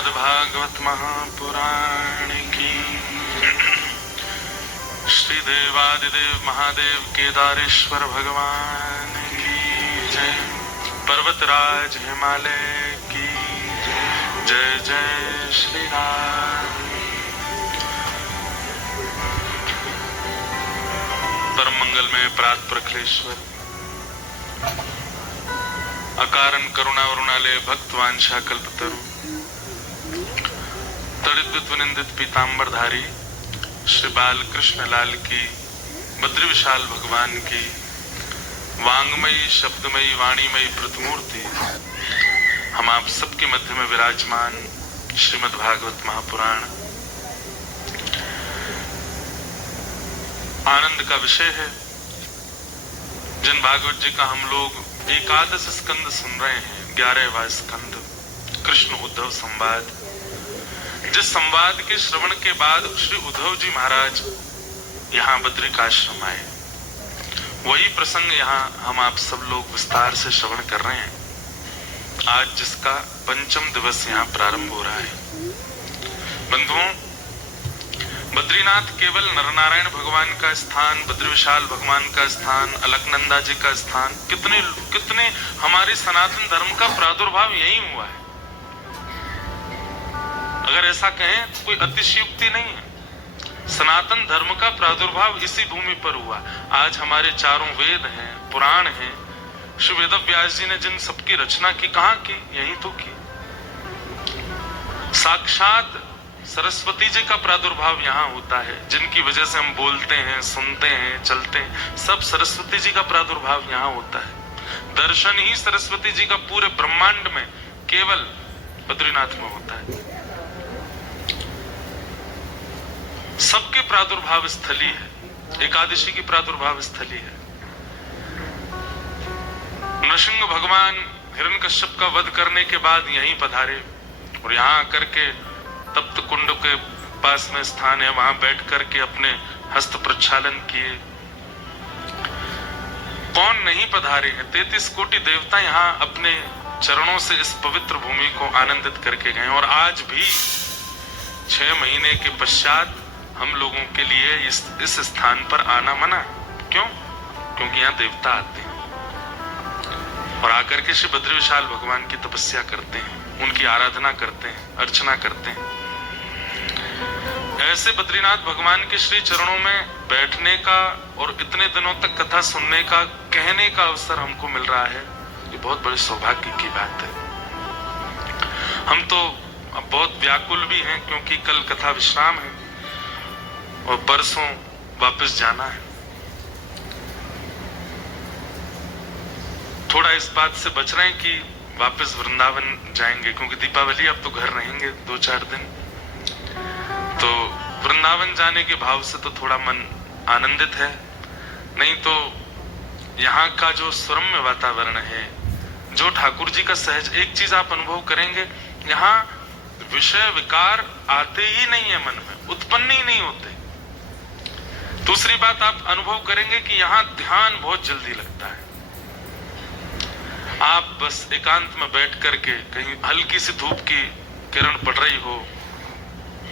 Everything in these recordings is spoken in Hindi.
श्रीमद्भागवत महापुराण की श्री देवादिदेव महादेव केदारेश्वर भगवान की जय। पर्वतराज हिमालय की जय जय श्री राम। परम मंगल में प्रात प्रखलेश्वर अकारण करुणा वरुणालय भक्त वांछा कल्पतरु तड़ित विनिंदित पीतांबरधारी श्री बाल कृष्ण लाल की बद्री विशाल भगवान की वांगमयी शब्दमयी वाणीमयी प्रतिमूर्ति हम आप सबके मध्य में विराजमान श्रीमद् भागवत महापुराण आनंद का विषय है। जिन भागवत जी का हम लोग एकादश स्कंद सुन रहे हैं, 11वां स्कंद कृष्ण उद्धव संवाद। जिस संवाद के श्रवण के बाद श्री उद्धव जी महाराज यहाँ बद्रिकाश्रम आए, वही प्रसंग यहाँ हम आप सब लोग विस्तार से श्रवण कर रहे हैं। आज जिसका पंचम दिवस यहाँ प्रारंभ हो रहा है। बंधुओं, बद्रीनाथ केवल नरनारायण भगवान का स्थान, बद्री विशाल भगवान का स्थान, अलकनंदा जी का स्थान, कितने हमारे सनातन धर्म का प्रादुर्भाव यही हुआ है। अगर ऐसा कहें तो कोई अतिशयोक्ति नहीं है। सनातन धर्म का प्रादुर्भाव इसी भूमि पर हुआ। आज हमारे चारों वेद हैं, पुराण हैं। श्री वेद व्यास जी ने जिन सबकी रचना की, कहाँ की? यही तो की। साक्षात सरस्वती जी का प्रादुर्भाव यहाँ होता है। जिनकी वजह से हम बोलते हैं, सुनते हैं, चलते हैं, सब सरस्वती जी का प्रादुर्भाव यहाँ होता है। दर्शन ही सरस्वती जी का पूरे ब्रह्मांड में केवल बद्रीनाथ में होता है। सबके प्रादुर्भाव स्थली है। एकादशी की प्रादुर्भाव स्थली है। नृसिंह भगवान हिरण्यकश्यप का वध करने के बाद यहीं पधारे और यहाँ आकर के तप्त कुंड के पास में स्थान है, वहां बैठ करके अपने हस्त प्रक्षालन किए। कौन नहीं पधारे हैं? 33 कोटि देवता यहाँ अपने चरणों से इस पवित्र भूमि को आनंदित करके गए। और आज भी 6 महीने के पश्चात हम लोगों के लिए इस स्थान पर आना मना। क्यों? क्योंकि यहाँ देवता आते हैं और आकर के श्री बद्री विशाल भगवान की तपस्या करते हैं, उनकी आराधना करते हैं, अर्चना करते हैं। ऐसे बद्रीनाथ भगवान के श्री चरणों में बैठने का और इतने दिनों तक कथा सुनने का, कहने का अवसर हमको मिल रहा है। ये बहुत बड़े सौभाग्य की बात है। हम तो अब बहुत व्याकुल भी हैं क्योंकि कल कथा विश्राम है और परसों वापस जाना है। थोड़ा इस बात से बच रहे हैं कि वापस वृंदावन जाएंगे क्योंकि दीपावली अब तो घर रहेंगे 2-4 दिन। तो वृंदावन जाने के भाव से तो थोड़ा मन आनंदित है। नहीं तो यहाँ का जो सुरम्य वातावरण है, जो ठाकुर जी का सहज, एक चीज आप अनुभव करेंगे, यहाँ विषय विकार आते ही नहीं है, मन में उत्पन्न ही नहीं होते। दूसरी बात आप अनुभव करेंगे कि यहाँ ध्यान बहुत जल्दी लगता है। आप बस एकांत में बैठ करके, कहीं हल्की सी धूप की किरण पड़ रही हो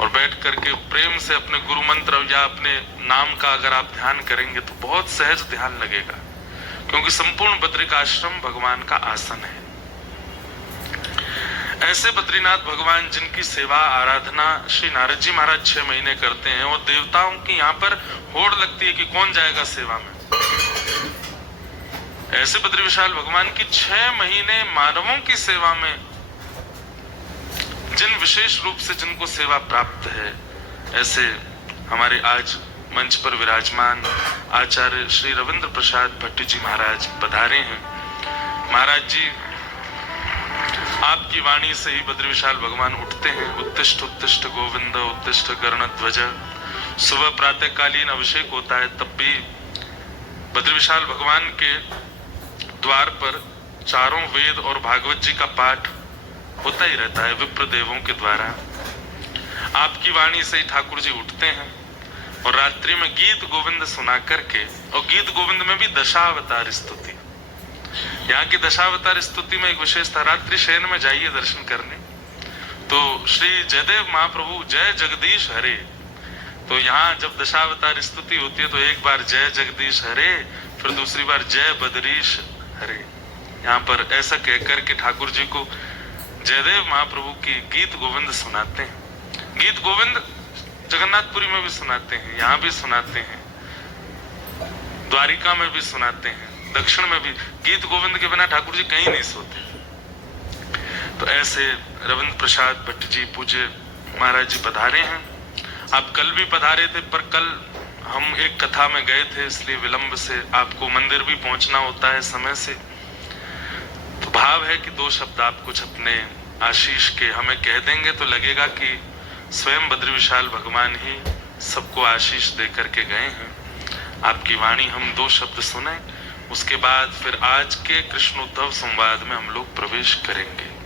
और बैठ करके प्रेम से अपने गुरु मंत्र या अपने नाम का अगर आप ध्यान करेंगे तो बहुत सहज ध्यान लगेगा, क्योंकि संपूर्ण बद्रिकाश्रम भगवान का आसन है। ऐसे बद्रीनाथ भगवान जिनकी सेवा आराधना श्री नारद जी महाराज 6 महीने करते हैं और देवताओं की यहाँ पर होड़ लगती है कि कौन जाएगा सेवा में। ऐसे बद्री विशाल भगवान की 6 महीने मानवों की सेवा में जिन विशेष रूप से जिनको सेवा प्राप्त है, ऐसे हमारे आज मंच पर विराजमान आचार्य श्री रविंद्र प्रसाद भट्टी जी महाराज पधारे हैं। महाराज जी, आपकी वाणी से ही बद्री विशाल भगवान उठते हैं। उत्तिष्ठ उत्तिष्ठ गोविंद उत्तिष्ठ गरुड़ध्वज। सुबह प्रातःकालीन अभिषेक होता है, तब भी बद्री विशाल भगवान के द्वार पर चारों वेद और भागवत जी का पाठ होता ही रहता है विप्र देवों के द्वारा। आपकी वाणी से ही ठाकुर जी उठते हैं और रात्रि में गीत गोविंद सुना करके, और गीत गोविंद में भी दशावतार स्तुति, यहाँ की दशावतार स्तुति में एक विशेषता, रात्रि शयन में जाइए दर्शन करने तो श्री जयदेव महाप्रभु जय जगदीश हरे, तो यहाँ जब दशावतार स्तुति होती है तो एक बार जय जगदीश हरे, फिर दूसरी बार जय बदरीश हरे। यहाँ पर ऐसा कहकर के ठाकुर जी को जयदेव महाप्रभु की गीत गोविंद सुनाते हैं। गीत गोविंद जगन्नाथपुरी में भी सुनाते हैं, यहाँ भी सुनाते हैं, द्वारिका में भी सुनाते हैं, दक्षिण में भी। गीत गोविंद के बिना ठाकुर जी कहीं नहीं सोते। तो ऐसे रविंद्र प्रसाद भट्ट जी पूज्य महाराज जी पधारे हैं। आप कल भी पधारे थे, पर कल हम एक कथा में गए थे, इसलिए विलंब से आपको मंदिर भी पहुंचना होता है समय से। तो भाव है कि दो शब्द आप कुछ अपने आशीष के हमें कह देंगे तो लगेगा कि स्वयं बद्री विशाल भगवान ही सबको आशीष दे करके गए हैं। आपकी वाणी हम दो शब्द सुने, उसके बाद फिर आज के कृष्णोद्धव संवाद में हम लोग प्रवेश करेंगे।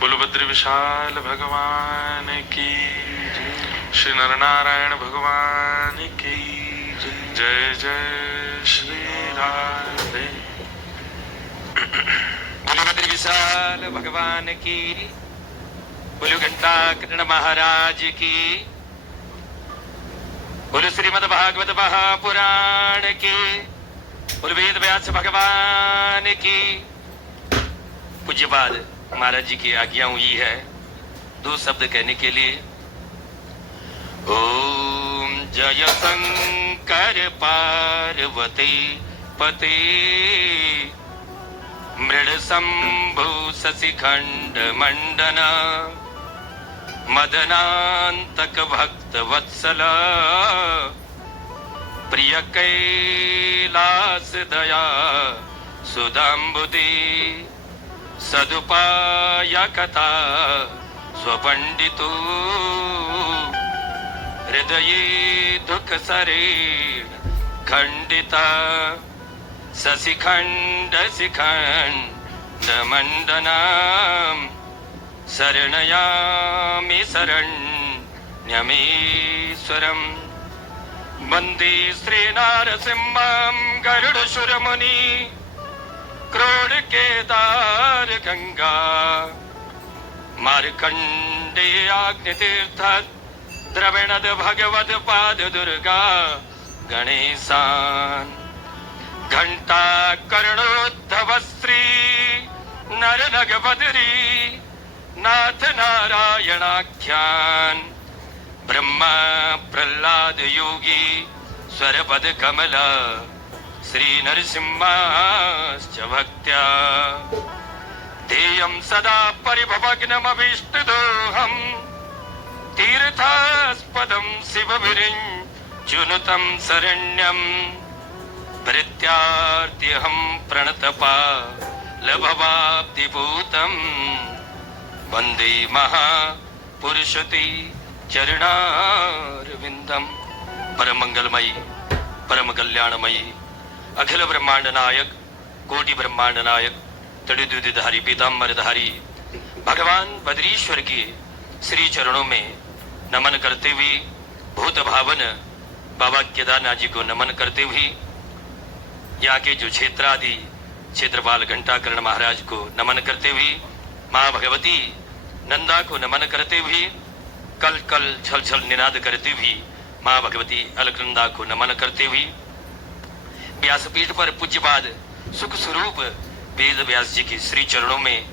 बोलो बद्री विशाल भगवान की, श्री नर नारायण भगवान की जय। जय श्री राधे। बोलो बद्री विशाल भगवान की, बोलो घंटा कर्ण महाराज की, बोलो श्रीमद् भागवत महापुराण की, बोलो वेद व्यास भगवान की। पूज्यपाद महाराज जी की आज्ञा हुई है दो शब्द कहने के लिए। ओम जय शंकर पार्वती पते, मृड शंभु शशिखंड मंडन, मदनांतक भक्त वत्सल, प्रिय कैलास दया सुदाम्बुदे, सदुपाय कथा स्वपंडितो, हृदये दुख शरीर खंडिता, शशिखंड शिखंड मंडनम, शरणयामि शरण्यमीश्वरम, वंदे श्री नारसिंहं गरुड़शुरमुनि, क्रोड़ केदार गंगा, मार्कंडेयाग्नितीर्थ, द्रविणद भगवद पाद दुर्गा गणेशान, घंटा कर्णोद्धव श्री नर नग बदरी, नाथ नारायणाख्यान, ब्रह्मा प्रहलाद योगी स्वरपद कमल, श्री नरसिंहाश्च भक्त्या, ध्येयं सदा परिभवग्नमभीष्टदोहं, तीर्थास्पदं शिवविरिञ्चुनुतं शरण्यं, परित्यार्त्यहं प्रणतपालभवाब्धिभूतं, वन्दे महापुरुषते चरणारविंदम। परम मंगलमयी, परम कल्याणमयी, अखिल ब्रह्मांड नायक, कोटि ब्रह्मांड नायक, तड़िदुदिधारी पीताम्बरधारी भगवान बद्रीश्वर के श्री चरणों में नमन करते हुए, भूत भावन बाबा केदारनाथ जी को नमन करते हुए, यहाँ के जो क्षेत्रादि क्षेत्रपाल घंटाकर्ण महाराज को नमन करते हुए, माँ भगवती नंदा को नमन करते हुए, कल कल छल छल निनाद करते हुए माँ भगवती अलकनंदा को नमन करते हुए, व्यासपीठ पर पूज्यपाद सुख स्वरूप वेद व्यास जी के श्री चरणों में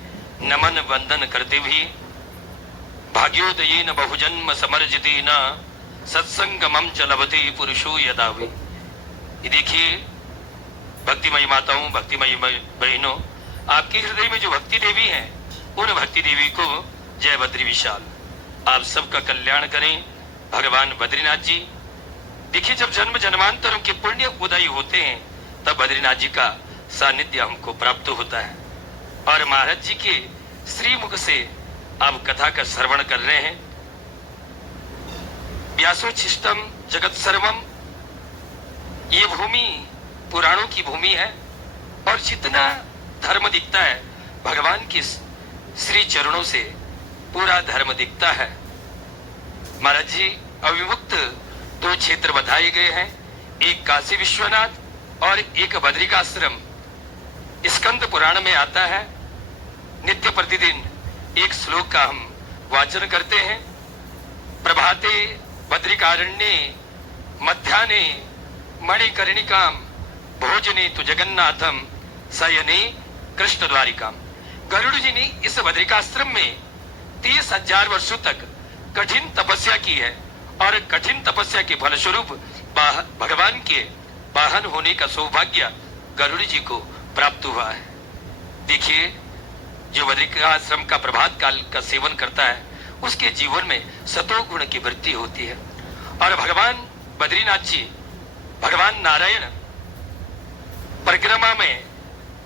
नमन वंदन करते हुए, भाग्योदयेन बहुजन्म समर्जितेन सत्संगमं च लभते पुरुषो यदा वे। ये देखिए भक्तिमयी माताओं, भक्तिमयी बहनों, आपके हृदय में जो भक्ति देवी हैं, उन भक्ति देवी को जय बद्री विशाल। आप सबका कल्याण करें भगवान बद्रीनाथ जी। देखिए जब जन्म जन्मांतरों के पुण्य उदय होते हैं तब बद्रीनाथ जी का सानिध्य हमको प्राप्त होता है। और महाराज जी के श्रीमुख से आप कथा का श्रवण कर रहे हैं। व्यासोच्छिष्टम जगत सर्वम, ये भूमि पुराणों की भूमि है और जितना धर्म दिखता है भगवान के श्री चरणों से पूरा धर्म दिखता है। महाराज जी अविमुक्त दो क्षेत्र बताए गए हैं, एक काशी विश्वनाथ और एक बद्रिकाश्रम। स्कंद पुराण में आता है, नित्य प्रतिदिन एक श्लोक का हम वाचन करते हैं। प्रभाते बद्रिकारण्ये मध्याह्ने मणिकर्णिकाम भोजने तु जगन्नाथम शयने कृष्ण द्वारिकाम। गरुड़ जी ने इस बद्रिकाश्रम में 30,000 वर्षों तक कठिन तपस्या की है और कठिन तपस्या के फलस्वरूप भगवान के वाहन होने का सौभाग्य गरुड़ जी को प्राप्त हुआ है। देखिए, जो बद्रिकाश्रम का प्रभात काल का सेवन करता है उसके जीवन में सतो गुण की वृद्धि होती है। और भगवान बद्रीनाथ जी, भगवान नारायण परिक्रमा में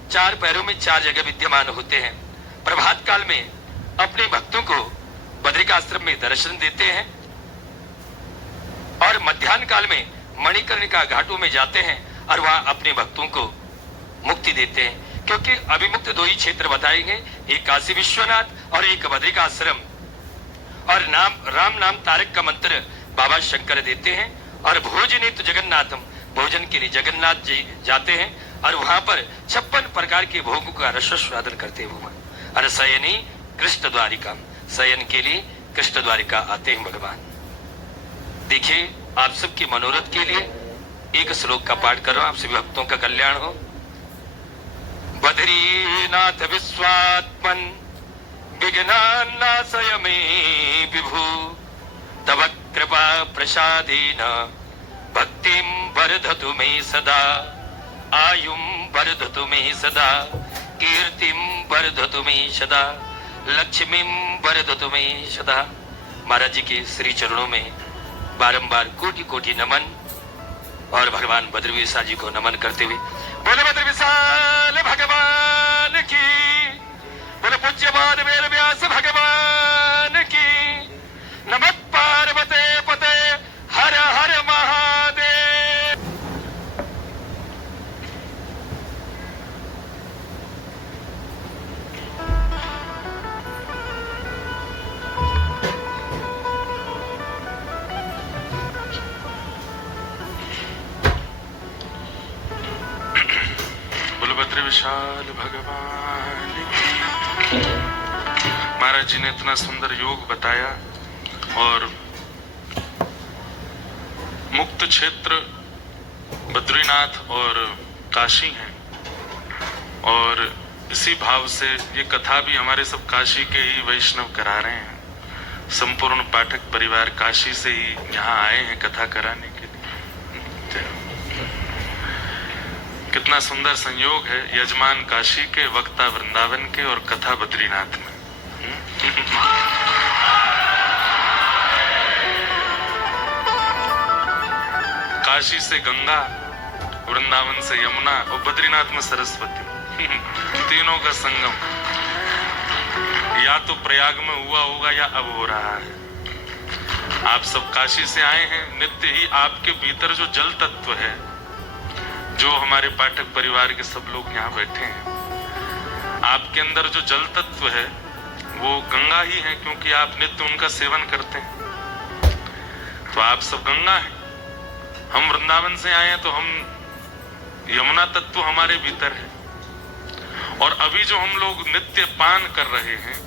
4 पैरों में 4 जगह विद्यमान होते हैं। प्रभात काल में अपने भक्तों को बद्रिकाश्रम में दर्शन देते हैं और मध्याह्न काल में मणिकर्णिका घाटों में जाते हैं और वहां अपने भक्तों को मुक्ति देते हैं। क्योंकि अभिमुक्त 2 ही क्षेत्र बताएंगे, एक काशी विश्वनाथ और एक बद्रिकाश्रम। और राम नाम तारक का मंत्र बाबा शंकर देते हैं। और भोजने तो जगन्नाथम, भोजन के लिए जगन्नाथ जी जाते हैं और वहां पर 56 प्रकार के भोगों का रसस्वादन करते हुए। और शयनी कृष्ण द्वारिका, शयन के लिए कृष्ण द्वारिका आते हैं भगवान। देखिए, आप सबके मनोरथ के लिए एक श्लोक का पाठ करो, आप सभी भक्तों का कल्याण हो। बद्रीनाथ विश्वात्मन विघ्नान्नाशय मे विभु, तव कृपा प्रसादेन भक्तिं वर्धतु मे सदा, आयुं वर्धतु मे सदा, कीर्तिं वर्धतु मे सदा, लक्ष्मीं वर्धतु मे सदा। महाराज जी के श्री चरणों में बारंबार कोटि कोटि नमन और भगवान बद्रविशाल जी को नमन करते हुए बोले बद्रविशाल भगवान की, बोले पूज्यपाद वेद व्यास भगवान की। नमः पार्वते पते हर हर महादेव। बोलो बद्रविशाल भगवान की। महाराज जी ने इतना सुंदर योग बताया और मुक्त क्षेत्र बद्रीनाथ और काशी हैं। और इसी भाव से ये कथा भी हमारे सब काशी के ही वैष्णव करा रहे हैं। संपूर्ण पाठक परिवार काशी से ही यहाँ आए हैं कथा कराने के लिए। कितना सुंदर संयोग है, यजमान काशी के, वक्ता वृंदावन के और कथा बद्रीनाथ में। काशी से गंगा, वृंदावन से यमुना और बद्रीनाथ में सरस्वती, तीनों का संगम या तो प्रयाग में हुआ होगा या अब हो रहा है। आप सब काशी से आए हैं, नित्य ही आपके भीतर जो जल तत्व है, जो हमारे पाठक परिवार के सब लोग यहाँ बैठे हैं, आपके अंदर जो जल तत्व है वो गंगा ही है, क्योंकि आप नित्य उनका सेवन करते हैं। तो आप सब गंगा हैं। हम वृंदावन से आए हैं तो हम यमुना तत्व हमारे भीतर है। और अभी जो हम लोग नित्य पान कर रहे हैं,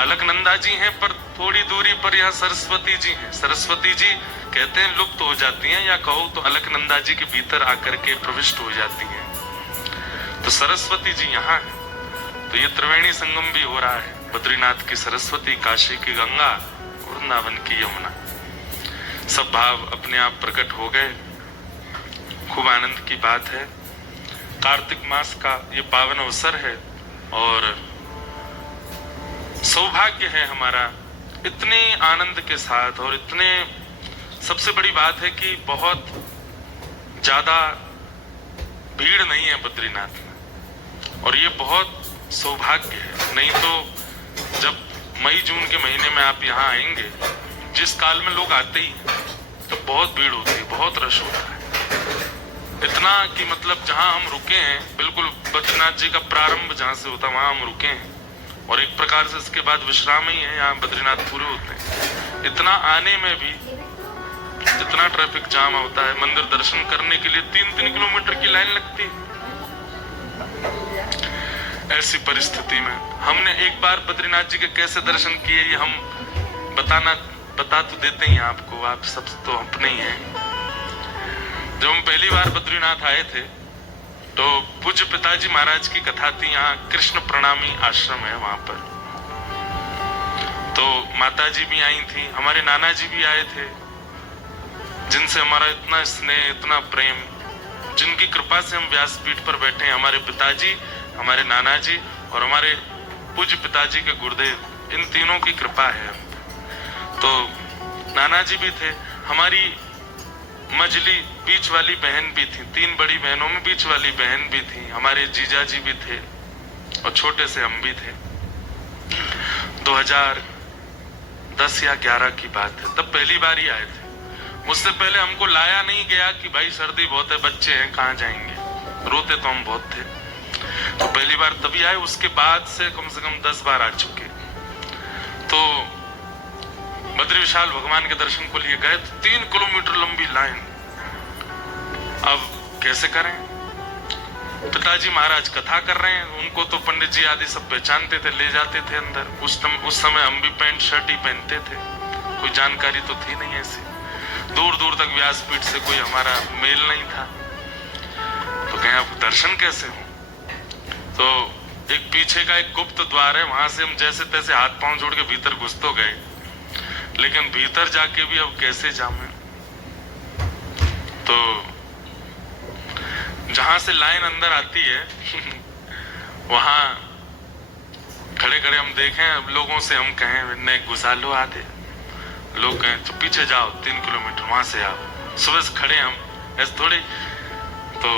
अलकनंदा जी हैं, पर थोड़ी दूरी पर यहाँ सरस्वती जी हैं। सरस्वती जी कहते हैं लुप्त हो जाती हैं, या कहो तो अलकनंदा जी के भीतर आकर के प्रविष्ट हो जाती हैं। तो सरस्वती जी यहाँ है। तो ये त्रिवेणी संगम भी हो रहा है, बद्रीनाथ की सरस्वती, काशी की गंगा, वृंदावन की यमुना। सब भाव अपने आप प्रकट हो गए। खूब आनंद की बात है। कार्तिक मास का ये पावन अवसर है और सौभाग्य है हमारा इतने आनंद के साथ। और इतने, सबसे बड़ी बात है कि बहुत ज्यादा भीड़ नहीं है बद्रीनाथ में, और ये बहुत सौभाग्य है। नहीं तो जब मई जून के महीने में आप यहाँ आएंगे, जिस काल में लोग आते ही तो बहुत भीड़ होती है, बहुत रश होता है। इतना कि मतलब जहां हम रुके हैं, बिल्कुल बद्रीनाथ जी का प्रारंभ जहां से होता वहां हम रुके हैं, और एक प्रकार से इसके बाद विश्राम ही है, यहाँ बद्रीनाथ पूरे होते हैं। इतना आने में भी इतना ट्रैफिक जाम होता है। मंदिर दर्शन करने के लिए 3-3 किलोमीटर की लाइन लगती है। ऐसी परिस्थिति में हमने एक बार बद्रीनाथ जी के कैसे दर्शन किए ये हम बता तो देते ही आपको, आप सब तो अपने ही हैं। जब हम पहली बार बद्रीनाथ आए थे तो पूज्य पिताजी महाराज की कथा थी, यहाँ कृष्ण प्रणामी आश्रम है वहां पर। तो माता जी भी आई थी, हमारे नाना जी भी आए थे, जिनसे हमारा इतना स्नेह इतना प्रेम, जिनकी कृपा से हम व्यासपीठ पर बैठे हैं। हमारे पिताजी, हमारे नाना जी और हमारे पूज्य पिताजी के गुरुदेव, इन तीनों की कृपा है। तो नाना जी भी थे, हमारी मझली बीच वाली बहन भी थी, 3 बड़ी बहनों में बीच वाली बहन भी थी, हमारे जीजा जी भी थे और छोटे से हम भी थे। 2010 या 11 की बात है, तब पहली बार ही आए थे। मुझसे पहले हमको लाया नहीं गया कि भाई सर्दी बहुत है, बच्चे हैं कहाँ जाएंगे, रोते तो हम बहुत थे। तो पहली बार तभी आए, उसके बाद से कम 10 बार आ चुके। तो बद्री विशाल भगवान के दर्शन को लिए गए तो 3 किलोमीटर लंबी लाइन। अब कैसे करें? पिताजी महाराज कथा कर रहे हैं, उनको तो पंडित जी आदि सब पहचानते थे, ले जाते थे अंदर। उस समय हम भी पैंट शर्ट ही पहनते थे, कोई जानकारी तो थी नहीं ऐसी। दूर दूर तक व्यासपीठ से कोई हमारा मेल नहीं था। तो कहें अब दर्शन कैसे हो? तो एक पीछे का एक गुप्त द्वार है, वहां से हम जैसे तैसे हाथ पांव जोड़ के भीतर घुस तो गए, लेकिन भीतर जाके भी अब कैसे जाऊं? तो जहां से लाइन अंदर आती है वहां खड़े खड़े हम देखें लोगों से, हम कहें नहीं घुसा लो आधे, लोग कहें तो पीछे जाओ 3 किलोमीटर वहां से आओ। सुबह से खड़े हम ऐसे थोड़ी, तो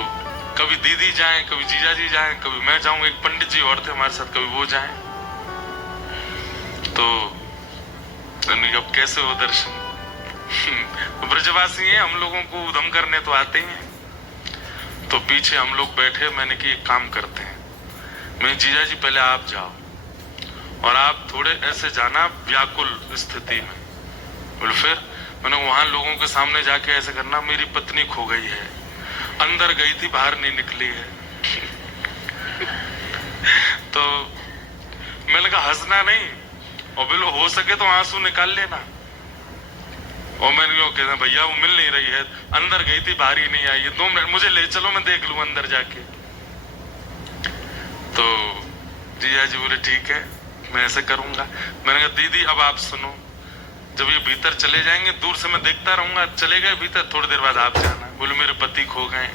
कभी दीदी जाएं, कभी जीजा जी जाएं, कभी मैं जाऊं, एक पंडित जी और थे हमारे साथ, कभी वो जाएं। तो अब कैसे हो दर्शन? ब्रजवासी हैं, हम लोगों को उधम करने तो आते ही हैं। तो पीछे हम लोग बैठे, मैंने कि एक काम करते हैं, मैं जीजा जी पहले आप जाओ और आप थोड़े ऐसे जाना व्याकुल स्थिति में। बोले फिर? मैंने वहां लोगों के सामने जाके ऐसे करना, मेरी पत्नी खो गई है, अंदर गई थी बाहर नहीं निकली है। तो मैंने कहा हंसना नहीं, और बोलो हो सके तो आंसू निकाल लेना। और मैंने क्यों कहना भैया वो मिल नहीं रही है, अंदर गई थी बाहर ही नहीं आई है, 2 मिनट मुझे ले चलो मैं देख लूं अंदर जाके। तो जीजा जी बोले ठीक है मैं ऐसे करूंगा। मैंने कहा दीदी अब आप सुनो, जब ये भीतर चले जाएंगे दूर से मैं देखता रहूंगा, चले गए भीतर, थोड़ी देर बाद आप जाना। बोले मेरे पति खो गए,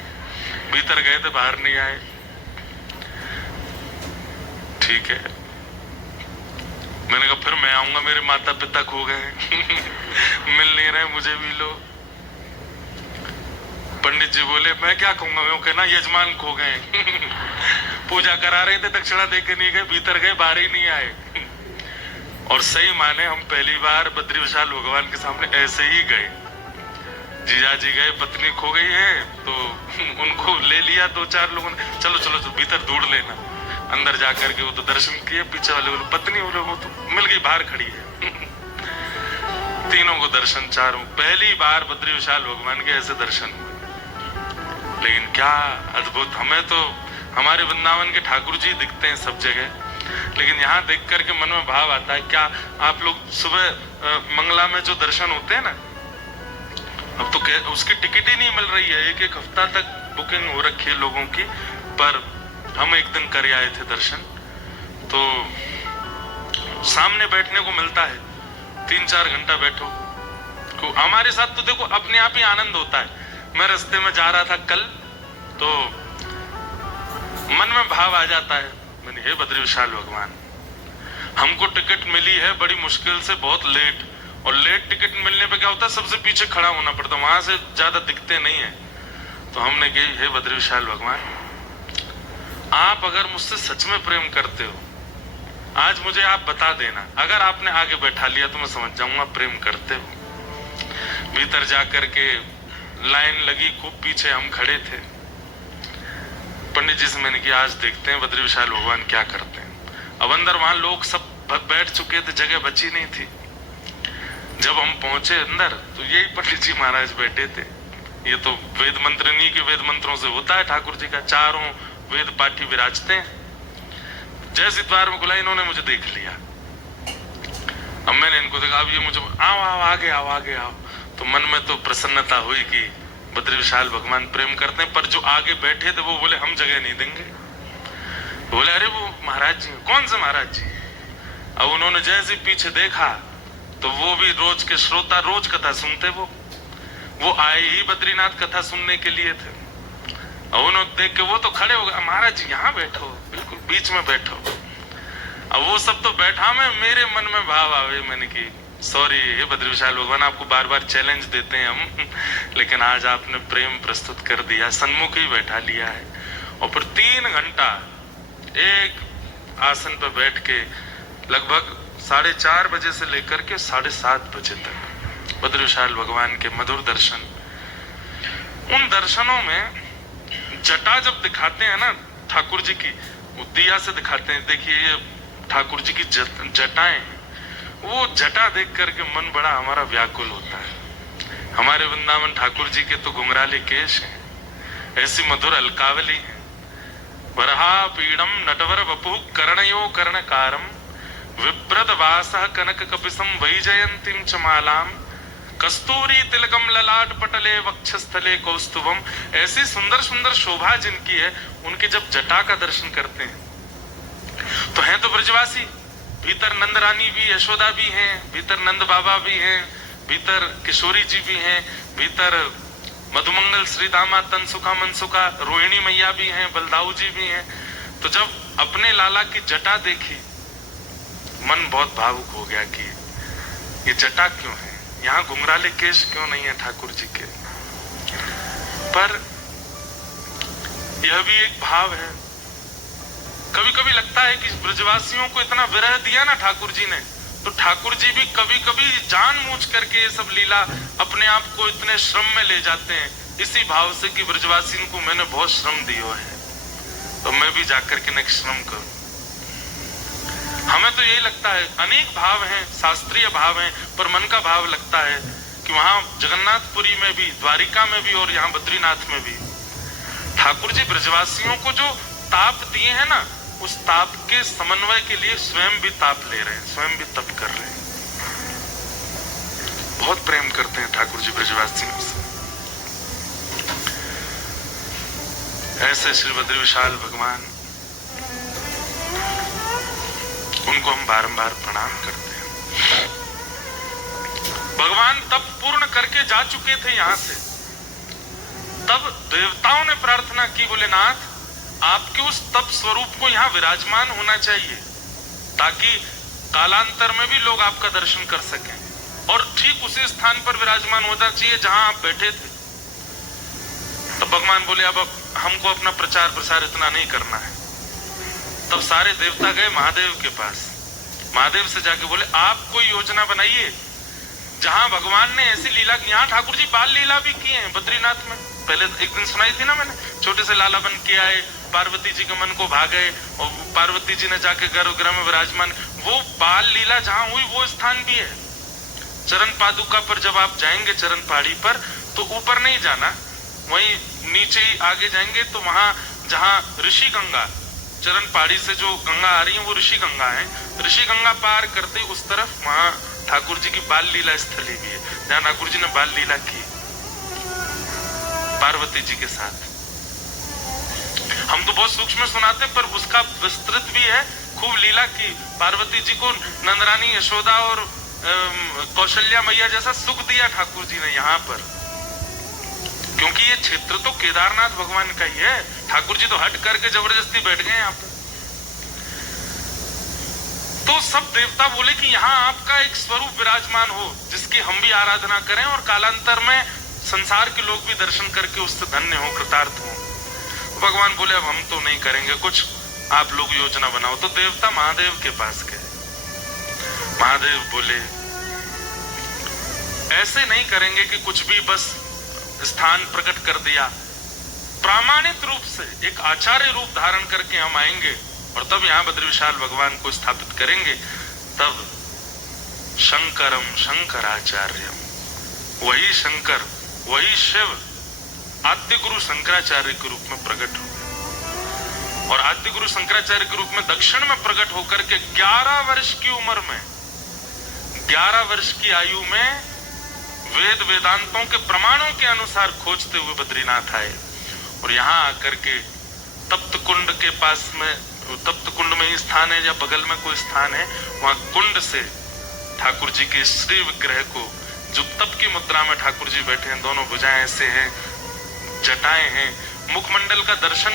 भीतर गए थे बाहर नहीं आए। ठीक है, मैंने कहा फिर मैं आऊंगा, मेरे माता पिता खो गए मिल नहीं रहे मुझे भी लो। पंडित जी बोले मैं क्या कहूंगा, मैं कहना यजमान खो गए पूजा करा रहे थे, दक्षिणा देके नहीं गए, भीतर गए बाहर ही नहीं आए। और सही माने हम पहली बार बद्री विशाल भगवान के सामने ऐसे ही गए। जीजा जी गए, पत्नी खो गई है, तो उनको ले लिया 2-4 लोगों ने, चलो चलो चलो भीतर ढूंढ लेना। अंदर जाकर के वो तो दर्शन किए, पीछे वाले बोले पत्नी बोले वो तो मिल गई बाहर खड़ी है तीनों को दर्शन, चारों पहली बार बद्री विशाल भगवान के ऐसे दर्शन हुए। लेकिन क्या अद्भुत, हमें तो हमारे वृंदावन के ठाकुर जी दिखते हैं सब जगह, लेकिन यहाँ देख करके मन में भाव आता है। क्या आप लोग सुबह मंगला में जो दर्शन होते हैं ना, अब तो उसकी टिकट ही नहीं मिल रही है, 1-1 हफ्ता तक बुकिंग हो रखी है लोगों की। पर हम एक दिन कर आए थे दर्शन, तो सामने बैठने को मिलता है, 3-4 घंटा बैठो। हमारे साथ तो देखो अपने आप ही आनंद होता है। मैं रास्ते में जा रहा था कल, तो मन में भाव आ जाता है, मैंने हे बद्री विशाल भगवान, हमको टिकट मिली है बड़ी मुश्किल से, बहुत लेट, और लेट टिकट मिलने पे क्या होता है सबसे पीछे खड़ा होना पड़ता, वहां से ज्यादा दिखते नहीं है। तो हमने कही हे बद्री विशाल भगवान, आप अगर मुझसे सच में प्रेम करते हो, आज मुझे आप बता देना, अगर आपने आगे बैठा लिया तो मैं समझ जाऊंगा प्रेम करते हो। भीतर जाकर के लाइन लगी, खूब पीछे हम खड़े थे। पंडित जी से मैंने किया आज देखते हैं बद्री विशाल भगवान क्या करते हैं। अब अंदर वहां लोग सब बैठ चुके थे, जगह बची नहीं थी। जब हम पहुंचे अंदर तो यही पंडित जी महाराज बैठे थे। ये तो वेद मंत्रनी के वेद मंत्रों से होता है ठाकुर जी का, चारों वेद पाठी विराजते हैं। जैसे द्वार में खुला इन्होंने मुझे देख लिया। अब मैंने इनको देखा, अब ये मुझे आओ आओ आगे आओ आगे आओ। तो मन में तो प्रसन्नता हुई कि बद्री विशाल भगवान प्रेम करते हैं, पर जो आगे बैठे थे वो बोले हम जगह नहीं देंगे। बोले अरे वो महाराज जी। कौन से महाराज जी? अब उन्होंने जैसे पीछे देखा तो वो भी रोज के श्रोता, रोज कथा सुनते, वो आए ही बद्रीनाथ कथा सुनने के लिए थे। और उन्होंने देख के वो तो खड़े हो गए, महाराज जी यहाँ बैठो, बिल्कुल बीच में बैठो। अब वो सब तो बैठा, मैं मेरे मन में भाव आवे, मैंने की सॉरी हे बद्री विशाल भगवान, आपको बार बार चैलेंज देते हैं हम, लेकिन आज आपने प्रेम प्रस्तुत कर दिया, सन्मुख ही बैठा लिया है। और फिर 3 घंटा एक आसन पर बैठ के लगभग 4:30 बजे से लेकर के 7:30 बजे तक बद्री विशाल भगवान के मधुर दर्शन। उन दर्शनों में जटा जब दिखाते हैं ना ठाकुर जी की, दिया से दिखाते हैं, देखिए ये ठाकुर जी की जटाएं, वो जटा देख करके मन बड़ा हमारा व्याकुल होता है। हमारे वृंदावन ठाकुर जी के तो घुंघराले केश हैं, ऐसी मधुर अलकावली है। वरहा पीड़म नटवर वपु कर्णयो कर्णकारम विप्रद वासः कनक कपिसम वैजयंतीम च मालाम कस्तूरी तिलकम ललाट पटले वक्षस्थले कौस्तुभम। ऐसी सुंदर सुंदर शोभा जिनकी है, उनके जब जटा का दर्शन करते हैं तो हैं तो ब्रजवासी, भीतर नंद रानी भी, यशोदा भी हैं, भीतर नंद बाबा भी हैं, भीतर किशोरी जी भी हैं, भीतर मधुमंगल श्री दामा तनसुखा मनसुखा रोहिणी मैया भी हैं, बलदाऊ जी भी हैं। तो जब अपने लाला की जटा देखी मन बहुत भावुक हो गया कि ये जटा क्यों है, यहाँ घुंघराले केश क्यों नहीं है ठाकुर जी के। पर यह भी एक भाव है, कभी कभी लगता है कि ब्रजवासियों को इतना विरह दिया ना ठाकुर जी ने, तो ठाकुर जी भी कभी कभी जानबूझ करके ये सब लीला अपने आप को इतने श्रम में ले जाते हैं, इसी भाव से कि ब्रजवासियों को मैंने बहुत श्रम दिया है तो मैं भी जाकर के नेक्स्ट श्रम करूं। हमें तो यही लगता है, अनेक भाव हैं, शास्त्रीय भाव हैं, पर मन का भाव लगता है कि वहां जगन्नाथपुरी में भी, द्वारिका में भी और यहाँ बद्रीनाथ में भी ठाकुर जी ब्रजवासियों को जो ताप दिए हैं ना, उस ताप के समन्वय के लिए स्वयं भी ताप ले रहे हैं, स्वयं भी तप कर रहे हैं। बहुत प्रेम करते हैं ठाकुर जी ब्रजवासियों से। ऐसे श्री बद्री विशाल भगवान, उनको हम बारंबार प्रणाम करते हैं। भगवान तप पूर्ण करके जा चुके थे यहां से, तब देवताओं ने प्रार्थना की, बोले नाथ आपके उस तप स्वरूप को यहाँ विराजमान होना चाहिए ताकि कालांतर में भी लोग आपका दर्शन कर सकें, और ठीक उसी स्थान पर विराजमान होना चाहिए जहां आप बैठे थे। तब भगवान बोले अब हमको अपना प्रचार प्रसार इतना नहीं करना है। तब सारे देवता गए महादेव के पास, महादेव से जाके बोले आप कोई योजना बनाइए जहां भगवान ने ऐसी लीला, यहाँ ठाकुर जी बाल लीला भी किए हैं बद्रीनाथ में, पहले एक दिन सुनाई थी ना मैंने, छोटे से लाला बन के आए, पार्वती जी के मन को भागे और पार्वती जी ने जाके गर्भगृह में विराजमान, वो बाल लीला जहां हुई वो स्थान भी है। चरण पादुका पर जब आप जाएंगे चरण पहाड़ी पर, तो ऊपर नहीं जाना, वहीं नीचे ही आगे जाएंगे तो वहां जहां ऋषि गंगा, चरण पहाड़ी से जो गंगा आ रही है वो ऋषि गंगा है, ऋषि गंगा पार करते उस तरफ वहां ठाकुर जी की बाल लीला स्थली भी है, जहां ठाकुर जी ने बाल लीला की पार्वती जी के साथ। हम तो बहुत सूक्ष्म सुनाते हैं, पर उसका विस्तृत भी है, खूब लीला की। पार्वती जी को नंदरानी यशोदा और कौशल्या मैया जैसा सुख दिया ठाकुर जी ने यहाँ पर, क्योंकि ये क्षेत्र तो केदारनाथ भगवान का ही है। ठाकुर जी तो हट करके जबरदस्ती बैठ गए यहाँ पर। तो सब देवता बोले कि यहाँ आपका एक स्वरूप विराजमान हो जिसकी हम भी आराधना करें और कालांतर में संसार के लोग भी दर्शन करके उससे धन्य हो, कृतार्थ हो। भगवान बोले अब हम तो नहीं करेंगे कुछ, आप लोग योजना बनाओ। तो देवता महादेव के पास गए। महादेव बोले ऐसे नहीं करेंगे कि कुछ भी बस स्थान प्रकट कर दिया, प्रामाणिक रूप से एक आचार्य रूप धारण करके हम आएंगे और तब यहाँ बद्री विशाल भगवान को स्थापित करेंगे। तब शंकरम शंकराचार्यम, वही शंकर वही शिव आद्य गुरु शंकराचार्य के रूप में प्रकट हुए और आद्य गुरु शंकराचार्य के रूप में दक्षिण में प्रकट होकर के 11 वर्ष की उम्र में, 11 वर्ष की आयु में वेद वेदांतों के प्रमाणों के अनुसार खोजते हुए बद्रीनाथ आए। और यहाँ आकर के तप्त कुंड के पास में, तप्त कुंड में ही स्थान है या बगल में कोई स्थान है, वहां कुंड से ठाकुर जी के श्री विग्रह को, जो तप की मुद्रा में ठाकुर जी बैठे हैं, दोनों भुजाएं ऐसे हैं, जटाएं हैं, मुखमंडल का दर्शन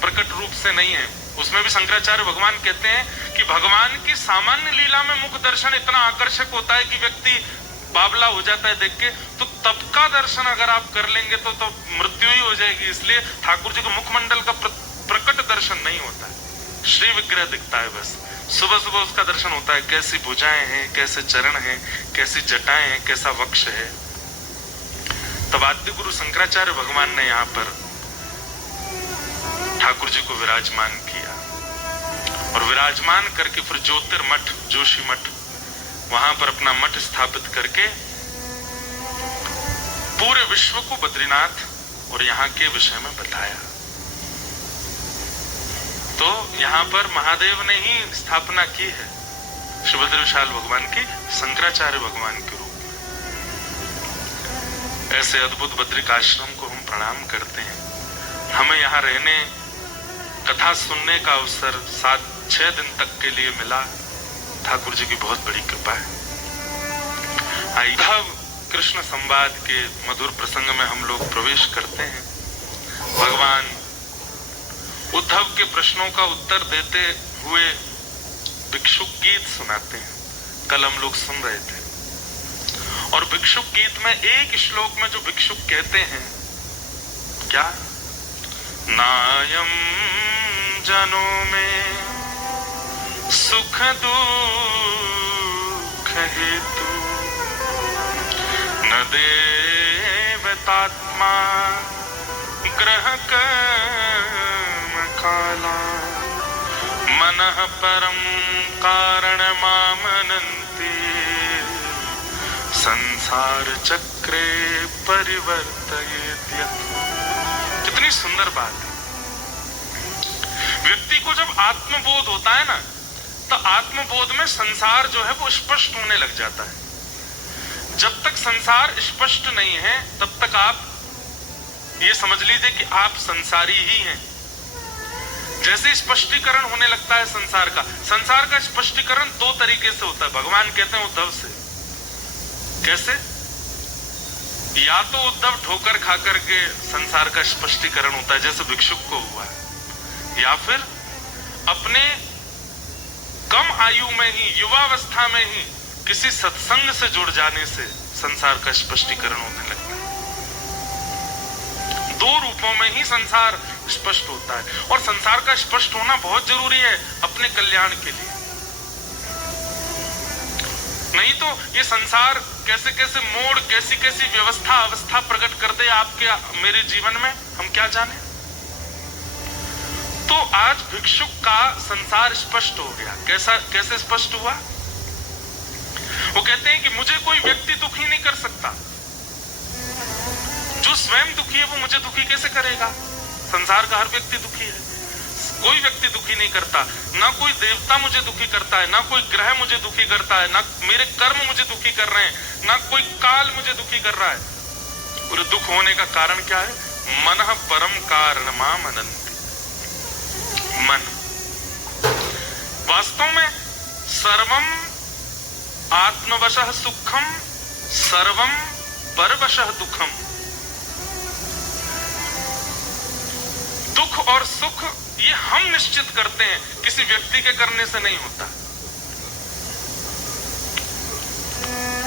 प्रकट रूप से नहीं है। उसमें भी शंकराचार्य भगवान कहते हैं कि भगवान की सामान्य लीला में मुख दर्शन इतना आकर्षक होता है कि व्यक्ति बावला हो जाता है देख के। तो तब का दर्शन अगर आप कर लेंगे तो मृत्यु ही हो जाएगी। इसलिए ठाकुर जी को मुखमंडल का प्रकट दर्शन नहीं होता है, श्री विग्रह दिखता है बस। सुबह सुबह उसका दर्शन होता है, कैसी भुजाएं हैं, कैसे चरण हैं, कैसी जटाएं हैं, कैसा वक्ष है। तब आद्य गुरु शंकराचार्य भगवान ने यहाँ पर ठाकुर जी को विराजमान किया और विराजमान करके फिर ज्योतिर्मठ, जोशी मठ, वहां पर अपना मठ स्थापित करके पूरे विश्व को बद्रीनाथ और यहाँ के विषय में बताया। तो यहाँ पर महादेव ने ही स्थापना की है सुभद्र विशाल भगवान की, शंकराचार्य भगवान के रूप में। ऐसे अद्भुत बद्रिकाश्रम को हम प्रणाम करते हैं। हमें यहाँ रहने, कथा सुनने का अवसर 7-6 दिन तक के लिए मिला, ठाकुर जी की बहुत बड़ी कृपा है। उद्धव कृष्ण संवाद के मधुर प्रसंग में हम लोग प्रवेश करते हैं। भगवान उद्धव के प्रश्नों का उत्तर देते हुए भिक्षुक गीत सुनाते हैं। कल हम लोग सुन रहे थे। और भिक्षुक गीत में एक श्लोक में जो भिक्षुक कहते हैं क्या, नायम जनों में सुख दुख हेतु न देवतात्मा ग्रह कर्म काला मनः परम कारण मामनन्ति संसार चक्रे परिवर्तयेत्। कितनी सुंदर बात है। व्यक्ति को जब आत्मबोध होता है ना, तो आत्मबोध में संसार जो है वो स्पष्ट होने लग जाता है। जब तक संसार स्पष्ट नहीं है तब तक आप ये समझ लीजिए कि आप संसारी ही हैं। जैसे स्पष्टीकरण होने लगता है संसार का स्पष्टीकरण 2 तरीके से होता है। भगवान कहते हैं उद्धव से, कैसे? या तो उद्धव ठोकर खाकर के संसार का स्पष्टीकरण होता है जैसे भिक्षुक को हुआ है, या फिर अपने कम आयु में ही, युवावस्था में ही किसी सत्संग से जुड़ जाने से संसार का स्पष्टीकरण होने लगता है। 2 रूपों में ही संसार स्पष्ट होता है और संसार का स्पष्ट होना बहुत जरूरी है अपने कल्याण के लिए। नहीं तो ये संसार कैसे कैसे मोड़, कैसी कैसी व्यवस्था अवस्था प्रकट कर दे आपके मेरे जीवन में, हम क्या जाने। तो आज भिक्षुक का संसार स्पष्ट हो गया। कैसे स्पष्ट हुआ? वो कहते हैं कि मुझे कोई व्यक्ति दुखी नहीं कर सकता। जो स्वयं दुखी है वो मुझे दुखी कैसे करेगा? संसार का हर व्यक्ति दुखी है, कोई व्यक्ति दुखी नहीं करता। ना कोई देवता मुझे दुखी करता है, ना कोई ग्रह मुझे दुखी करता है, ना मेरे कर्म मुझे दुखी कर रहे हैं, ना कोई काल मुझे दुखी कर रहा है। और दुख होने का कारण क्या है? मनः परम कारण माम अनंति। मन वास्तव में सर्वम आत्मवशः सुखम, सर्वम परवशः दुखम। दुख और सुख ये हम निश्चित करते हैं, किसी व्यक्ति के करने से नहीं होता।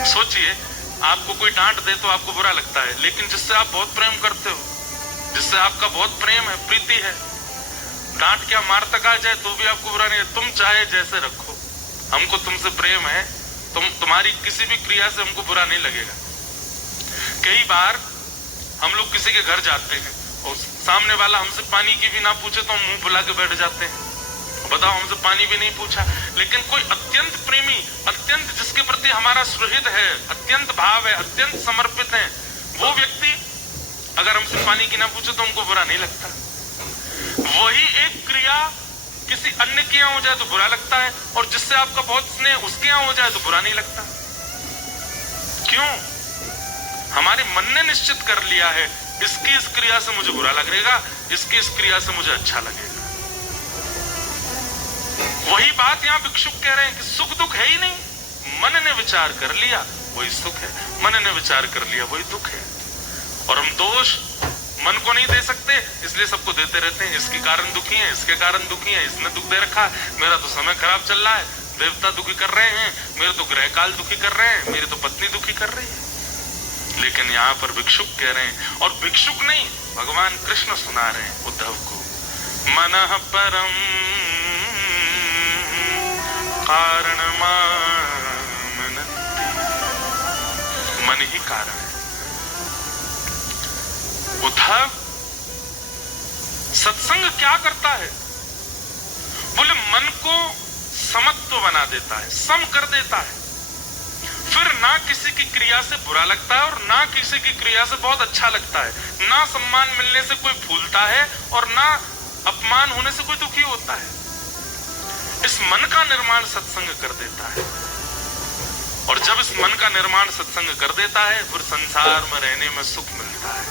सोचिए, आपको कोई डांट दे तो आपको बुरा लगता है, लेकिन जिससे आप बहुत प्रेम करते हो, जिससे आपका बहुत प्रेम है, प्रीति है, डांट क्या मार तक आ जाए तो भी आपको बुरा नहीं है। तुम चाहे जैसे रखो, हमको तुमसे प्रेम है, तुम्हारी किसी भी क्रिया से हमको बुरा नहीं लगेगा। कई बार हम लोग किसी के घर जाते हैं और सामने वाला हमसे पानी की भी ना पूछे तो हम मुंह फुला के बैठ जाते हैं। बताओ, हमसे पानी भी नहीं पूछा, लेकिन कोई अत्यंत प्रेमी, अत्यंत जिसके प्रति हमारा सुहृद है, अत्यंत भाव है, अत्यंत समर्पित है, वो व्यक्ति अगर हमसे पानी की ना पूछे तो हमको बुरा नहीं लगता। वही एक क्रिया किसी अन्य के यहां हो जाए तो बुरा लगता है, और जिससे आपका बहुत स्नेह उसके यहां हो जाए तो बुरा नहीं लगता। क्यों? हमारे मन ने निश्चित कर लिया है इसकी इस क्रिया से मुझे बुरा लगेगा, इसकी इस क्रिया से मुझे अच्छा लगेगा। वही बात यहां भिक्षुक कह रहे हैं कि सुख दुख है ही नहीं, मन ने विचार कर लिया वही सुख है, मन ने विचार कर लिया वही दुख है। और हम दोष मन को नहीं दे सकते, इसलिए सबको देते रहते हैं। इसके कारण दुखी है, इसके कारण दुखी है, इसने दुख दे रखा है, मेरा तो समय खराब चल रहा है, देवता दुखी कर रहे हैं, मेरे तो ग्रह काल दुखी कर रहे हैं, मेरी तो पत्नी दुखी कर रही है। लेकिन यहाँ पर भिक्षुक कह रहे हैं, और भिक्षुक नहीं भगवान कृष्ण सुना रहे हैं उद्धव को, मनः परम कारणमामनन्ति, मन ही कारण है। उद्धव, सत्संग क्या करता है? बोले मन को समत्व बना देता है, सम कर देता है, फिर ना किसी की क्रिया से बुरा लगता है और ना किसी की क्रिया से बहुत अच्छा लगता है, ना सम्मान मिलने से कोई फूलता है और ना अपमान होने से कोई दुखी होता है। इस मन का निर्माण सत्संग कर देता है, और जब इस मन का निर्माण सत्संग कर देता है फिर संसार में रहने में सुख मिलता है,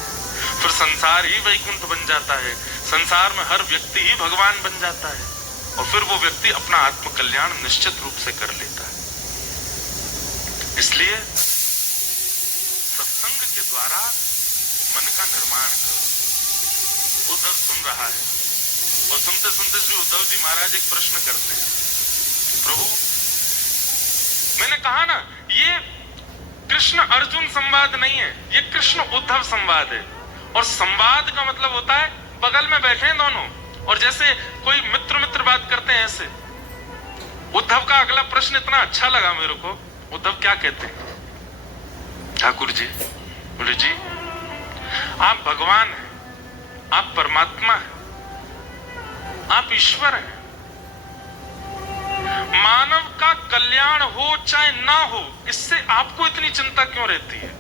फिर संसार ही वैकुंठ बन जाता है, संसार में हर व्यक्ति ही भगवान बन जाता है, और फिर वो व्यक्ति अपना आत्म कल्याण निश्चित रूप से कर लेता है। इसलिए सत्संग के द्वारा मन का निर्माण करो। उद्धव सुन रहा है, और सुनते सुनते श्री उद्धव जी महाराज एक प्रश्न करते हैं, प्रभु मैंने कहा ना ये कृष्ण अर्जुन संवाद नहीं है, ये कृष्ण उद्धव संवाद है। और संवाद का मतलब होता है बगल में बैठे हैं दोनों, और जैसे कोई मित्र मित्र बात करते हैं ऐसे। उद्धव का अगला प्रश्न इतना अच्छा लगा मेरे को। उद्धव क्या कहते हैं? ठाकुर जी बोले जी आप भगवान हैं, आप परमात्मा हैं, आप ईश्वर हैं, मानव का कल्याण हो चाहे ना हो इससे आपको इतनी चिंता क्यों रहती है?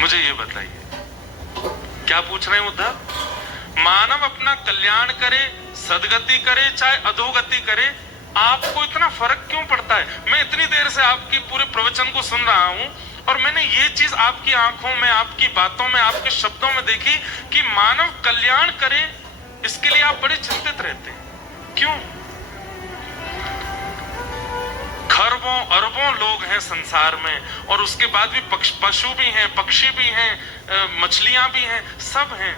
मुझे ये बताइए। क्या पूछ रहे हैं उद्धव? मानव अपना कल्याण करे, सदगति करे चाहे अधोगति करे, आपको इतना फर्क क्यों पड़ता है? मैं इतनी देर से आपकी पूरे प्रवचन को सुन रहा हूं और मैंने ये चीज आपकी आंखों में, आपकी बातों में, आपके शब्दों में देखी कि मानव कल्याण करे, इसके लिए आप बड़े चिंतित रहते हैं। क्यों? खरबों अरबों लोग हैं संसार में, और उसके बाद भी पशु भी हैं, पक्षी भी हैं, मछलियां भी हैं, सब हैं,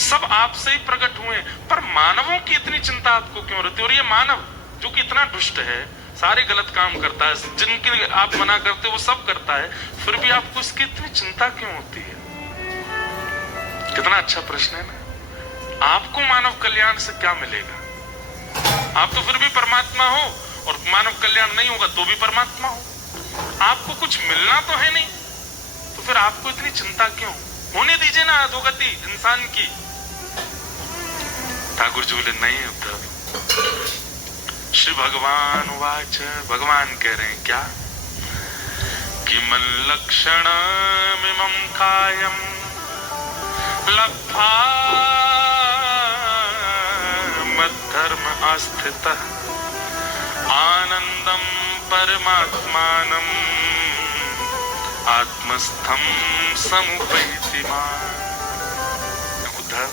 सब आपसे ही प्रकट हुए, पर मानवों की इतनी चिंता आपको क्यों रहती है? और ये मानव जो कि इतना दुष्ट है, सारे गलत काम करता है, जिनके आप मना करते वो सब करता है, फिर भी आपको इसकी इतनी चिंता क्यों होती है? कितना अच्छा प्रश्न है ना। आपको मानव कल्याण से क्या मिलेगा? आप तो फिर भी परमात्मा हो, और मानव कल्याण नहीं होगा तो भी परमात्मा हो। आपको कुछ मिलना तो है नहीं, तो फिर आपको इतनी चिंता क्यों? होने दीजिए ना अधोगति इंसान की। ठाकुर जी बोले नहीं उद्धव। श्री भगवान वाच, भगवान कह रहे हैं क्या कि मन लक्षण मिमं कायम लब्धा मद्धर्म आस्थितः आनंदम परमात्मानम आत्मस्थम समुपैति मां। उद्धव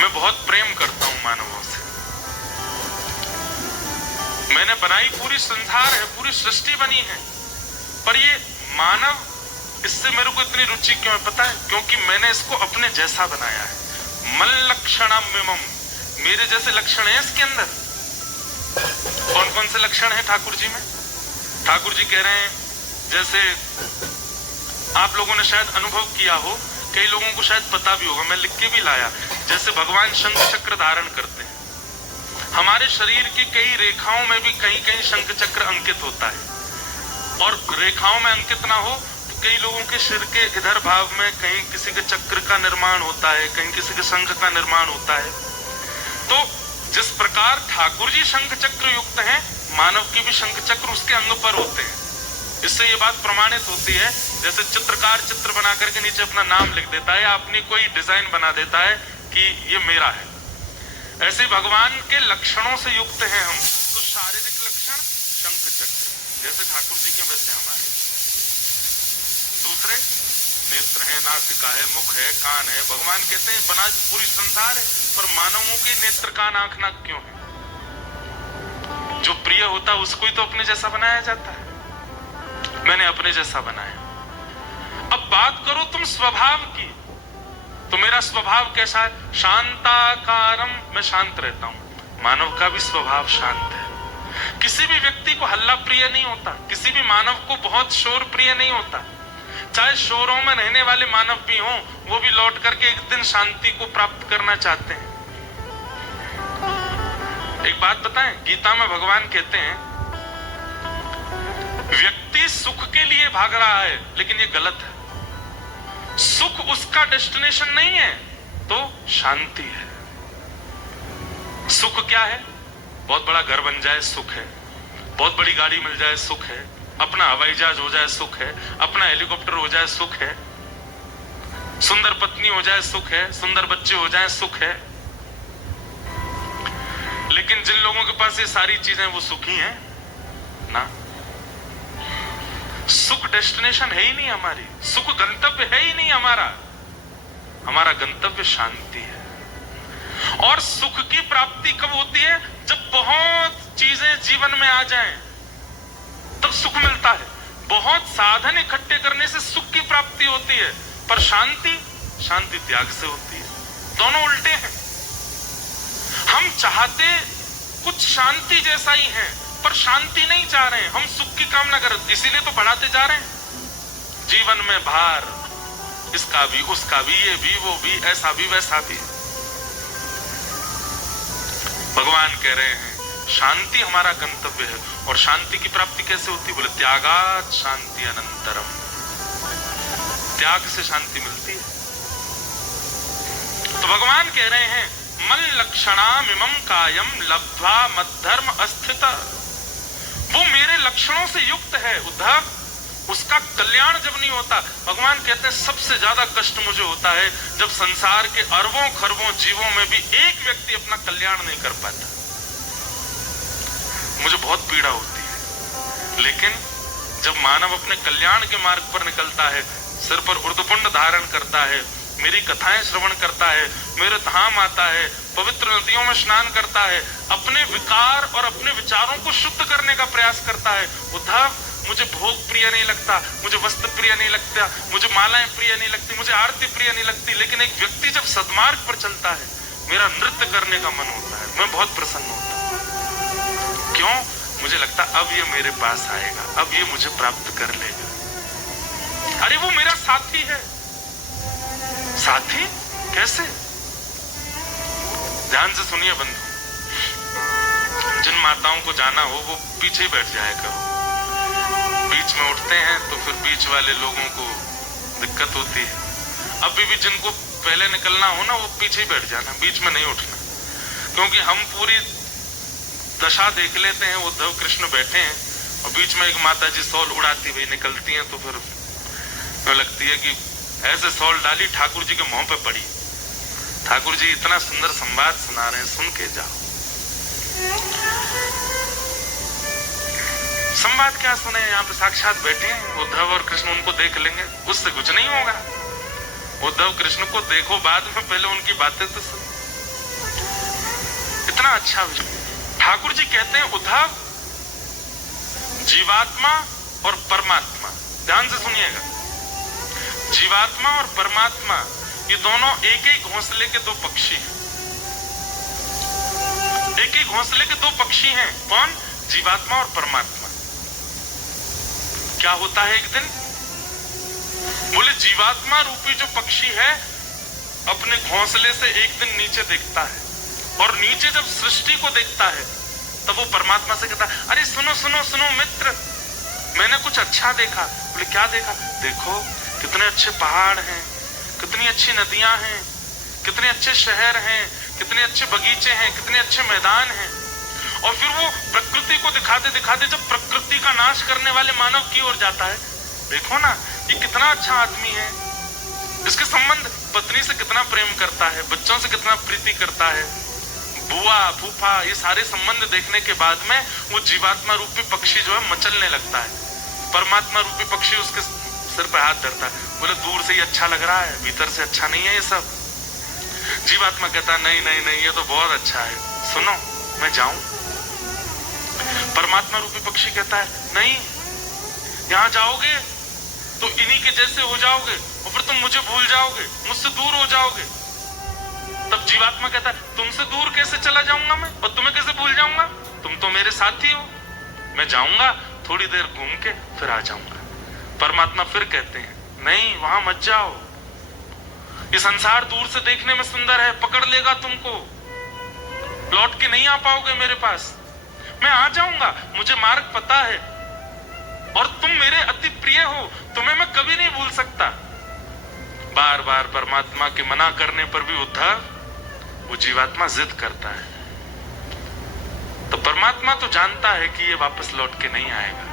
मैं बहुत प्रेम करता हूं मानवों से। मैंने बनाई पूरी संसार है, पूरी सृष्टि बनी है, पर ये मानव, इससे मेरे को इतनी रुचि क्यों है पता है? क्योंकि मैंने इसको अपने जैसा बनाया है। मन लक्षणम मिमम, मेरे जैसे लक्षण है इसके अंदर। कौन कौन से लक्षण है ठाकुर जी में? ठाकुर जी कह रहे हैं, जैसे आप लोगों ने शायद अनुभव किया हो, कई लोगों को शायद पता भी होगा, मैं लिख के भी लाया, जैसे भगवान शंख चक्र धारण करते हैं, हमारे शरीर की कई रेखाओं में भी कहीं कहीं शंख चक्र अंकित होता है, और रेखाओं में अंकित ना हो कई लोगों के सिर के इधर भाव में कहीं किसी के चक्र का निर्माण होता है, कहीं किसी के शंख का निर्माण होता है। तो जिस प्रकार ठाकुर जी शंख चक्र युक्त हैं, मानव की भी शंख चक्र उसके अंग पर होते हैं। इससे ये बात प्रमाणित होती है, जैसे चित्रकार चित्र बना करके नीचे अपना नाम लिख देता है या अपनी कोई डिजाइन बना देता है कि ये मेरा है, ऐसे भगवान के लक्षणों से युक्त हैं हम। तो शारीरिक लक्षण शंख चक्र जैसे ठाकुर जी के, वैसे हमारे। दूसरे नेत्र है, नासिका है, मुख है, कान है। भगवान कहते हैं बना पूरी संसार है, पर मानवों के नेत्र, कान, आंख, नाक क्यों है? जो प्रिय होता है उसको ही तो अपने जैसा बनाया जाता है। मैंने अपने जैसा बनाया। अब बात करो तुम स्वभाव की, तो मेरा स्वभाव कैसा है? शांताकारम, मैं शांत रहता हूं। मानव का भी स्वभाव शांत है। किसी भी व्यक्ति को हल्ला प्रिय नहीं होता, किसी भी मानव को बहुत शोर प्रिय नहीं होता। चाहे शोरों में रहने वाले मानव भी हों, वो भी लौट करके एक दिन शांति को प्राप्त करना चाहते हैं। एक बात बताएं, गीता में भगवान कहते हैं व्यक्ति सुख के लिए भाग रहा है, लेकिन ये गलत है। सुख उसका डेस्टिनेशन नहीं है, तो शांति है। सुख क्या है? बहुत बड़ा घर बन जाए सुख है, बहुत बड़ी गाड़ी मिल जाए सुख है, अपना हवाई जहाज हो जाए सुख है, अपना हेलीकॉप्टर हो जाए सुख है, सुंदर पत्नी हो जाए सुख है, सुंदर बच्चे हो जाए सुख है। लेकिन जिन लोगों के पास ये सारी चीजें वो सुखी हैं ना। सुख डेस्टिनेशन है ही नहीं हमारी, सुख गंतव्य है ही नहीं हमारा। हमारा गंतव्य शांति है। और सुख की प्राप्ति कब होती है? जब बहुत चीजें जीवन में आ जाएं, तब सुख मिलता है। बहुत साधन इकट्ठे करने से सुख की प्राप्ति होती है, पर शांति, शांति त्याग से होती है। दोनों उल्टे हैं। हम चाहते कुछ शांति जैसा ही है, पर शांति नहीं चाह रहे हैं, हम सुख की कामना कर रहे, इसीलिए तो बढ़ाते जा रहे हैं। जीवन में भार, इसका भी, उसका भी, ये भी, वो भी, ऐसा भी, वैसा भी। भगवान कह रहे हैं शांति हमारा गंतव्य है। और शांति की प्राप्ति कैसे होती है? बोले त्यागात शांति अनंतरम। त्याग से शांति मिलती है। तो भगवान कह रहे हैं मन लक्षणाम इमं कायम लब्ध्वा मद्धर्म अस्थित। वो मेरे लक्षणों से युक्त है उद्धव, उसका कल्याण जब नहीं होता। भगवान कहते हैं सबसे ज्यादा कष्ट मुझे होता है जब संसार के अरबों खरबों जीवों में भी एक व्यक्ति अपना कल्याण नहीं कर पाता। मुझे बहुत पीड़ा होती है। लेकिन जब मानव अपने कल्याण के मार्ग पर निकलता है, सिर पर उर्दपुंड धारण करता है, मेरी कथाएं श्रवण करता है, मेरे धाम आता है, पवित्र नदियों में स्नान करता है, अपने विकार और अपने विचारों को शुद्ध करने का प्रयास करता है। उद्धव, मुझे भोग प्रिय नहीं लगता, मुझे वस्त्र प्रिय नहीं लगता, मुझे मालाएं प्रिय नहीं लगती, मुझे आरती प्रिय नहीं लगती। लेकिन एक व्यक्ति जब सद्मार्ग पर चलता है, मेरा नृत्य करने का मन होता है, मैं बहुत प्रसन्न होता हूं। क्यों? मुझे लगता अब ये मेरे पास आएगा, अब ये मुझे प्राप्त कर लेगा। अरे वो मेरा साथी है। साथी कैसे? ध्यान से सुनिए बंधु, जिन माताओं को जाना हो वो पीछे ही बैठ जाया करो। बीच में उठते हैं तो फिर बीच वाले लोगों को दिक्कत होती है। अभी भी जिनको पहले निकलना हो ना, वो पीछे ही बैठ जाना, बीच में नहीं उठना। क्योंकि हम पूरी दशा देख लेते हैं, उद्धव कृष्ण बैठे हैं और बीच में एक माता जी सौल उड़ाती हुई निकलती हैं, तो फिर लगती है कि ऐसे सौल डाली ठाकुर जी के मुंह पे पड़ी। ठाकुर जी इतना सुंदर संवाद सुना रहे हैं, सुन के जाओ। संवाद क्या सुने? यहाँ पे साक्षात बैठे हैं उद्धव और कृष्ण, उनको देख लेंगे, उससे कुछ नहीं होगा। उद्धव कृष्ण को देखो बाद में, पहले उनकी बातें तो सुनो। इतना अच्छा विषय। ठाकुर जी कहते हैं उद्धव, जीवात्मा और परमात्मा, ध्यान से सुनिएगा, जीवात्मा और परमात्मा ये दोनों एक ही घोंसले के दो पक्षी हैं। एक ही घोंसले के दो पक्षी हैं। कौन? जीवात्मा और परमात्मा। क्या होता है एक दिन? बोले जीवात्मा रूपी जो पक्षी है अपने घोंसले से एक दिन नीचे देखता है, और नीचे जब सृष्टि को देखता है तब वो परमात्मा से कहता है, अरे सुनो सुनो सुनो मित्र, मैंने कुछ अच्छा देखा। बोले क्या देखा? देखो कितने अच्छे पहाड़ हैं, कितनी अच्छी नदियां हैं, कितने अच्छे शहर हैं, कितने अच्छे बगीचे हैं, कितने अच्छे मैदान हैं। और फिर वो प्रकृति को दिखाते दिखाते जब प्रकृति का नाश करने वाले मानव की ओर जाता है, देखो ना ये कितना अच्छा आदमी है, इसके संबंध पत्नी से कितना प्रेम करता है, बच्चों से कितना प्रीति करता है, बुआ फूफा ये सारे संबंध देखने के बाद में वो जीवात्मा रूपी पक्षी जो है मचलने लगता है। परमात्मा रूपी पक्षी उसके सिर पर हाथ धरता है, बोले दूर से ही अच्छा लग रहा है, भीतर से अच्छा नहीं है ये सब। जीवात्मा कहता है नहीं नहीं नहीं, ये तो बहुत अच्छा है, सुनो मैं जाऊं। परमात्मा रूपी पक्षी कहता है नहीं, यहां जाओगे तो इन्हीं के जैसे हो जाओगे और फिर तुम मुझे भूल जाओगे, मुझसे दूर हो जाओगे। तब जीवात्मा कहता है तुमसे दूर कैसे चला जाऊंगा मैं और तुम्हें कैसे भूल जाऊंगा, तुम तो मेरे साथी हो, मैं जाऊंगा थोड़ी देर घूम के फिर आ जाऊंगा। परमात्मा फिर कहते हैं नहीं वहां मत जाओ, ये संसार दूर से देखने में सुंदर है, पकड़ लेगा तुमको, लौट के नहीं आ पाओगे मेरे पास, मैं आ जाऊंगा, मुझे मार्ग पता है और तुम मेरे अति प्रिय हो, तुम्हें मैं कभी नहीं भूल सकता। बार बार परमात्मा के मना करने पर भी उद्धव वो जीवात्मा जिद करता है। तो परमात्मा तो जानता है कि ये वापस लौट के नहीं आएगा,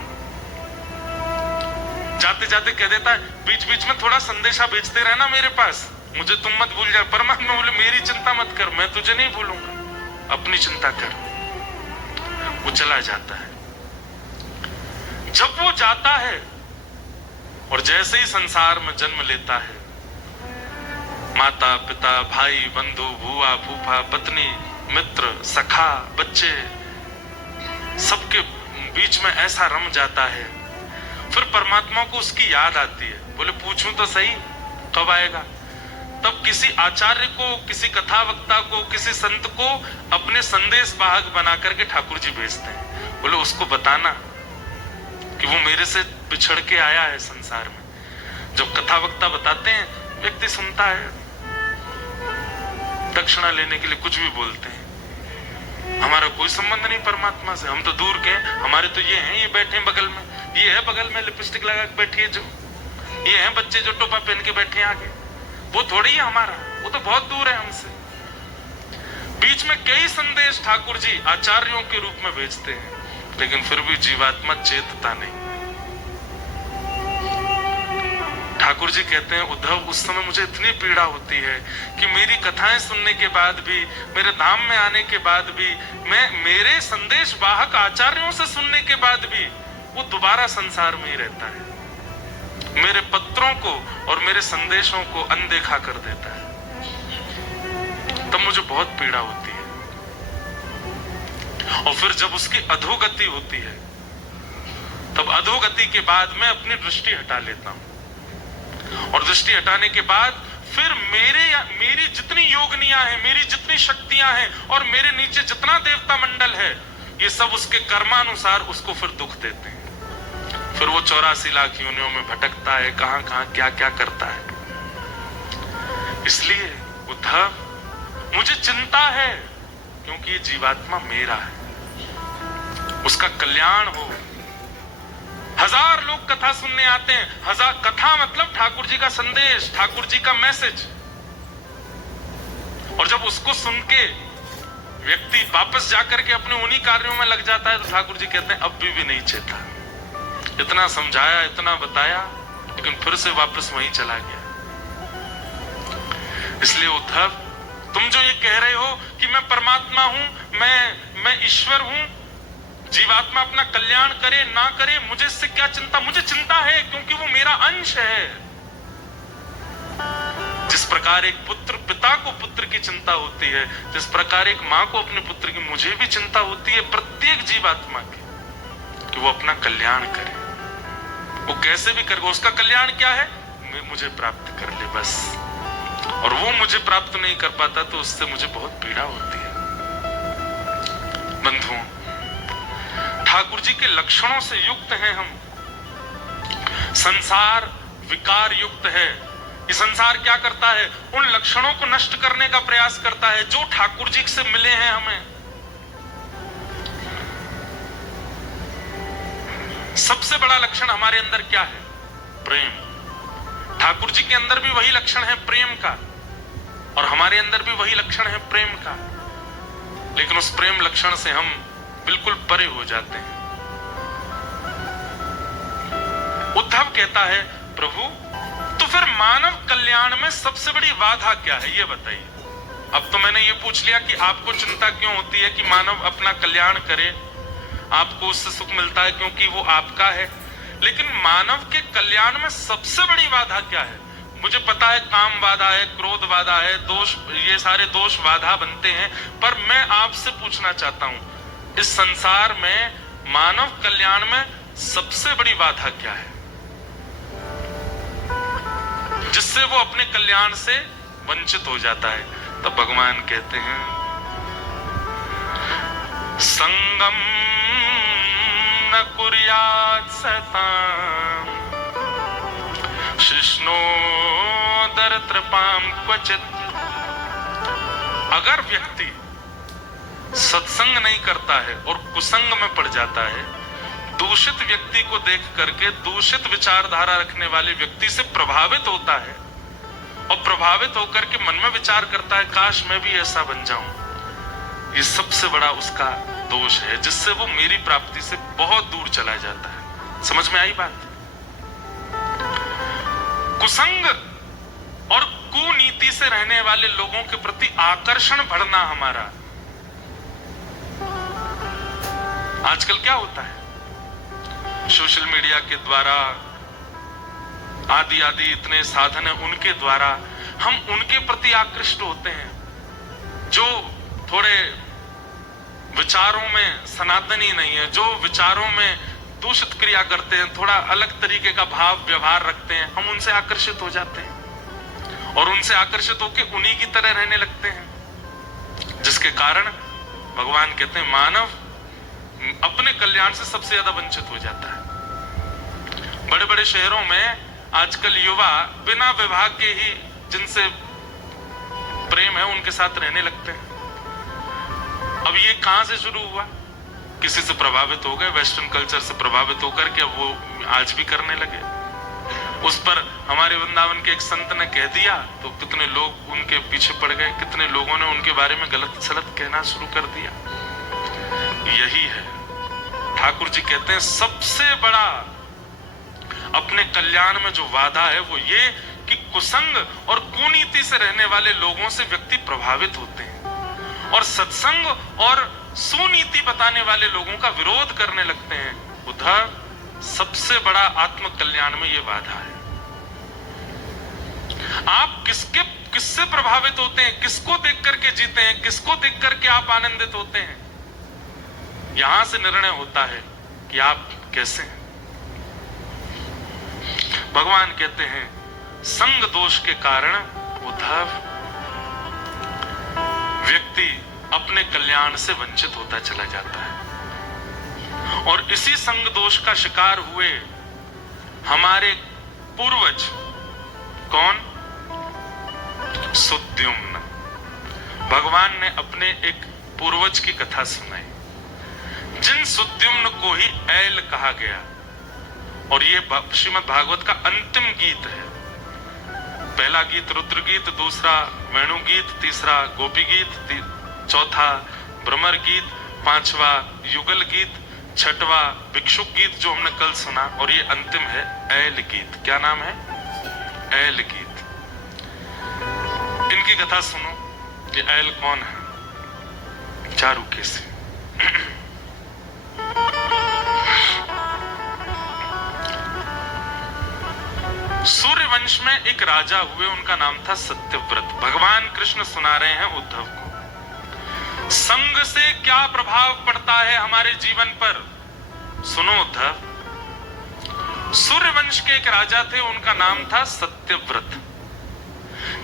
जाते जाते कह देता है बीच बीच में थोड़ा संदेशा भेजते रहना मेरे पास, मुझे तुम मत भूल जाए। परमात्मा बोले मेरी चिंता मत कर, मैं तुझे नहीं भूलूंगा, अपनी चिंता कर। वो चला जाता है। जब वो जाता है और जैसे ही संसार में जन्म लेता है, माता पिता भाई बंधु बुआ फूफा पत्नी मित्र सखा बच्चे सबके बीच में ऐसा रम जाता है, फिर परमात्मा को उसकी याद आती है, बोले पूछूं तो सही कब आएगा। तब किसी आचार्य को, किसी कथा वक्ता को, किसी संत को अपने संदेश वाहक बना करके ठाकुर जी भेजते हैं, बोले उसको बताना कि वो मेरे से बिछड़ के आया है संसार में। जब कथा वक्ता बताते हैं, व्यक्ति सुनता है, दक्षिणा लेने के लिए कुछ भी बोलते हैं, हमारा कोई संबंध नहीं परमात्मा से, हम तो दूर के, हमारे तो ये हैं, ये बैठे हैं बगल में, ये है बगल में लिपस्टिक लगा के बैठी है जो, ये है बच्चे जो टोपा पहन के बैठे हैं आगे, वो थोड़ी है हमारा, वो तो बहुत दूर है हमसे। बीच में कई संदेश ठाकुर जी आचार्यों के रूप में भेजते हैं, लेकिन फिर भी जीवात्मा चेतता नहीं। ठाकुर जी कहते हैं उद्धव उस समय मुझे इतनी पीड़ा होती है कि मेरी कथाएं सुनने के बाद भी, मेरे धाम में आने के बाद भी, मैं मेरे संदेश वाहक आचार्यों से सुनने के बाद भी वो दोबारा संसार में ही रहता है, मेरे पत्रों को और मेरे संदेशों को अनदेखा कर देता है। तब मुझे बहुत पीड़ा होती है। और फिर जब उसकी अधोगति होती है, तब अधोगति के बाद मैं अपनी दृष्टि हटा लेता हूं, और दृष्टि हटाने के बाद फिर मेरी जितनी योगनियां हैं, मेरी जितनी शक्तियां हैं और मेरे नीचे जितना देवता मंडल है, ये सब उसके कर्मानुसार उसको फिर दुख देते हैं। फिर वो 84 लाख योनियों में भटकता है, कहां कहां क्या क्या करता है। इसलिए उद्धव मुझे चिंता है, क्योंकि ये जीवात्मा मेरा है, उसका कल्याण हो। 1000 लोग कथा सुनने आते हैं, 1000 कथा मतलब ठाकुर जी का संदेश, ठाकुर जी का मैसेज, और जब उसको सुन के व्यक्ति वापस जाकर के अपने उन्हीं कार्यों में लग जाता है, तो ठाकुर जी कहते हैं अब भी नहीं चेता, इतना समझाया इतना बताया, लेकिन फिर से वापस वहीं चला गया। इसलिए उद्धव तुम जो ये कह रहे हो कि मैं परमात्मा हूं, मैं ईश्वर हूं, जीवात्मा अपना कल्याण करे ना करे, मुझे इससे क्या चिंता, मुझे चिंता है क्योंकि वो मेरा अंश है। जिस प्रकार एक पुत्र पिता को पुत्र की चिंता होती है, जिस प्रकार एक मां को अपने पुत्र की, मुझे भी चिंता होती है प्रत्येक जीवात्मा की, कि वो अपना कल्याण करे। वो कैसे भी करे, उसका कल्याण क्या है, मुझे प्राप्त कर ले बस, और वो मुझे प्राप्त नहीं कर पाता तो उससे मुझे बहुत पीड़ा होती है। बंधुओं, ठाकुर जी के लक्षणों से युक्त हैं हम। संसार विकार युक्त है। ये संसार क्या करता है, उन लक्षणों को नष्ट करने का प्रयास करता है जो ठाकुर जी से मिले हैं हमें। सबसे बड़ा लक्षण हमारे अंदर क्या है, प्रेम। ठाकुर जी के अंदर भी वही लक्षण है प्रेम का, और हमारे अंदर भी वही लक्षण है प्रेम का। लेकिन उस प्रेम लक्षण से हम बिल्कुल परे हो जाते हैं। उद्धव कहता है, प्रभु तो फिर मानव कल्याण में सबसे बड़ी बाधा क्या है, ये बताइए। अब तो मैंने ये पूछ लिया कि आपको चिंता क्यों होती है कि मानव अपना कल्याण करे, आपको उससे सुख मिलता है क्योंकि वो आपका है, लेकिन मानव के कल्याण में सबसे बड़ी बाधा क्या है? मुझे पता है काम बाधा है, क्रोध बाधा है, दोष, ये सारे दोष बाधा बनते हैं, पर मैं आपसे पूछना चाहता हूं, इस संसार में मानव कल्याण में सबसे बड़ी बाधा क्या है, जिससे वो अपने कल्याण से वंचित हो जाता है? तो भगवान कहते हैं, संगम न कुर्यात् सताम शिष्णोदर तृपाम क्वचित। अगर व्यक्ति सत्संग नहीं करता है और कुसंग में पड़ जाता है, दूषित व्यक्ति को देख करके दूषित विचारधारा रखने वाले व्यक्ति से प्रभावित होता है और प्रभावित होकर के मन में विचार करता है, काश मैं भी ऐसा बन जाऊं, ये सबसे बड़ा उसका दोष है, जिससे वो मेरी प्राप्ति से बहुत दूर चला जाता है। समझ में आई बात? कुसंग और कुनीति से रहने वाले लोगों के प्रति आकर्षण बढ़ना हमारा। आजकल क्या होता है, सोशल मीडिया के द्वारा आदि आदि इतने साधन है, उनके द्वारा हम उनके प्रति आकृष्ट होते हैं जो थोड़े विचारों में सनातनी नहीं है, जो विचारों में दूषित क्रिया करते हैं, थोड़ा अलग तरीके का भाव व्यवहार रखते हैं, हम उनसे आकर्षित हो जाते हैं और उनसे आकर्षित होकर उन्हीं की तरह रहने लगते हैं, जिसके कारण भगवान कहते हैं मानव अपने कल्याण से सबसे ज्यादा वंचित हो जाता है। बड़े बड़े शहरों में आजकल युवा बिना विवाह के ही जिनसे प्रेम है उनके साथ रहने लगते हैं। अब ये कहां से शुरू हुआ? किसी से प्रभावित हो गए, वेस्टर्न कल्चर से प्रभावित होकर के अब वो आज भी करने लगे। उस पर हमारे वृंदावन के एक संत ने कह दिया तो कितने लोग उनके पीछे पड़ गए, कितने लोगों ने उनके बारे में गलत सलत कहना शुरू कर दिया। यही है, ठाकुर जी कहते हैं सबसे बड़ा अपने कल्याण में जो वादा है वो ये कि कुसंग और कुनीति से रहने वाले लोगों से व्यक्ति प्रभावित होते हैं और सत्संग और सुनीति बताने वाले लोगों का विरोध करने लगते हैं। उधर सबसे बड़ा आत्म कल्याण में ये बाधा है। आप किससे प्रभावित होते हैं, किसको देख करके जीते हैं, किसको देख करके आप आनंदित होते हैं, यहां से निर्णय होता है कि आप कैसे हैं। भगवान कहते हैं संग दोष के कारण उद्धव व्यक्ति अपने कल्याण से वंचित होता चला जाता है और इसी संग दोष का शिकार हुए हमारे पूर्वज। कौन? सुद्युम्न। भगवान ने अपने एक पूर्वज की कथा सुनाई, जिन सुद्युम्न को ही ऐल कहा गया, और ये श्रीमद् भागवत का अंतिम गीत है। पहला गीत रुद्र गीत, दूसरा वेणु गीत, तीसरा गोपी गीत, चौथा भ्रमर गीत, पांचवा युगल गीत, छठवा भिक्षुक गीत जो हमने कल सुना, और ये अंतिम है ऐल गीत। क्या नाम है? ऐल गीत। इनकी कथा सुनो। ये ऐल कौन है? चारुके से। सूर्य वंश में एक राजा हुए, उनका नाम था सत्यव्रत। भगवान कृष्ण सुना रहे हैं उद्धव को, संग से क्या प्रभाव पड़ता है हमारे जीवन पर। सुनो उद्धव, सूर्यवंश के एक राजा थे, उनका नाम था सत्यव्रत।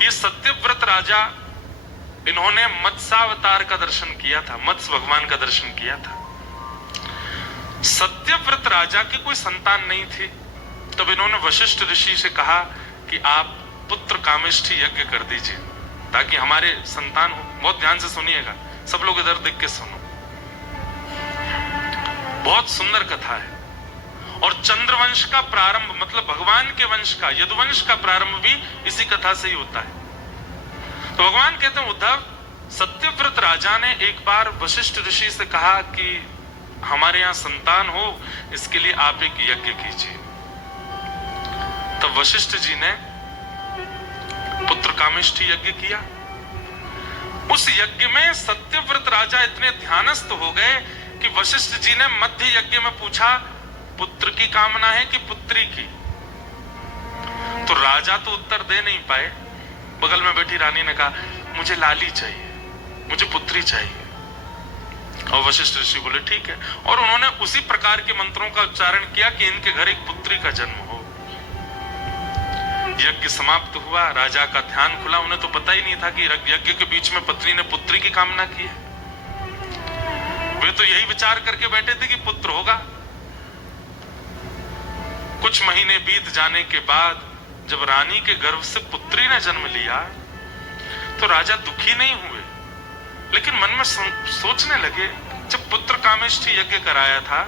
ये सत्यव्रत राजा, इन्होंने मत्स्यावतार का दर्शन किया था, मत्स्य भगवान का दर्शन किया था। सत्यव्रत राजा की कोई संतान नहीं थी, तब इन्होंने वशिष्ठ ऋषि से कहा कि आप पुत्र कामेष्ठी यज्ञ कर दीजिए ताकि हमारे संतान हो। बहुत ध्यान से सुनिएगा, सब लोग इधर देख के सुनो, बहुत सुंदर कथा है। और चंद्रवंश का प्रारंभ, मतलब भगवान के वंश का, यदुवंश का प्रारंभ भी इसी कथा से ही होता है। तो भगवान कहते हैं उद्धव, सत्यव्रत राजा ने एक बार वशिष्ठ ऋषि से कहा कि हमारे यहाँ संतान हो, इसके लिए आप एक यज्ञ कीजिए। तब वशिष्ठ जी ने पुत्र कामेष्ठी यज्ञ किया। उस यज्ञ में सत्यव्रत राजा इतने ध्यानस्थ हो गए कि वशिष्ठ जी ने मध्य यज्ञ में पूछा, पुत्र की कामना है कि पुत्री की? तो राजा तो उत्तर दे नहीं पाए। बगल में बैठी रानी ने कहा, मुझे लाली चाहिए, मुझे पुत्री चाहिए। और वशिष्ठ ऋषि बोले ठीक है, और उन्होंने उसी प्रकार के मंत्रों का उच्चारण किया कि इनके घर एक पुत्री का जन्म हो। यज्ञ समाप्त हुआ, राजा का ध्यान खुला। उन्हें तो पता ही नहीं था कि यज्ञ के बीच में पत्नी ने पुत्री की कामना की है। वे तो यही विचार करके बैठे थे कि पुत्र होगा। कुछ महीने बीत जाने के बाद जब रानी के गर्भ से पुत्री ने जन्म लिया तो राजा दुखी नहीं हुए, लेकिन मन में सोचने लगे, जब पुत्र कामेष्ठी यज्ञ कराया था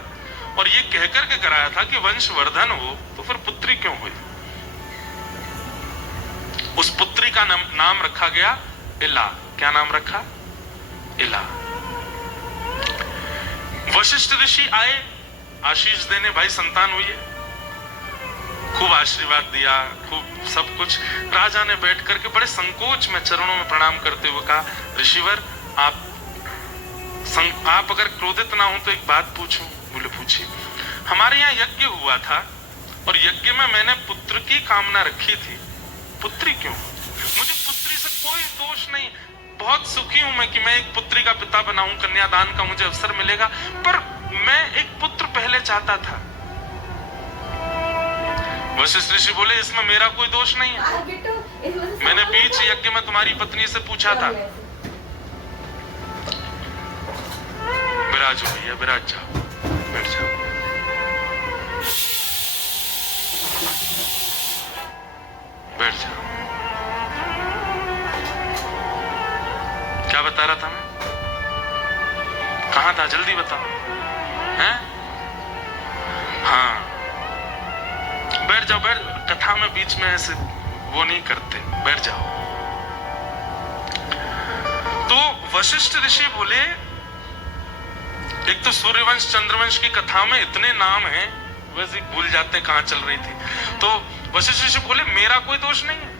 और ये कहकर के कराया था कि वंशवर्धन हो, तो फिर पुत्री क्यों हुई? उस पुत्री का नाम रखा गया इला। क्या नाम रखा? इला। वशिष्ठ ऋषि आए आशीष देने, भाई संतान हुई है। खूब आशीर्वाद दिया, खूब सब कुछ। राजा ने बैठ करके बड़े संकोच में चरणों में प्रणाम करते हुए कहा, ऋषिवर आप अगर क्रोधित ना हो तो एक बात पूछूं? बोले पूछिए। हमारे यहाँ यज्ञ हुआ था और यज्ञ में मैंने पुत्र की कामना रखी थी, पुत्री क्यों? मुझे पुत्री से कोई दोष नहीं, बहुत सुखी हूं मैं कि मैं एक पुत्री का पिता बनाऊं, कन्यादान का मुझे अवसर मिलेगा, पर मैं एक पुत्र पहले चाहता था। वशिष्ठ ऋषि बोले, इसमें मेरा कोई दोष नहीं है। मैंने बीच यज्ञ में तुम्हारी पत्नी से पूछा था। विराजो भैया, विराज जाओ, बैठ जाओ। बैठ जाओ। क्या बता रहा था मैं? कहां था? जल्दी बताओ। हैं? हाँ, बैठ जाओ। बैठ, कथा में बीच में ऐसे वो नहीं करते, बैठ जाओ। तो वशिष्ठ ऋषि बोले, एक तो सूर्यवंश चंद्रवंश की कथा में इतने नाम हैं, वैसे भूल जाते कहां चल रही थी। तो वशिष्ठ ऋषि बोले, मेरा कोई दोष नहीं है।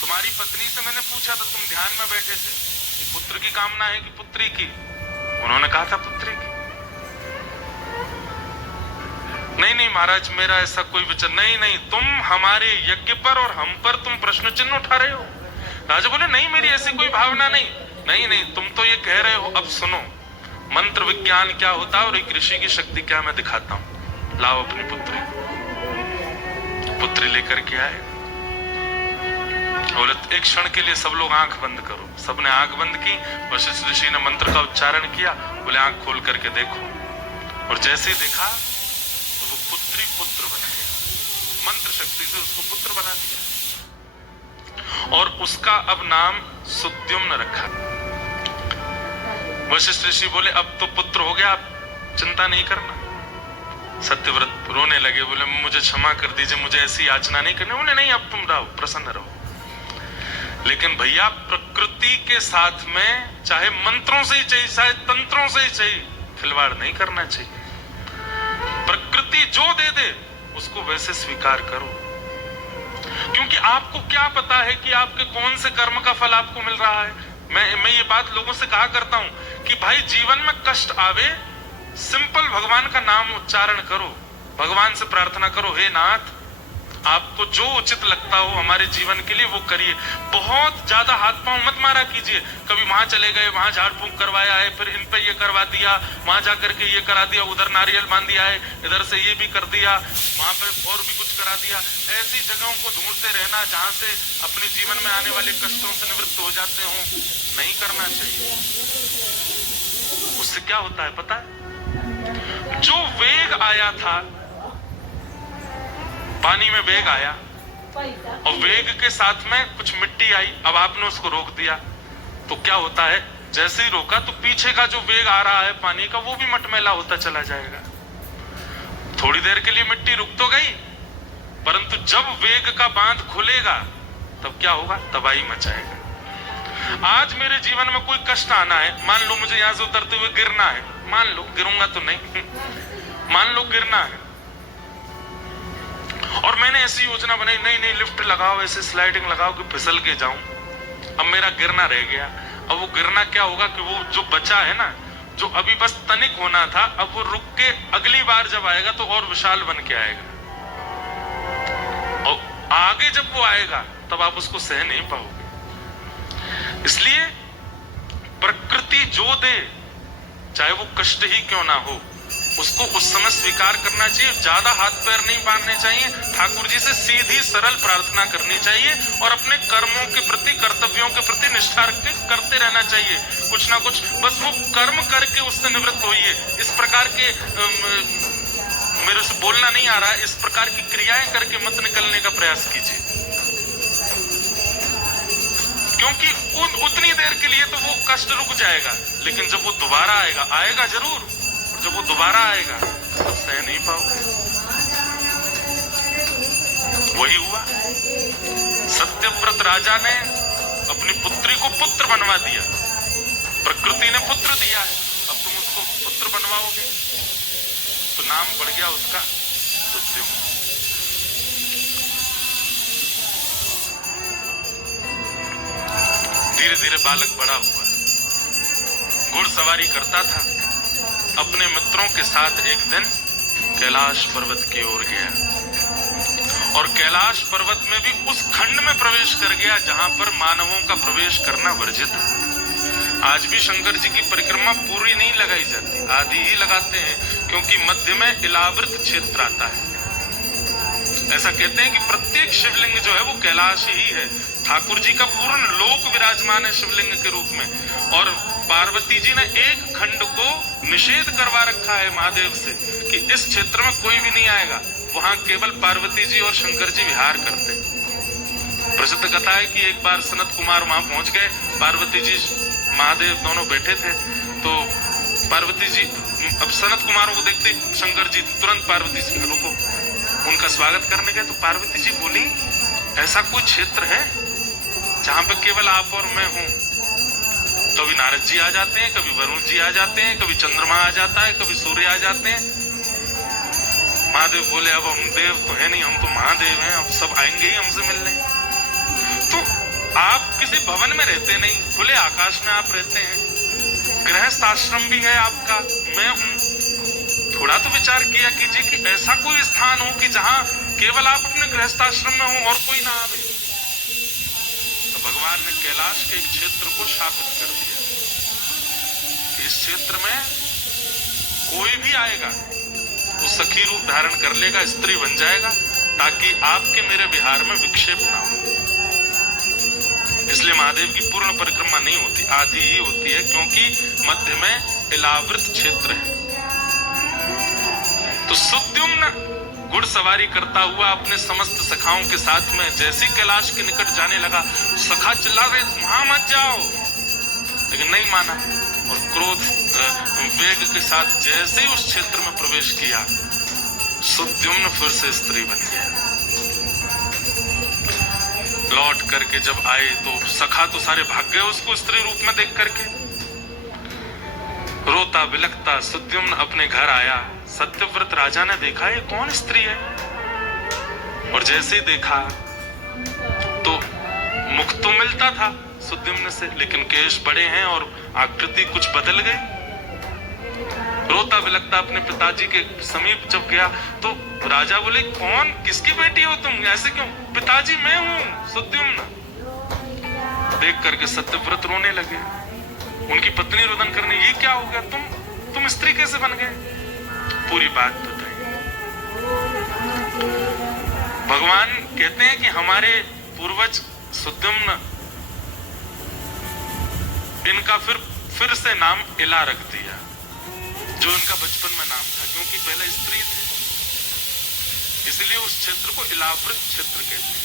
तुम्हारी पत्नी से मैंने पूछा था, तुम ध्यान में बैठे थे कि पुत्र की कामना है कि पुत्री की? उन्होंने कहा था पुत्री की। नहीं नहीं महाराज, मेरा ऐसा कोई विचार नहीं। तुम हमारे यज्ञ पर और हम पर तुम प्रश्न चिन्ह उठा रहे हो। राजा बोले, नहीं मेरी ऐसी कोई भावना नहीं, तुम तो ये कह रहे हो। अब सुनो, मंत्र विज्ञान क्या होता है और एक ऋषि की शक्ति क्या, मैं दिखाता हूं। लाओ अपनी पुत्री लेकर के आए। बोले, एक क्षण के लिए सब लोग आंख बंद करो। सबने आंख बंद की। वशिष्ठ ऋषि ने मंत्र का उच्चारण किया। बोले, आंख खोल करके देखो। और जैसे ही देखा तो वो पुत्री पुत्र बन गया। मंत्र शक्ति से उसको पुत्र बना दिया और उसका अब नाम सुद्युम्न रखा। वशिष्ठ ऋषि बोले, अब तो पुत्र हो गया, आप चिंता नहीं करना। सत्यव्रत रोने लगे, बोले, मुझे क्षमा कर दीजिए, मुझे ऐसी याचना नहीं करनी। बोले, नहीं, अब तुम रहो, प्रसन्न रहो। लेकिन भैया, प्रकृति के साथ में चाहे मंत्रों से ही चाहिए, चाहे तंत्रों से ही चाहिए, खिलवाड़ नहीं करना चाहिए। प्रकृति जो दे दे उसको वैसे स्वीकार करो, क्योंकि आपको क्या पता है कि आपके कौन से कर्म का फल आपको मिल रहा है। मैं ये बात लोगों से कहा करता हूं कि भाई, जीवन में कष्ट आवे, सिंपल भगवान का नाम उच्चारण करो, भगवान से प्रार्थना करो, हे नाथ, आपको जो उचित लगता हो हमारे जीवन के लिए वो करिए। बहुत ज्यादा हाथ पांव मत मारा कीजिए। कभी वहां चले गए, वहां झाड़ फूंक करवाया है, फिर इन पे ये करवा दिया, वहां जाकर के ये करा दिया, उधर नारियल बांध दिया है, इधर से ये भी कर दिया, वहां पे और भी कुछ करा दिया। ऐसी जगहों को ढूंढते रहना जहां से अपने जीवन में आने वाले कष्टों से निवृत्त हो जाते हो, नहीं करना चाहिए। उससे क्या होता है पता है? जो वेग आया था, पानी में वेग आया और वेग के साथ में कुछ मिट्टी आई, अब आपने उसको रोक दिया, तो क्या होता है? जैसे ही रोका तो पीछे का जो वेग आ रहा है पानी का, वो भी मटमैला होता चला जाएगा। थोड़ी देर के लिए मिट्टी रुक तो गई, परंतु जब वेग का बांध खुलेगा तब क्या होगा? तबाही मचाएगा। आज मेरे जीवन में कोई कष्ट आना है, मान लो मुझे यहां से उतरते हुए गिरना है, मान लो, गिरूंगा तो नहीं, मान लो गिरना है, और मैंने ऐसी योजना बनाई, नहीं नहीं लिफ्ट लगाओ, ऐसे स्लाइडिंग लगाओ कि फिसल के जाऊं, अब मेरा गिरना रह गया। अब वो गिरना क्या होगा कि वो जो बचा है ना, जो अभी बस तनिक होना था, अब वो रुक के अगली बार जब आएगा तो और विशाल बन के आएगा, और आगे जब वो आएगा तब आप उसको सह नहीं पाओगे। इसलिए प्रकृति जो दे, चाहे वो कष्ट ही क्यों ना हो, उसको उस समय स्वीकार करना चाहिए। ज्यादा हाथ पैर नहीं बांधने चाहिए, ठाकुर जी से सीधी सरल प्रार्थना करनी चाहिए और अपने कर्मों के प्रति, कर्तव्यों के प्रति निष्ठा रख के करते रहना चाहिए, कुछ ना कुछ, बस वो कर्म करके उससे निवृत्त होइए। इस प्रकार के मेरे से बोलना नहीं आ रहा है, इस प्रकार की क्रियाएं करके मत निकलने का प्रयास कीजिए, क्योंकि उतनी देर के लिए तो वो कष्ट रुक जाएगा, लेकिन जब वो दोबारा आएगा, आएगा जरूर, जब वो दोबारा आएगा तब सह नहीं पाओगे। वही हुआ, सत्यव्रत राजा ने अपनी पुत्री को पुत्र बनवा दिया, प्रकृति ने पुत्र दिया है, अब तुम उसको पुत्र बनवाओगे, तो नाम पड़ गया उसका सत्यम। धीरे धीरे बालक बड़ा हुआ, घुड़सवारी करता था, अपने मित्रों के साथ एक दिन कैलाश पर्वत की ओर गया, और कैलाश पर्वत में भी उस खंड में प्रवेश कर गया जहां पर मानवों का प्रवेश करना वर्जित है। आज भी शंकर जी की परिक्रमा पूरी नहीं लगाई जाती, आधी ही लगाते हैं, क्योंकि मध्य में इलावृत क्षेत्र आता है। ऐसा कहते हैं कि प्रत्येक शिवलिंग जो है वो कैलाश ही है, ठाकुर जी का पूर्ण लोक विराजमान है शिवलिंग के रूप में, और पार्वती जी ने एक खंड को निषेध करवा रखा है महादेव से कि इस क्षेत्र में कोई भी नहीं आएगा, वहां केवल पार्वती जी और शंकर जी विहार करते। प्रसिद्ध कथा है कि एक बार सनत कुमार वहां पहुंच गए, पार्वती जी महादेव दोनों बैठे थे, तो पार्वती जी, अब सनत कुमारों को देखते शंकर जी तुरंत पार्वती जी रुको, उनका स्वागत करने गए, तो पार्वती जी बोली, ऐसा कोई क्षेत्र है जहां पे केवल आप और मैं हूं? कभी नारद जी आ जाते हैं, कभी वरुण जी आ जाते हैं, कभी चंद्रमा आ जाता है, कभी सूर्य आ जाते हैं। महादेव बोले, अब हम देव तो है नहीं, हम तो महादेव हैं, अब सब आएंगे ही हमसे मिलने। तो आप किसी भवन में रहते नहीं, खुले आकाश में आप रहते हैं, गृहस्थ आश्रम भी है आपका, मैं हूं। थोड़ा तो विचार किया कीजिए कि ऐसा कोई स्थान हो कि जहां केवल आप अपने गृहस्थ आश्रम में हो और कोई ना आवे। तो भगवान ने कैलाश के एक क्षेत्र को शापित कर दिया कि इस क्षेत्र में कोई भी आएगा वो सखी रूप धारण कर लेगा, स्त्री बन जाएगा, ताकि आपके मेरे विहार में विक्षेप ना हो। इसलिए महादेव की पूर्ण परिक्रमा नहीं होती, आधी ही होती है, क्योंकि मध्य में इलावृत क्षेत्र है। तो सुद्युम्न घुड़सवारी करता हुआ अपने समस्त सखाओं के साथ में जैसे कैलाश के निकट जाने लगा, सखा चिल्ला रहे, वहां मत जाओ, लेकिन नहीं माना, और क्रोध वेग के साथ जैसे ही उस क्षेत्र में प्रवेश किया, सुद्युम्न फिर से स्त्री बन गया। लौट करके जब आए तो सखा तो सारे भाग गए उसको स्त्री रूप में देख करके। रोता बिलखता सुद्युम्न अपने घर आया। सत्यव्रत राजा ने देखा ये कौन स्त्री है, और जैसे ही देखा तो मुख तो मिलता था सुद्युम्न से, लेकिन केश बड़े हैं और आकृति कुछ बदल गई। रोता बिलखता अपने पिताजी के समीप जब गया तो राजा बोले, कौन, किसकी बेटी हो तुम, ऐसे क्यों? पिताजी मैं हूं सुद्युम्न। देख करके सत्यव्रत रोने लगे। उनकी पत्नी रुदन करने, ये क्या हो गया, तुम स्त्री कैसे बन गए? पूरी बात बताई। भगवान कहते हैं कि हमारे पूर्वज सुद्युम्न, इनका फिर से नाम इला रख दिया, जो इनका बचपन में नाम था, क्योंकि पहले स्त्री थे, इसलिए उस क्षेत्र को इलावृत क्षेत्र कहते हैं,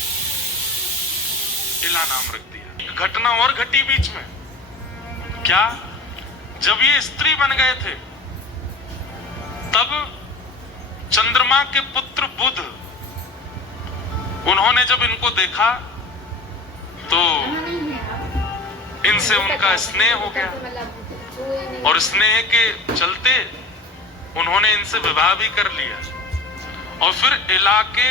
इला नाम रख दिया। घटना और घटी बीच में, क्या, जब ये स्त्री बन गए थे तब चंद्रमा के पुत्र बुध, उन्होंने जब इनको देखा तो इनसे उनका स्नेह हो गया और स्नेह के चलते उन्होंने इनसे विवाह भी कर लिया। और फिर इला के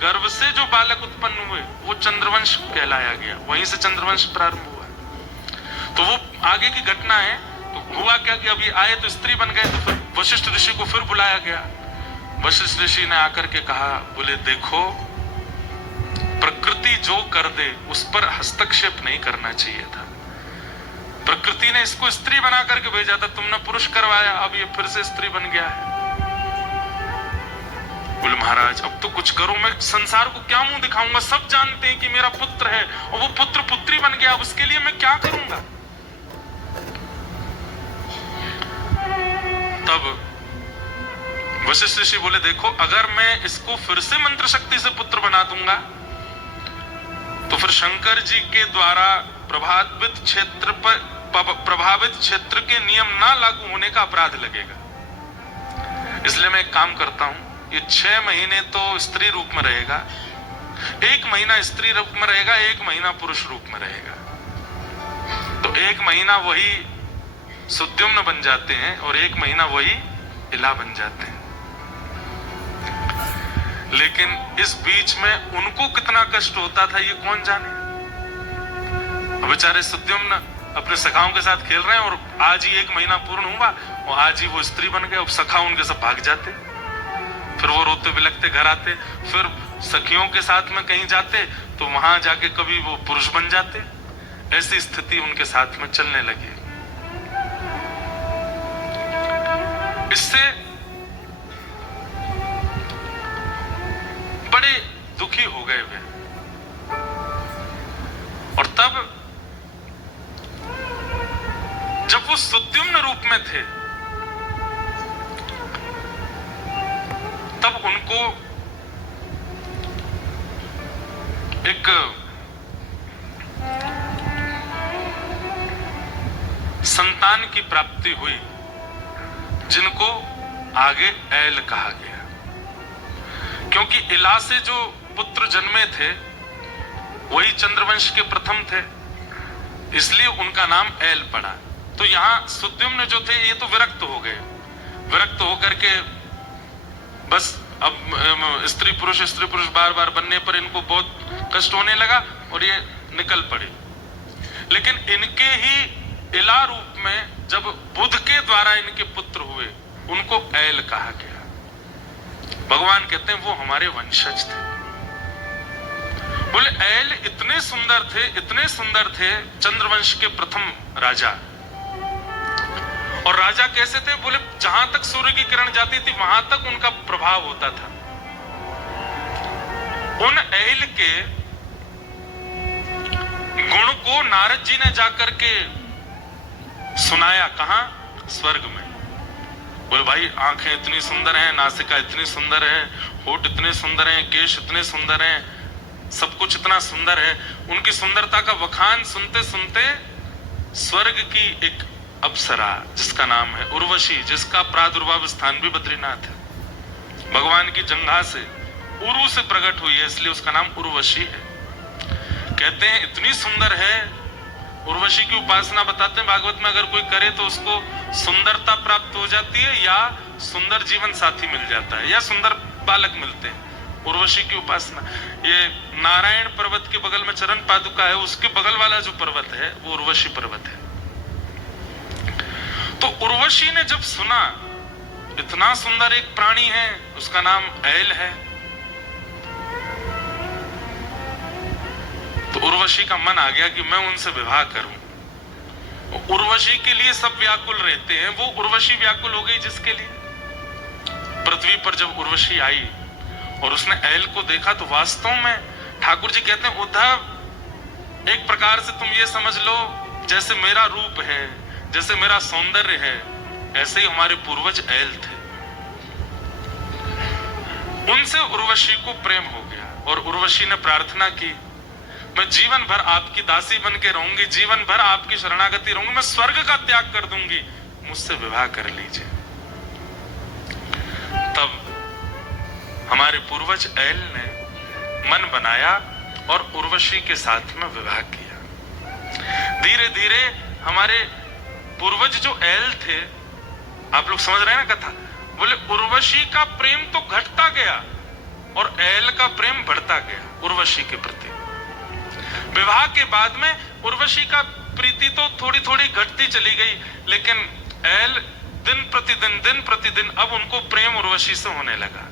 गर्भ से जो बालक उत्पन्न हुए वो चंद्रवंश कहलाया गया, वहीं से चंद्रवंश प्रारंभ हुआ। तो वो आगे की घटना है। तो हुआ क्या कि अभी आए तो स्त्री बन गए, तो फिर वशिष्ठ ऋषि को फिर बुलाया गया। वशिष्ठ ऋषि ने आकर के कहा, बोले देखो प्रकृति जो कर दे उस पर हस्तक्षेप नहीं करना चाहिए था। प्रकृति ने इसको स्त्री बना करके भेजा था, तुमने पुरुष करवाया, अब ये फिर से स्त्री बन गया है। बोले महाराज अब तो कुछ करो, मैं संसार को क्या मुंह दिखाऊंगा, सब जानते हैं कि मेरा पुत्र है और वो पुत्र पुत्री बन गया, अब उसके लिए मैं क्या करूंगा। तब वशिष्ठ ऋषि बोले देखो अगर मैं इसको फिर से मंत्र शक्ति से पुत्र बना दूंगा तो फिर शंकर जी के द्वारा प्रभावित क्षेत्र के नियम ना लागू होने का अपराध लगेगा। इसलिए मैं एक काम करता हूं, ये 6 महीने तो स्त्री रूप में रहेगा, 1 महीना स्त्री रूप में रहेगा, 1 महीना पुरुष रूप में रहेगा। तो 1 महीना वही सुद्युम्न बन जाते हैं और 1 महीना वही इला बन जाते हैं। लेकिन इस बीच में उनको कितना कष्ट होता था ये कौन जाने। अब बेचारे सुद्युम्न अपने सखाओं के साथ खेल रहे हैं और आज ही 1 महीना पूर्ण हुआ और आज ही वो स्त्री बन गए। अब सखा उनके सब भाग जाते, फिर वो रोते बिलखते घर आते, फिर सखियों के साथ में कहीं जाते तो वहां जाके कभी वो पुरुष बन जाते। ऐसी स्थिति उनके साथ में चलने लगी। इससे बड़े दुखी हो गए वे। और तब जब वो सुद्युम्न रूप में थे तब उनको एक संतान की प्राप्ति हुई जिनको आगे ऐल कहा गया, क्योंकि इला से जो पुत्र जन्मे थे वही चंद्रवंश के प्रथम थे, इसलिए उनका नाम ऐल पड़ा। तो यहाँ सुद्युम्न जो थे ये तो विरक्त हो गए, विरक्त होकर के बस अब स्त्री पुरुष बार बार बनने पर इनको बहुत कष्ट होने लगा और ये निकल पड़े। लेकिन इनके ही इला रूप में जब बुध के द्वारा इनके पुत्र हुए उनको ऐल कहा गया। भगवान कहते हैं वो हमारे वंशज थे। बोले ऐल इतने सुंदर थे चंद्रवंश के प्रथम राजा। और राजा कैसे थे? बोले जहां तक सूर्य की किरण जाती थी वहां तक उनका प्रभाव होता था। उन ऐल के गुण को नारद जी ने जाकर के सुनाया, कहां? स्वर्ग में। बोले भाई आंखें इतनी सुंदर हैं, नासिका इतनी सुंदर है, होठ इतने सुंदर हैं, केश इतने सुंदर हैं, सब कुछ इतना सुंदर है। उनकी सुंदरता का वखान सुनते सुनते स्वर्ग की एक अप्सरा जिसका नाम है उर्वशी, जिसका प्रादुर्भाव स्थान भी बद्रीनाथ है, भगवान की जंघा से उरु से प्रकट हुई है, इसलिए उसका नाम उर्वशी है। कहते हैं इतनी सुंदर है, उर्वशी की उपासना बताते हैं भागवत में, अगर कोई करे तो उसको सुंदरता प्राप्त हो जाती है या सुंदर जीवन साथी मिल जाता है या सुंदर बालक मिलते हैं। उर्वशी की उपासना, ये नारायण पर्वत के बगल में चरण पादुका है, उसके बगल वाला जो पर्वत है वो उर्वशी पर्वत है। तो उर्वशी ने जब सुना इतना सुंदर एक प्राणी है, उसका नाम ऐल है, तो उर्वशी का मन आ गया कि मैं उनसे विवाह करूं। उर्वशी के लिए सब व्याकुल रहते हैं, वो उर्वशी व्याकुल हो गई जिसके लिए। पृथ्वी पर जब उर्वशी आई और उसने ऐल को देखा तो वास्तव में ठाकुर जी कहते हैं उद्धव एक प्रकार से तुम ये समझ लो जैसे मेरा रूप है, जैसे मेरा सौंदर्य है, ऐसे ही हमारे पूर्वज ऐल थे। उनसे उर्वशी को प्रेम हो गया और उर्वशी ने प्रार्थना की, मैं जीवन भर आपकी दासी बन के रहूंगी, जीवन भर आपकी शरणागति रहूंगी, मैं स्वर्ग का त्याग कर दूंगी, मुझसे विवाह कर लीजिए। तब हमारे पूर्वज ऐल ने मन बनाया और उर्वशी के साथ में विवाह किया। धीरे धीरे हमारे पूर्वज जो एल थे, आप लोग समझ रहे हैं ना कथा, बोले उर्वशी का प्रेम तो घटता गया और एल का प्रेम बढ़ता गया उर्वशी के प्रति। विवाह के बाद में उर्वशी का प्रीति तो थोड़ी थोड़ी घटती चली गई, लेकिन एल दिन प्रतिदिन अब उनको प्रेम उर्वशी से होने लगा।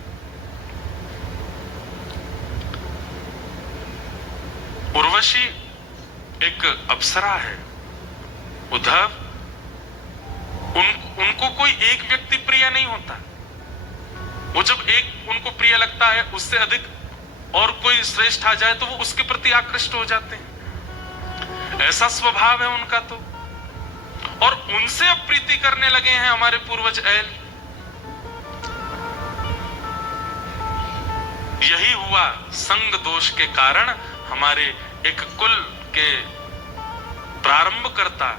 उर्वशी एक अप्सरा है। उद्धव, उनको कोई एक व्यक्ति प्रिय नहीं होता। वो जब एक उनको प्रिय लगता है, उससे अधिक और कोई श्रेष्ठ आ जाए तो वो उसके प्रति आकृष्ट हो जाते हैं। ऐसा स्वभाव है उनका तो। और उनसे अब प्रीति करने लगे हैं हमारे पूर्वज एल। यही हुआ संग दोष के कारण हमारे एक कुल के प्रारंभकर्ता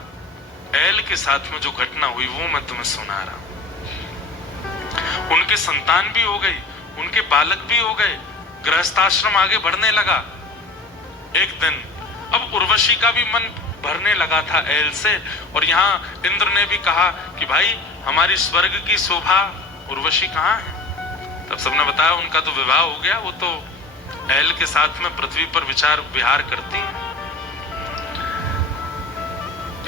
एल के साथ में जो घटना हुई वो मैं तुम्हें सुना रहा हूं। उनके संतान भी हो गई, उनके बालक भी हो गए, गृहस्थाश्रम आगे बढ़ने लगा। एक दिन अब उर्वशी का भी मन भरने लगा था एल से, और यहाँ इंद्र ने भी कहा कि भाई हमारी स्वर्ग की शोभा उर्वशी कहाँ है। तब सबने बताया उनका तो विवाह हो गया, वो तो एल के साथ में पृथ्वी पर विचार विहार करती है।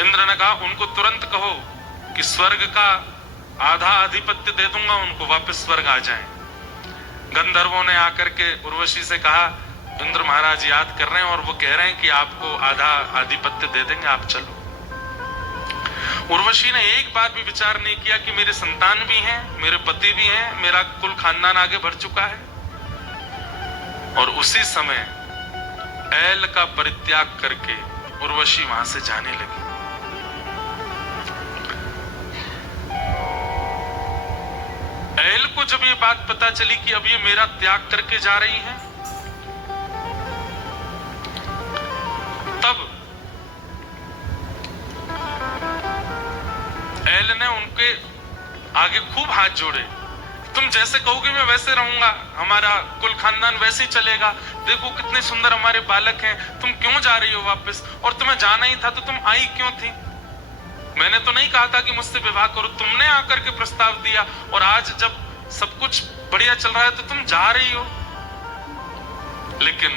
इंद्र ने कहा उनको तुरंत कहो कि स्वर्ग का आधा आधिपत्य दे दूंगा, उनको वापस स्वर्ग आ जाएं। गंधर्वों ने आकर के उर्वशी से कहा इंद्र महाराज याद कर रहे हैं और वो कह रहे हैं कि आपको आधा आधिपत्य दे देंगे, आप चलो। उर्वशी ने एक बार भी विचार नहीं किया कि मेरे संतान भी हैं, मेरे पति भी हैं, मेरा कुल खानदान आगे बढ़ चुका है। और उसी समय एल का परित्याग करके उर्वशी वहां से जाने लगी। एल को जब ये बात पता चली कि अब ये मेरा त्याग करके जा रही हैं, तब एल ने उनके आगे खूब हाथ जोड़े। तुम जैसे कहोगे मैं वैसे रहूंगा, हमारा कुल खानदान वैसे ही चलेगा। देखो कितने सुंदर हमारे बालक हैं, तुम क्यों जा रही हो वापस? और तुम्हें जाना ही था तो तुम आई क्यों थी? मैंने तो नहीं कहा था कि मुझसे विवाह करो, तुमने आकर के प्रस्ताव दिया, और आज जब सब कुछ बढ़िया चल रहा है तो तुम जा रही हो। लेकिन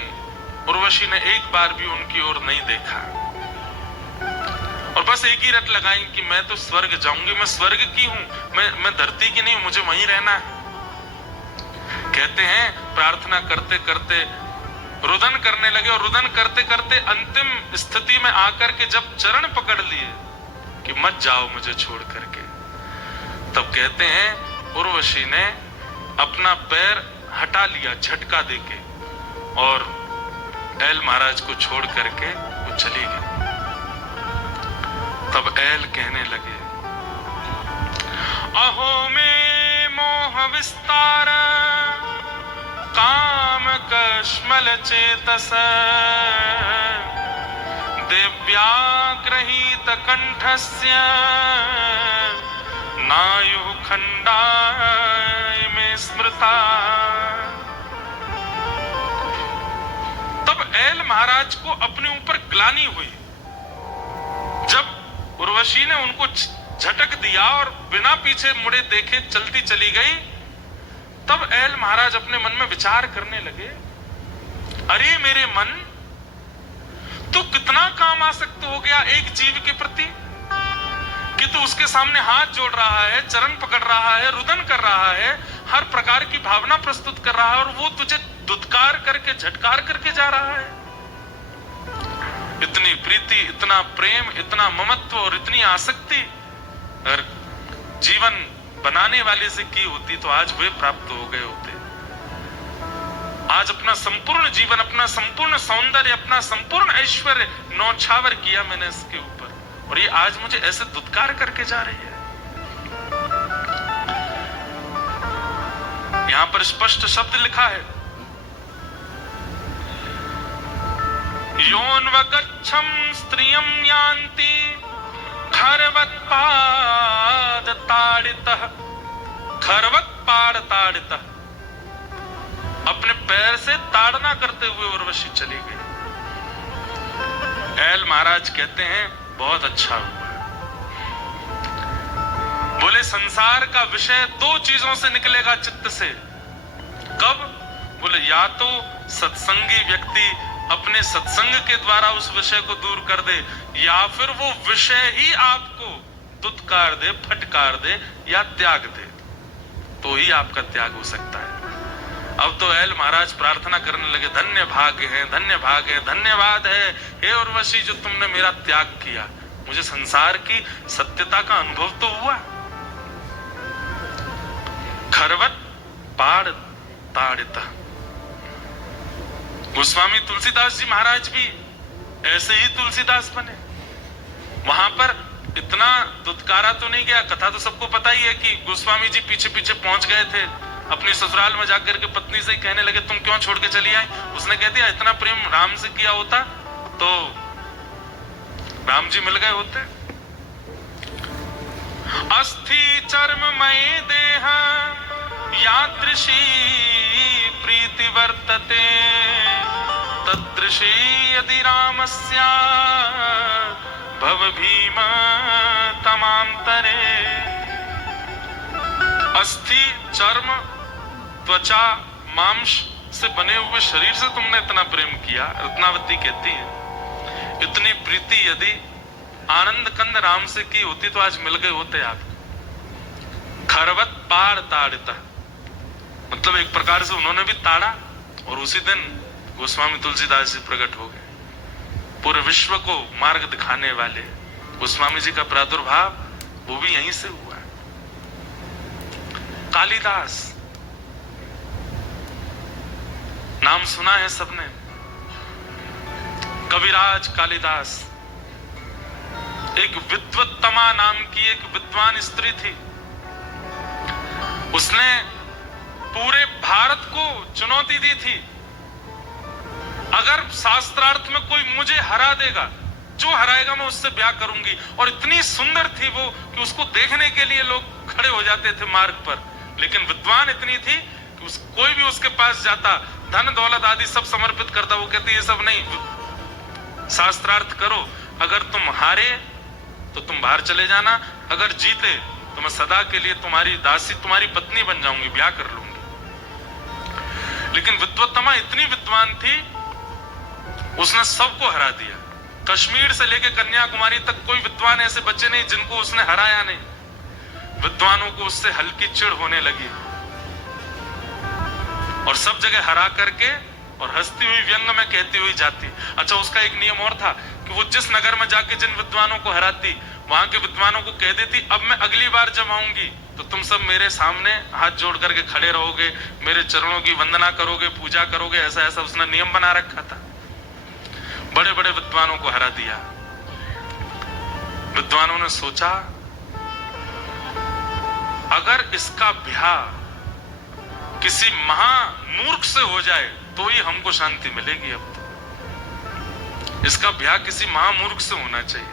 उर्वशी ने एक बार भी उनकी ओर नहीं देखा और बस एक ही रट लगाई कि मैं तो स्वर्ग जाऊंगी, मैं स्वर्ग की हूं, मैं धरती की नहीं, मुझे वहीं रहना है। कहते हैं प्रार्थना करते करते रुदन करने लगे, और रुदन करते करते अंतिम स्थिति में आकर के जब चरण पकड़ लिए कि मत जाओ मुझे छोड़ करके, तब कहते हैं उर्वशी ने अपना पैर हटा लिया झटका देके, और एल महाराज को छोड़ करके वो चली गई। तब एल कहने लगे अहो में मोह विस्तार काम कश्मल चेतस दिव्याग्रहीत कंठस्य नायु खंडाय में स्मृता। तब एल महाराज को अपने ऊपर ग्लानि हुई। जब उर्वशी ने उनको झटक दिया और बिना पीछे मुड़े देखे चलती चली गई, तब एल महाराज अपने मन में विचार करने लगे, अरे मेरे मन, तू कितना काम आसक्त हो गया एक जीव के प्रति कि तू उसके सामने हाथ जोड़ रहा है, चरण पकड़ रहा है, रुदन कर रहा है, हर प्रकार की भावना प्रस्तुत कर रहा है, और वो तुझे दुत्कार करके झटकार करके जा रहा है। इतनी प्रीति, इतना प्रेम, इतना ममत्व और इतनी आसक्ति अगर जीवन बनाने वाले से की होती तो आज वे प्राप्त हो गए होते। आज अपना संपूर्ण जीवन, अपना संपूर्ण सौंदर्य, अपना संपूर्ण ऐश्वर्य नौछावर किया मैंने इसके ऊपर, और ये आज मुझे ऐसे दुत्कार करके जा रही है। यहां पर स्पष्ट शब्द लिखा है, योन्वगच्छं स्त्रियं यान्ति खरवत्पाद ताड़ितः, खरवत्पाद ताड़ितः। अपने पैर से ताड़ना करते हुए उर्वशी चली गई। एल महाराज कहते हैं बहुत अच्छा हुआ। बोले संसार का विषय दो चीजों से निकलेगा चित्त से। कब? बोले या तो सत्संगी व्यक्ति अपने सत्संग के द्वारा उस विषय को दूर कर दे, या फिर वो विषय ही आपको दुत्कार दे, फटकार दे या त्याग दे, तो ही आपका त्याग हो सकता है। अब तो एल महाराज प्रार्थना करने लगे, धन्य भाग्य है, धन्य भाग्य है, धन्यवाद है हे उर्वशी जो तुमने मेरा त्याग किया, मुझे संसार की सत्यता का अनुभव तो हुआ। खरवत पाड़ ताड़िता। गोस्वामी तुलसीदास जी महाराज भी ऐसे ही तुलसीदास बने। वहां पर इतना दुत्कारा तो नहीं गया। कथा तो सबको पता ही है कि गोस्वामी जी पीछे पीछे पहुंच गए थे, अपनी ससुराल में जाकर के पत्नी से ही कहने लगे तुम क्यों छोड़ के चली आई। उसने कह दिया इतना प्रेम राम से किया होता तो राम जी मिल गए होते। अस्थि चर्ममय देह यादृशी प्रीति वर्तते तदृशी यदि रामस्या भव भीम तमांतरे। अस्थि चर्म त्वचा मांस से बने हुए शरीर से तुमने इतना प्रेम किया। रत्नावती कहती है इतनी प्रीति यदि आनंद कंद राम से की होती तो आज मिल गए होते आप। खरवत पाड़ ताड़िता, मतलब एक प्रकार से उन्होंने भी ताड़ा और उसी दिन गोस्वामी तुलसीदास जी प्रकट हो गए। पूरे विश्व को मार्ग दिखाने वाले गोस्वामी जी का प्रादुर्भाव वो भी यहीं से हुआ। कालिदास नाम सुना है सबने, कविराज कालिदास। एक विद्वत्तमा नाम की एक विद्वान स्त्री थी, उसने पूरे भारत को चुनौती दी थी, अगर शास्त्रार्थ में कोई मुझे हरा देगा, जो हराएगा मैं उससे ब्याह करूंगी। और इतनी सुंदर थी वो कि उसको देखने के लिए लोग खड़े हो जाते थे मार्ग पर। लेकिन विद्वान इतनी थी कि कोई भी उसके पास जाता, धन दौलत आदि सब समर्पित करता, वो कहती ये सब नहीं, शास्त्रार्थ करो, अगर तुम हारे तो तुम बाहर चले जाना, अगर जीते तो मैं सदा के लिए तुम्हारी दासी, तुम्हारी पत्नी बन जाऊंगी, ब्याह कर लूंगी। लेकिन विद्वत्तमा इतनी विद्वान थी, उसने सबको हरा दिया। कश्मीर से लेकर कन्याकुमारी तक कोई विद्वान ऐसे बच्चे नहीं जिनको उसने हराया नहीं। विद्वानों को उससे हल्की चिढ़ होने लगी और सब जगह हरा करके और हंसती हुई व्यंग में कहती हुई जाती। अच्छा, उसका एक नियम और था कि वो जिस नगर में जाके जिन विद्वानों को हराती, वहां के विद्वानों को कह देती अब मैं अगली बार जब आऊंगी तो तुम सब मेरे सामने हाथ जोड़ करके खड़े रहोगे, मेरे चरणों की वंदना करोगे, पूजा करोगे। ऐसा ऐसा उसने नियम बना रखा था। बड़े बड़े विद्वानों को हरा दिया। विद्वानों ने सोचा अगर इसका ब्याह किसी महामूर्ख से हो जाए तो ही हमको शांति मिलेगी। अब तो इसका ब्याह किसी महामूर्ख से होना चाहिए।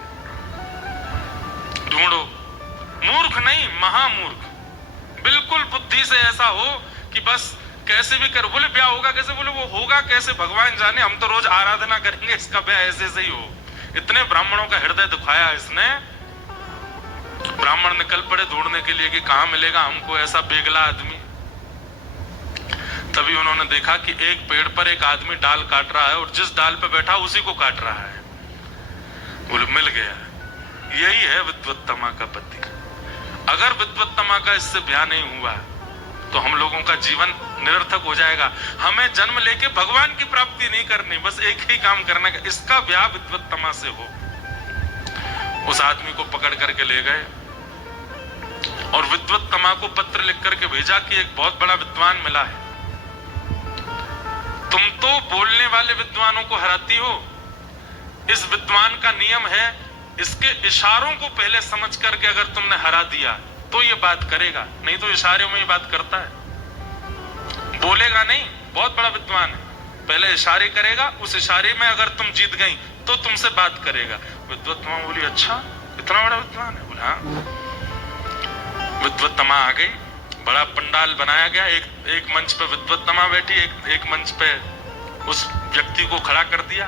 ढूंढो, मूर्ख नहीं, महामूर्ख, बिल्कुल बुद्धि से ऐसा हो कि बस कैसे भी कर। बोले ब्याह होगा कैसे? बोले वो होगा कैसे भगवान जाने, हम तो रोज आराधना करेंगे, इसका ब्याह ऐसे से ही हो। इतने ब्राह्मणों का हृदय दुखाया इसने। ब्राह्मण निकल पड़े ढूंढने के लिए कि कहां मिलेगा हमको ऐसा बेगला आदमी। तभी उन्होंने देखा कि एक पेड़ पर एक आदमी डाल काट रहा है और जिस डाल पे बैठा उसी को काट रहा है। बोले मिल गया, यही है विद्वत्तमा का पति। अगर विद्वत्तमा का इससे ब्याह नहीं हुआ तो हम लोगों का जीवन निरर्थक हो जाएगा। हमें जन्म लेके भगवान की प्राप्ति नहीं करनी, बस एक ही काम करना है, इसका ब्याह विद्वत्तमा से हो। उस आदमी को पकड़ करके ले गए और विद्वत्तमा को पत्र लिख करके भेजा कि एक बहुत बड़ा विद्वान मिला है, तुम तो बोलने वाले विद्वानों को हराती हो। इस विद्वान का नियम है, इसके इशारों को पहले समझ करके अगर तुमने हरा दिया तो ये बात करेगा, नहीं तो इशारों में ये बात करता है, बोलेगा नहीं। बहुत बड़ा विद्वान है, पहले इशारे करेगा, उस इशारे में अगर तुम जीत गई तो तुमसे बात करेगा। विद्वत्तमा बोली अच्छा इतना बड़ा विद्वान है? बोला हाँ। विद्वत्तमा आ गई, बड़ा पंडाल बनाया गया, एक मंच पे विद्वत्तमा बैठी, एक मंच पे उस व्यक्ति को खड़ा कर दिया।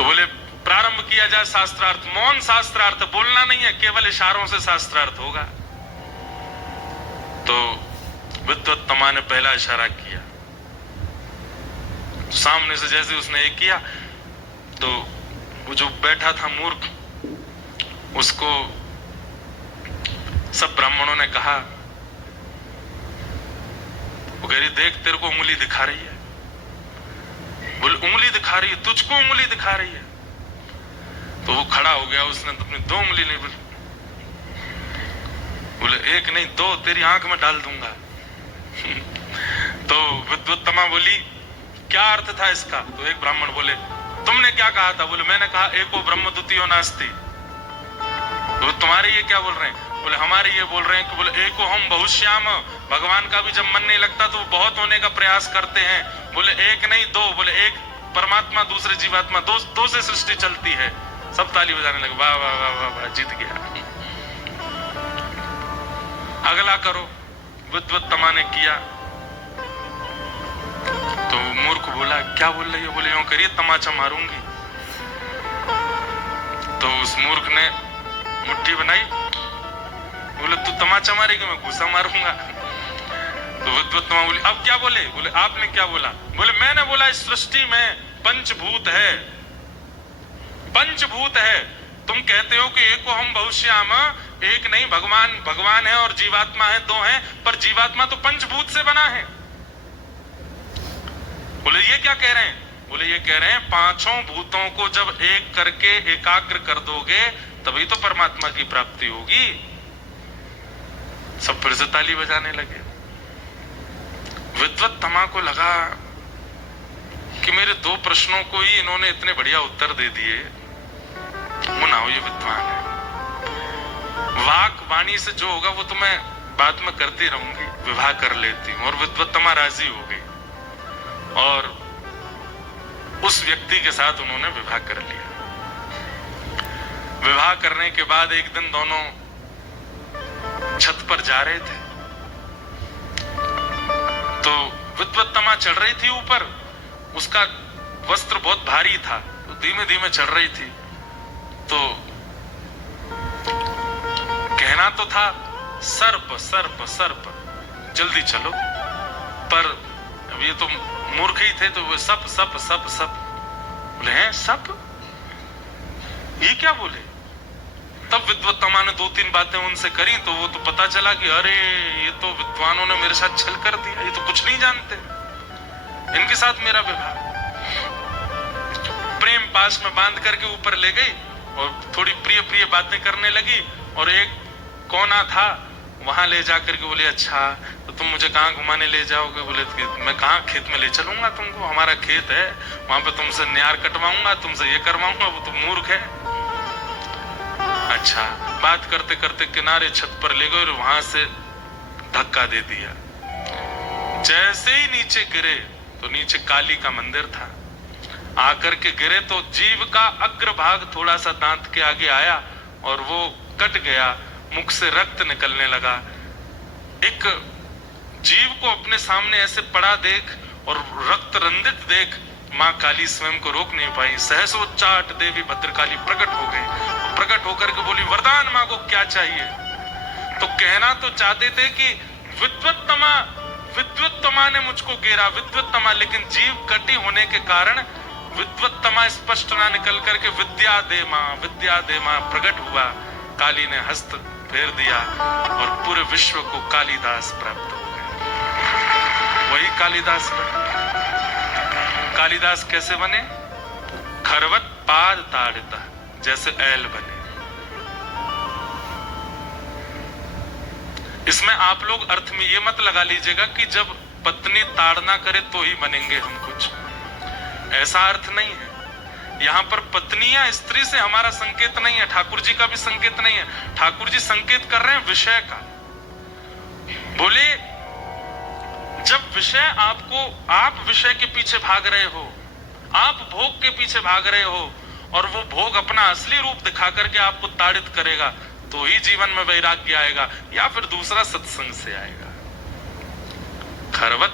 तो बोले प्रारंभ किया जाए शास्त्रार्थ। मौन शास्त्रार्थ, बोलना नहीं है, केवल इशारों से शास्त्रार्थ होगा। तो विद्वत्तमा ने पहला इशारा किया, सामने से जैसे उसने एक किया तो वो जो बैठा था मूर्ख, उसको सब ब्राह्मणों ने कहा, वो कह रही देख तेरे को उंगली दिखा रही है। बोले उंगली दिखा रही है, तुझको उंगली दिखा रही है। तो वो खड़ा हो गया, उसने तो अपनी दो उंगली नहीं बोली, बोले एक नहीं दो तेरी आंख में डाल दूंगा। तो विद्वत्तमा बोली क्या अर्थ था इसका? तो एक ब्राह्मण बोले तुमने क्या कहा था? बोले मैंने कहा एको ब्रह्म द्वितीयो नास्ति। तो तुम्हारे ये क्या बोल रहे हैं? बोले हमारे ये बोल रहे हैं कि बोले एको हम बहुश्याम, भगवान का भी जब मन नहीं लगता तो वो बहुत होने का प्रयास करते हैं। बोले एक नहीं दो, बोले एक परमात्मा दूसरे जीवात्मा, दो से सृष्टि चलती है। सब ताली बजाने लगे, वाह वाह वाह वाह वाह, जीत गया। अगला करो। विद्वत्तमा ने किया तो मूर्ख बोला क्या बोल रही है? बोले यूं करिए तमाचा मारूंगी। तो उस मूर्ख ने मुट्ठी बनाई, बोले तू तमाचा मारेगी, मैं घूसा मारूंगा। तो विद्वत्तमा बोली अब क्या बोले? बोले आपने क्या बोला? बोले मैंने बोला इस सृष्टि में पंचभूत है, पंचभूत है। तुम कहते हो कि एको हम बहुश्याम, एक नहीं भगवान है और जीवात्मा है, दो हैं, पर जीवात्मा तो पंचभूत से बना है। बोले ये क्या कह रहे हैं? बोले ये कह रहे हैं पांचों भूतों को जब एक करके एकाग्र कर दोगे तभी तो परमात्मा की प्राप्ति होगी। सब फिर से ताली बजाने लगे। विद्वत्तमा को लगा कि मेरे दो प्रश्नों को ही इन्होंने इतने बढ़िया उत्तर दे दिए, मुनाओ ये विद्वान है। वाक वाणी से जो होगा वो तो मैं बाद में करती रहूंगी, विवाह कर लेती हूं। और विद्वत्तमा राजी हो गई और उस व्यक्ति के साथ उन्होंने विवाह कर लिया। विवाह करने के बाद एक दिन दोनों छत पर जा रहे थे तो विद्वत्तमा चढ़ रही थी ऊपर, उसका वस्त्र बहुत भारी था, तो धीमे धीमे चढ़ रही थी। तो कहना तो था सर्प सर्प सर्प, जल्दी चलो, पर अब ये तो मूर्ख ही थे तो वो सप सप सप सप बोले हैं सप, ये क्या बोले? तब विद्वत्तमा ने दो तीन बातें उनसे करी तो वो तो पता चला कि अरे ये तो विद्वानों ने मेरे साथ छल कर दिया, ये तो कुछ नहीं जानते, इनके साथ मेरा विवाह। प्रेम पास में बांध करके ऊपर ले गई और थोड़ी प्रिय प्रिय बातें करने लगी। और एक कोना था वहां ले जाकर के बोले अच्छा तो तुम मुझे कहाँ घुमाने ले जाओगे? बोले मैं कहाँ खेत में ले चलूंगा तुमको, हमारा खेत है, वहां पे तुमसे न्यार कटवाऊंगा, तुमसे ये करवाऊंगा। वो तो मूर्ख है। अच्छा, बात करते करते किनारे छत पर ले गए और वहां से धक्का दे दिया। जैसे ही नीचे गिरे तो नीचे काली का मंदिर था। आकर के गिरे तो जीव का अग्रभाग थोड़ा सा दांत के आगे आया और वो कट गया, मुख से रक्त निकलने लगा। एक जीव को अपने सामने ऐसे पड़ा देख और रक्त रंजित देख मां काली स्वयं को रोक नहीं पाई। सहसोच्चाट देवी भद्रकाली प्रकट हो गई। प्रकट होकर के बोली वरदान मांगो, क्या चाहिए? तो कहना तो चाहते थे कि विद्वत्तमा ने मुझको घेरा, विद्वत्तमा, लेकिन जीव कटी होने के कारण विद्वत्तमा स्पष्ट ना निकल करके विद्या दे मां प्रकट हुआ। काली ने हस्त फेर दिया और पूरे विश्व को कालिदास प्राप्त हो गए। वही कालिदास बने। कालिदास कैसे बने? खरवत पाद ताड़िता, जैसे ऐल बने। इसमें आप लोग अर्थ में ये मत लगा लीजिएगा कि जब पत्नी ताड़ना करे तो ही बनेंगे हम कुछ, ऐसा अर्थ नहीं है। यहां पर पत्नी या स्त्री से हमारा संकेत नहीं है, ठाकुर जी का भी संकेत नहीं है। ठाकुर जी संकेत कर रहे हैं विषय का। बोले जब विषय आप विषय के पीछे भाग रहे हो, आप भोग के पीछे भाग रहे हो और वो भोग अपना असली रूप दिखा करके आपको ताड़ित करेगा तो ही जीवन में वैराग्य आएगा, या फिर दूसरा सत्संग से आएगा। खरवत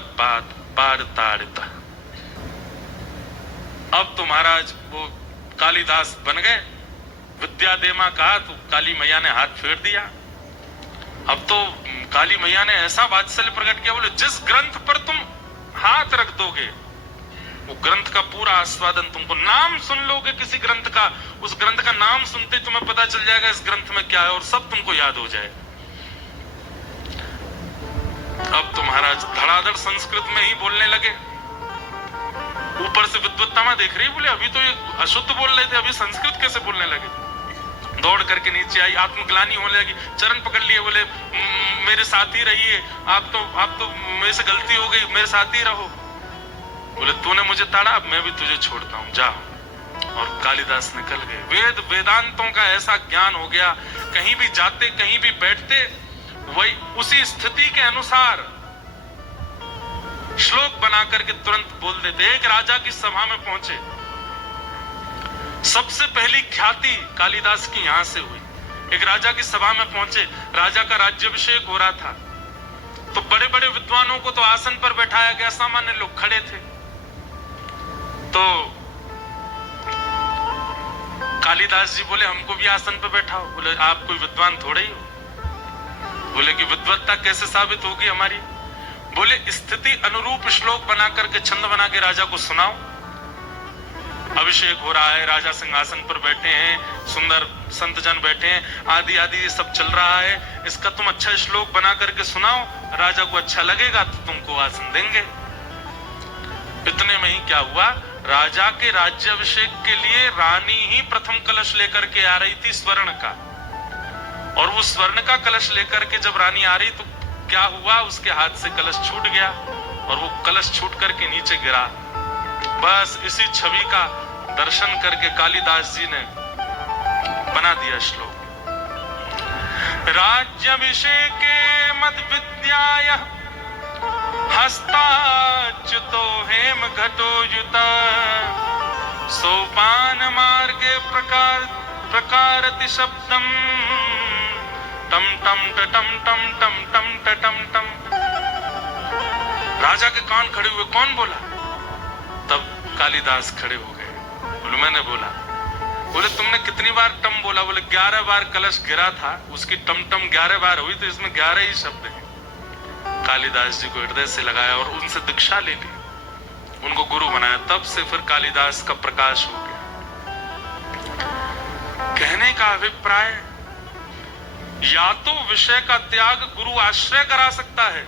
पाद ताड़िता। अब तो महाराज वो कालिदास बन गए। विद्या देमा कहा तो काली मैया ने हाथ फेर दिया। अब तो काली मैया ने ऐसा वात्सल्य प्रकट किया, बोले जिस ग्रंथ पर तुम हाथ रख दोगे वो ग्रंथ का पूरा आस्वादन तुमको, नाम सुन लोगे किसी ग्रंथ का, उस ग्रंथ का नाम सुनते तुम्हें पता चल जाएगा इस ग्रंथ में क्या है और सब तुमको याद हो जाए। अब तो महाराज धड़ाधड़ संस्कृत में ही बोलने लगे। ऊपर से विद्वत्ता में देख रही, बोले अभी तो ये अशुद्ध बोल रहे थे, अभी संस्कृत कैसे बोलने लगे। दौड़ करके नीचे आई, आत्मग्लानि होने लगी, चरण पकड़ लिए, बोले मेरे साथ ही रहिए, आप तो मेरे से गलती हो गई, मेरे साथ ही रहो। बोले तूने मुझे ताड़ा, अब मैं भी तुझे छोड़ता हूं, जा। और कालिदास निकल गए। वेद वेदांतों का ऐसा ज्ञान हो गया, कहीं भी जाते कहीं भी बैठते वही उसी स्थिति के अनुसार श्लोक बना करके तुरंत बोल देते। एक राजा की सभा में पहुंचे, सबसे पहली ख्याति कालिदास की यहां से हुई। एक राजा की सभा में पहुंचे, राजा का राज्याभिषेक हो रहा था, तो बड़े बड़े विद्वानों को तो आसन पर बैठाया गया, सामान्य लोग खड़े थे। तो कालिदास जी बोले हमको भी आसन पर बैठाओ। बोले आप कोई विद्वान थोड़े ही हो। बोले कि विद्वत्ता कैसे साबित होगी हमारी। बोले स्थिति अनुरूप श्लोक बना करके, छंद बना के राजा को सुनाओ। अभिषेक हो रहा है, राजा सिंहासन पर बैठे हैं, सुंदर संत जन बैठे हैं, आदि आदि ये सब चल रहा है, इसका तुम अच्छा श्लोक बना करके सुनाओ, राजा को अच्छा लगेगा तो तुमको आसन देंगे। इतने में ही क्या हुआ, राजा के राज्याभिषेक के लिए रानी ही प्रथम कलश लेकर के आ रही थी स्वर्ण का, और वो स्वर्ण का कलश लेकर के जब रानी आ रही तो क्या हुआ, उसके हाथ से कलश छूट गया और वो कलश छूट करके नीचे गिरा। बस इसी छवि का दर्शन करके कालिदास जी ने बना दिया श्लोक। राज्याभिषेके मद विद्याय हस्ताच्युतो हेम घटो युता सोपान मार्गे प्रकारति शब्दम टम टम टम टम टम टम टम टम। राजा के कान खड़े हुए, कौन बोला? तब कालिदास खड़े हो गए। बोले मैंने बोला। बोले तुमने कितनी बार टम बोला? बोले 11 बार कलश गिरा था, उसकी टम टम 11 बार हुई, तो इसमें 11 ही शब्द हैं। कालिदास जी को हृदय से लगाया और उनसे दीक्षा ले ली, उनको गुरु बनाया। तब से फिर कालिदास का प्रकाश हो गया। कहने का अभिप्राय, या तो विषय का त्याग गुरु आश्रय करा सकता है,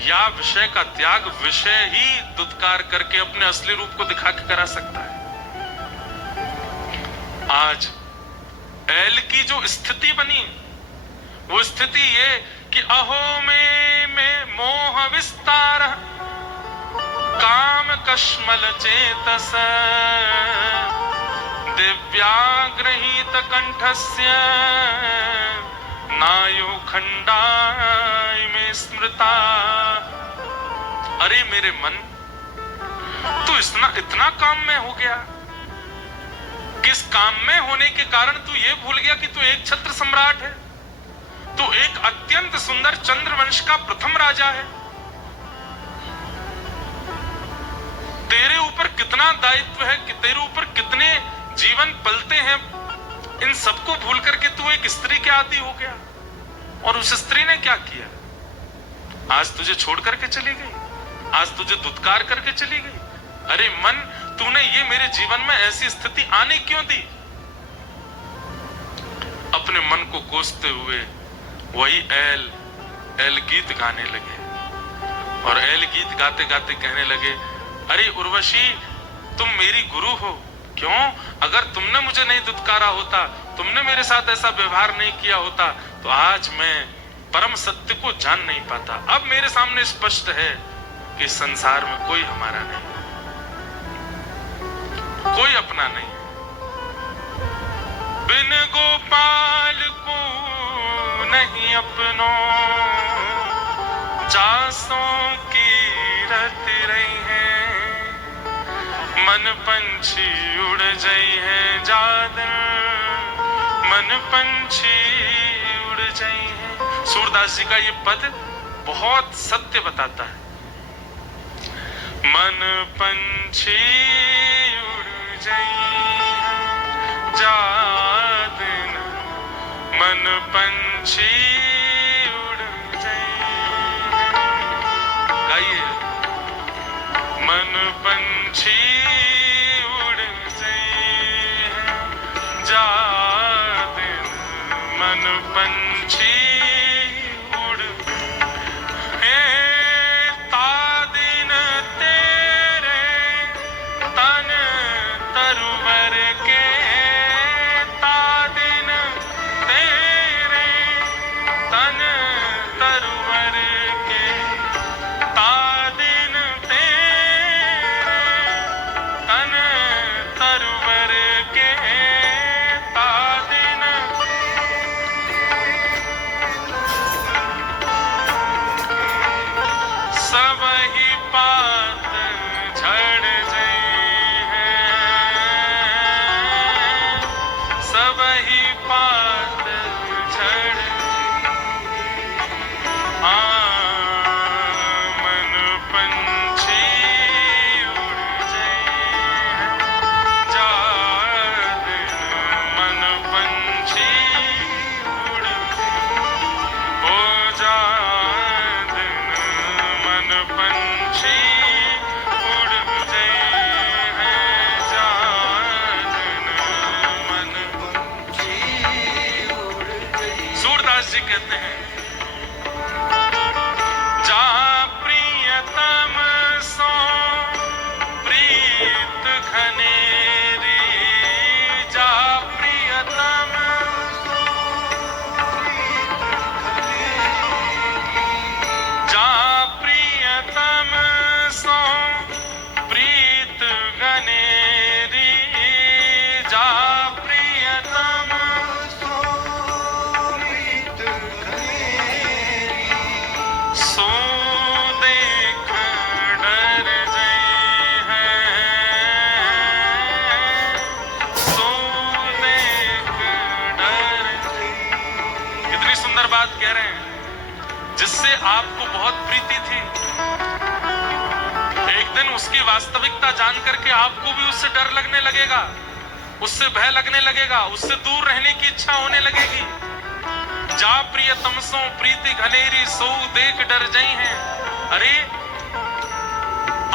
या विषय का त्याग विषय ही दुत्कार करके अपने असली रूप को दिखा के करा सकता है। आज एल की जो स्थिति बनी, वो स्थिति ये कि अहो में मोह विस्तार काम कश्मल चेतस दिव्याग्रहीत कंठस्य नायो खंडाय में स्मृता। अरे मेरे मन, तू इतना काम में हो गया, किस काम में होने के कारण तू ये भूल गया कि तू एक छत्र सम्राट है, तू एक अत्यंत सुंदर चंद्रवंश का प्रथम राजा है। तेरे ऊपर कितना दायित्व है, कि तेरे ऊपर कितने जीवन पलते हैं, इन सबको भूल करके तू एक स्त्री के आदी हो गया। और उस स्त्री ने क्या किया? आज तुझे छोड़ करके चली गई, आज तुझे दुत्कार करके चली गई। अरे मन, तूने ये मेरे जीवन में ऐसी स्थिति आने क्यों दी? अपने मन को कोसते हुए वही एल गीत गाने लगे, और एल गीत गाते गाते कहने लगे, अरे उर्वशी, तुम मेरी गुरु हो, क्यों? अगर तुमने मुझे नहीं दुत्कारा होता, तुमने मेरे साथ ऐसा व्यवहार नहीं किया होता, तो आज मैं परम सत्य को जान नहीं पाता। अब मेरे सामने स्पष्ट है कि संसार में कोई हमारा नहीं, कोई अपना नहीं। बिन गोपाल को नहीं अपनो, चासों की रत रही है, मन पंछी उड़ जाई है जादन, मन पंछी उड़ जाई है। सूरदास जी का ये पद बहुत सत्य बताता है। मन पंछी उड़ जाई है, जा दिन मन पंछी उड़ जाए। गाइए, मन पंछी उड़ जाए, जा दिन मन पंछी उड़। हे ता दिन तेरे तन तरुवर के, ता दिन तेरे तन तरुवर के, ता दिन तेरे तन तरुवर के, ता दिन। सब ही पात झड़ गई है, सब ही पात झड़। मन पंछी उड़ जाए, जा दिन मन पंछी उड़। हो जा दिन मन पंछी उड़ जाए, जा दिन मन पंछी उड़ जाए। सूरदास जी कहते हैं, जा प्रियतम सो प्रीत घनेरी, जा प्रियतम सो प्रीत घनेरी, जा प्रियतम सो प्रीत घनेरी, जा प्रियतम सो प्रीत घनेरी। सो देख डर जाए हैं, सो देख डर जाए। कितनी सुंदर बात कह रहे हैं। जिससे आपको बहुत प्रीति थी, एक दिन उसकी वास्तविकता जान करके आपको भी उससे डर लगने लगेगा, उससे भय लगने लगेगा, उससे दूर रहने की इच्छा होने लगेगी। जा प्रियतम सो प्रीति घनेरी, सो देख डर जाई हैं। अरे,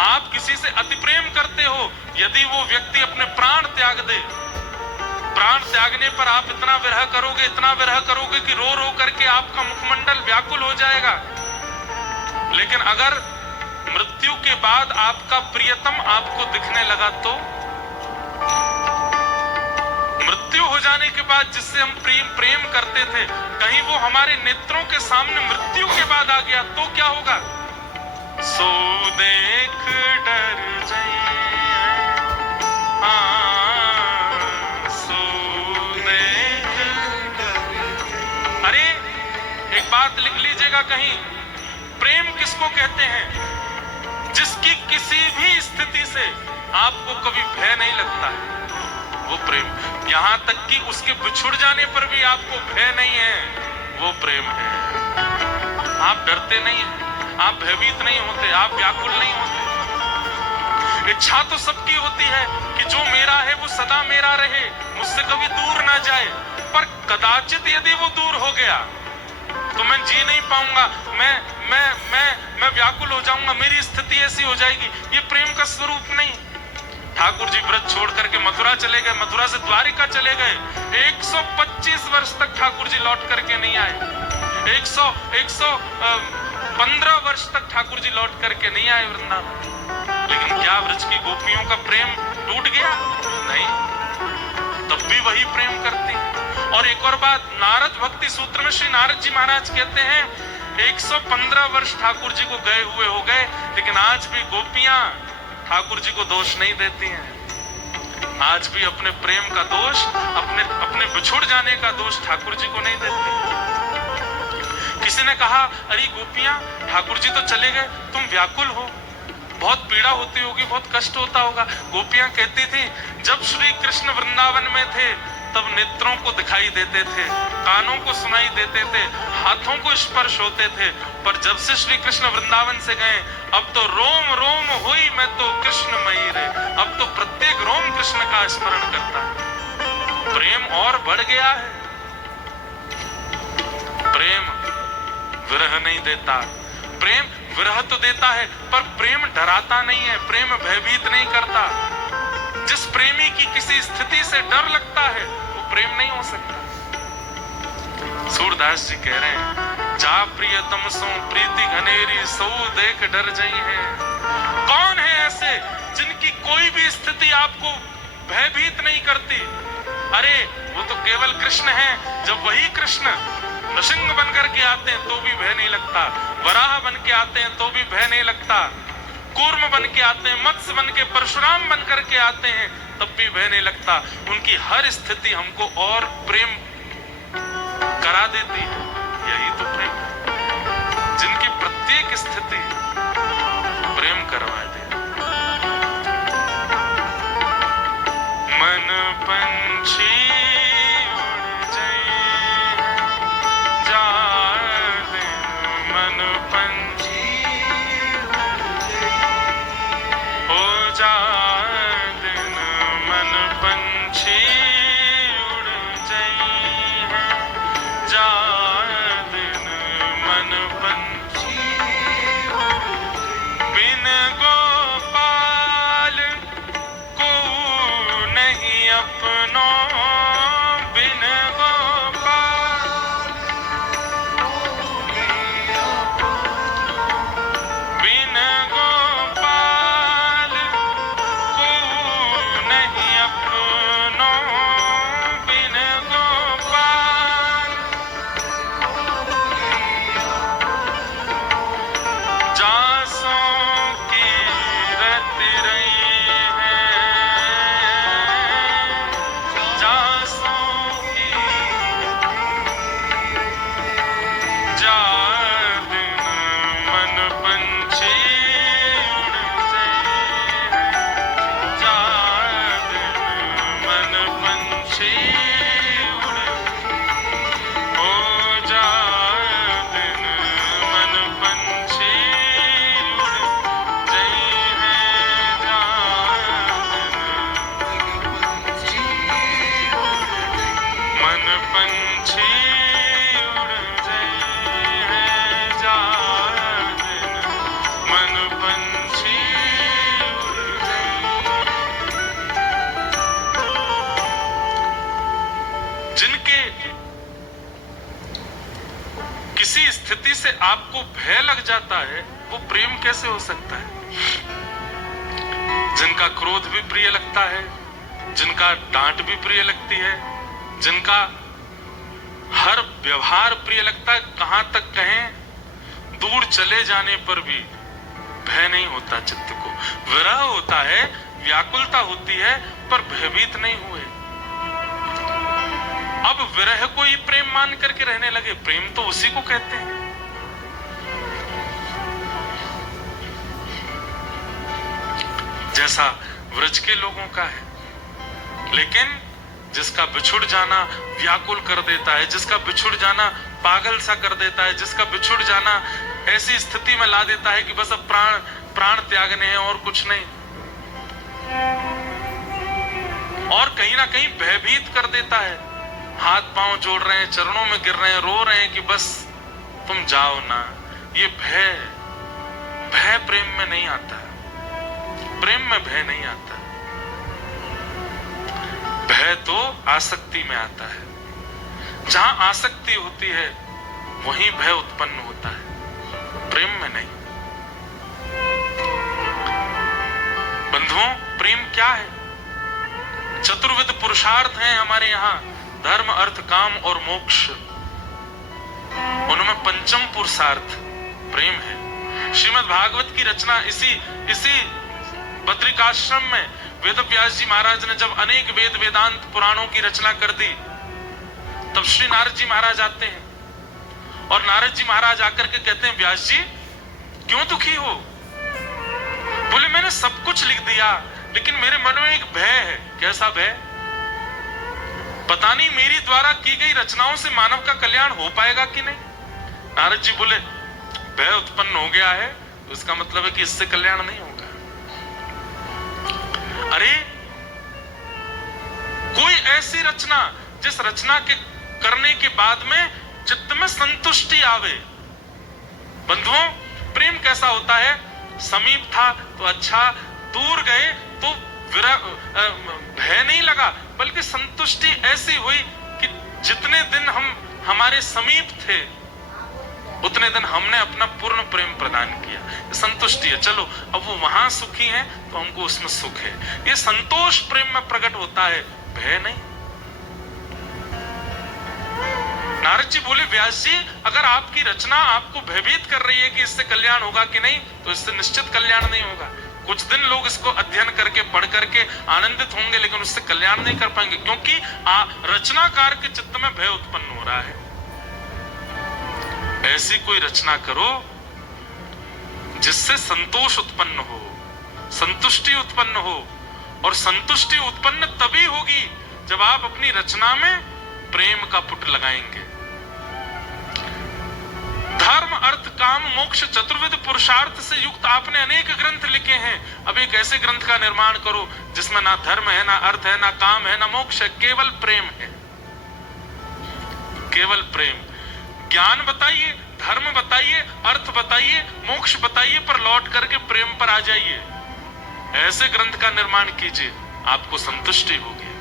आप किसी से अति प्रेम करते हो, यदि वो व्यक्ति अपने प्राण त्याग दे, प्राण त्यागने पर आप इतना विरह करोगे, इतना विरह करोगे कि रो रो करके आपका मुखमंडल व्याकुल हो जाएगा। लेकिन अगर मृत्यु के बाद आपका प्रियतम आपको दिखने लगा तो, मृत्यु हो जाने के बाद जिससे हम प्रेम करते थे, कहीं वो हमारे नेत्रों के सामने मृत्यु के बाद आ गया तो क्या होगा? सो देख डर जाए, सो देख डर। अरे, एक बात लिख लीजिएगा कहीं, प्रेम किसको कहते हैं? जिसकी किसी भी स्थिति से आपको कभी भय नहीं लगता है, वो प्रेम। यहां तक कि उसके बिछुड़ जाने पर भी आपको भय नहीं है, वो प्रेम है। आप डरते नहीं हैं, आप भयभीत नहीं होते, आप व्याकुल नहीं होते। इच्छा तो सबकी होती है कि जो मेरा है वो सदा मेरा रहे, मुझसे कभी दूर ना जाए। पर कदाचित यदि वो दूर हो गया तो मैं जी नहीं पाऊंगा, मैं व्याकुल हो जाऊंगा, मेरी स्थिति ऐसी हो जाएगी। ये प्रेम का स्वरूप नहीं। ठाकुर जी व्रत छोड़ करके मथुरा चले गए, मथुरा से द्वारिका चले गए। 125 वर्ष तक ठाकुर जी लौट करके नहीं आए। 115 वर्ष तक ठाकुर जी लौट करके नहीं आए वृंदावन। लेकिन क्या व्रज की गोपियों का प्रेम टूट गया? नहीं, तब भी वही प्रेम करती। और एक और बात, नारद भक्ति सूत्र में श्री नारद जी महाराज कहते हैं 115 वर्ष ठाकुर जी को गए हुए हो गए, लेकिन आज भी गोपियां ठाकुर जी को दोष नहीं देती हैं। आज भी अपने प्रेम का दोष, अपने बिछुड़ जाने का दोष ठाकुर जी को नहीं देती। किसी ने कहा, अरे गोपियां, ठाकुर जी तो चले गए, तुम व्याकुल हो, बहुत पीड़ा होती होगी, बहुत कष्ट होता होगा। गोपियां कहती थी, जब श्री कृष्ण वृंदावन में थे तब नेत्रों को दिखाई देते थे, कानों को सुनाई देते थे, हाथों को स्पर्श होते थे, पर जब से श्री कृष्ण वृंदावन से गए, अब तो रोम रोम हुई मैं तो कृष्णमयी रे। अब तो प्रत्येक रोम कृष्ण का स्मरण करता है। प्रेम और बढ़ गया है। प्रेम विरह नहीं देता। प्रेम विरह तो देता है पर प्रेम डराता नहीं है, प्रेम भयभीत नहीं करता। जिस प्रेमी की किसी स्थिति से डर लगता है वो प्रेम नहीं हो सकता। सूरदास जी कह रहे हैं, जा प्रियतम सो प्रीति घनेरी सो देख डर जाई है। कौन है ऐसे जिनकी कोई भी स्थिति आपको भयभीत नहीं करती? अरे वो तो केवल कृष्ण है। जब वही कृष्ण नृसिंह बनकर के आते हैं तो भी भय नहीं लगता, वराह बन के आते हैं तो भी भय नहीं लगता, कूर्म बन के आते हैं, मत्स्य बन के, परशुराम बन करके आते हैं तब भी भय नहीं लगता। उनकी हर स्थिति हमको और प्रेम करा देती है। यही तो प्रेम है, जिनकी प्रत्येक स्थिति प्रेम करवा दे। मन पंछी उड़ जाए जा दिन, मन पंछी हो जा दिन, मन पंछी उड़ जाए जा दिन, मन पंछी बिन गोपाल को नहीं अपनो, बिन गोपाल बिन गोपाल को नहीं अपनो, बिन गोपाल जासों की रत रही है, जासों की जा दिन, मन पंछी उड़ जाए जा दिन, मन पंछी उड़ हो जा दिन, मन पंछी उड़ जाए जा दिन, मन पंछी उड़ जाए जा दिन, मन पंछी उड़ जाए। जिनके किसी स्थिति से आपको भय लग जाता है वो प्रेम कैसे हो सकता है? जिनका क्रोध भी प्रिय लगता है, जिनका डांट भी प्रिय लगती है, जिनका हर व्यवहार प्रिय लगता है, कहां तक कहें दूर चले जाने पर भी भय नहीं होता चित्त को। विरह होता है, व्याकुलता होती है पर भयभीत नहीं हुए। अब विरह को ही प्रेम मान करके रहने लगे। प्रेम तो उसी को कहते हैं। जैसा व्रज के लोगों का है, लेकिन जिसका बिछुड़ जाना व्याकुल कर देता है, जिसका बिछुड़ जाना पागल सा कर देता है, जिसका बिछुड़ जाना ऐसी स्थिति में ला देता है कि बस अब प्राण त्यागने हैं और कुछ नहीं, और कहीं ना कहीं भयभीत कर देता है। हाथ पांव जोड़ रहे हैं, चरणों में गिर रहे हैं, रो रहे हैं कि बस तुम जाओ ना। ये भय प्रेम में नहीं आता। प्रेम में भय नहीं आता। भय तो आसक्ति में आता है। जहां आसक्ति होती है वहीं भय उत्पन्न होता है, प्रेम में नहीं। बंधुओं, प्रेम क्या है? चतुर्विध पुरुषार्थ हैं हमारे यहाँ, धर्म, अर्थ, काम और मोक्ष। उनमें पंचम पुरुषार्थ प्रेम है। श्रीमद् भागवत की रचना इसी बद्रिकाश्रम में वेदव्यास जी महाराज ने जब अनेक वेद वेदांत पुराणों की रचना कर दी, तब श्री नारद जी महाराज आते हैं और नारद जी महाराज आकर के कहते हैं, व्यास जी क्यों दुखी हो? बोले मैंने सब कुछ लिख दिया लेकिन मेरे मन में एक भय है। कैसा भय? पता नहीं मेरी द्वारा की गई रचनाओं से मानव का कल्याण हो पाएगा कि नहीं। नारद जी बोले भय उत्पन्न हो गया है तो इसका मतलब है कि इससे कल्याण नहीं होगा। अरे कोई ऐसी रचना जिस रचना के करने के बाद में चित्त में संतुष्टि आवे। बंधुओं, प्रेम कैसा होता है? समीप था तो अच्छा, दूर गए तो भय नहीं लगा, बल्कि संतुष्टि ऐसी हुई कि जितने दिन हम हमारे समीप थे उतने दिन हमने अपना पूर्ण प्रेम प्रदान किया। संतुष्टि है, चलो अब वो वहां सुखी है तो हमको उसमें सुख है। ये संतोष प्रेम में प्रकट होता है, भय नहीं। नारद जी बोले, व्यास जी अगर आपकी रचना आपको भयभीत कर रही है कि इससे कल्याण होगा कि नहीं, तो इससे निश्चित कल्याण नहीं होगा। कुछ दिन लोग इसको अध्ययन करके पढ़ करके आनंदित होंगे, लेकिन उससे कल्याण नहीं कर पाएंगे, क्योंकि रचनाकार के चित्त में भय उत्पन्न हो रहा है। ऐसी कोई रचना करो जिससे संतोष उत्पन्न हो, संतुष्टि उत्पन्न हो। और संतुष्टि उत्पन्न तभी होगी जब आप अपनी रचना में प्रेम का पुट लगाएंगे। धर्म, अर्थ, काम, मोक्ष, चतुर्विध पुरुषार्थ से युक्त आपने अनेक ग्रंथ लिखे हैं। अब एक ऐसे ग्रंथ का निर्माण करो जिसमें ना धर्म है, ना अर्थ है, ना काम है, ना मोक्ष है, केवल प्रेम है। केवल प्रेम। ज्ञान बताइए, धर्म बताइए, अर्थ बताइए, मोक्ष बताइए, पर लौट करके प्रेम पर आ जाइए। ऐसे ग्रंथ का निर्माण कीजिए, आपको संतुष्टि होगी।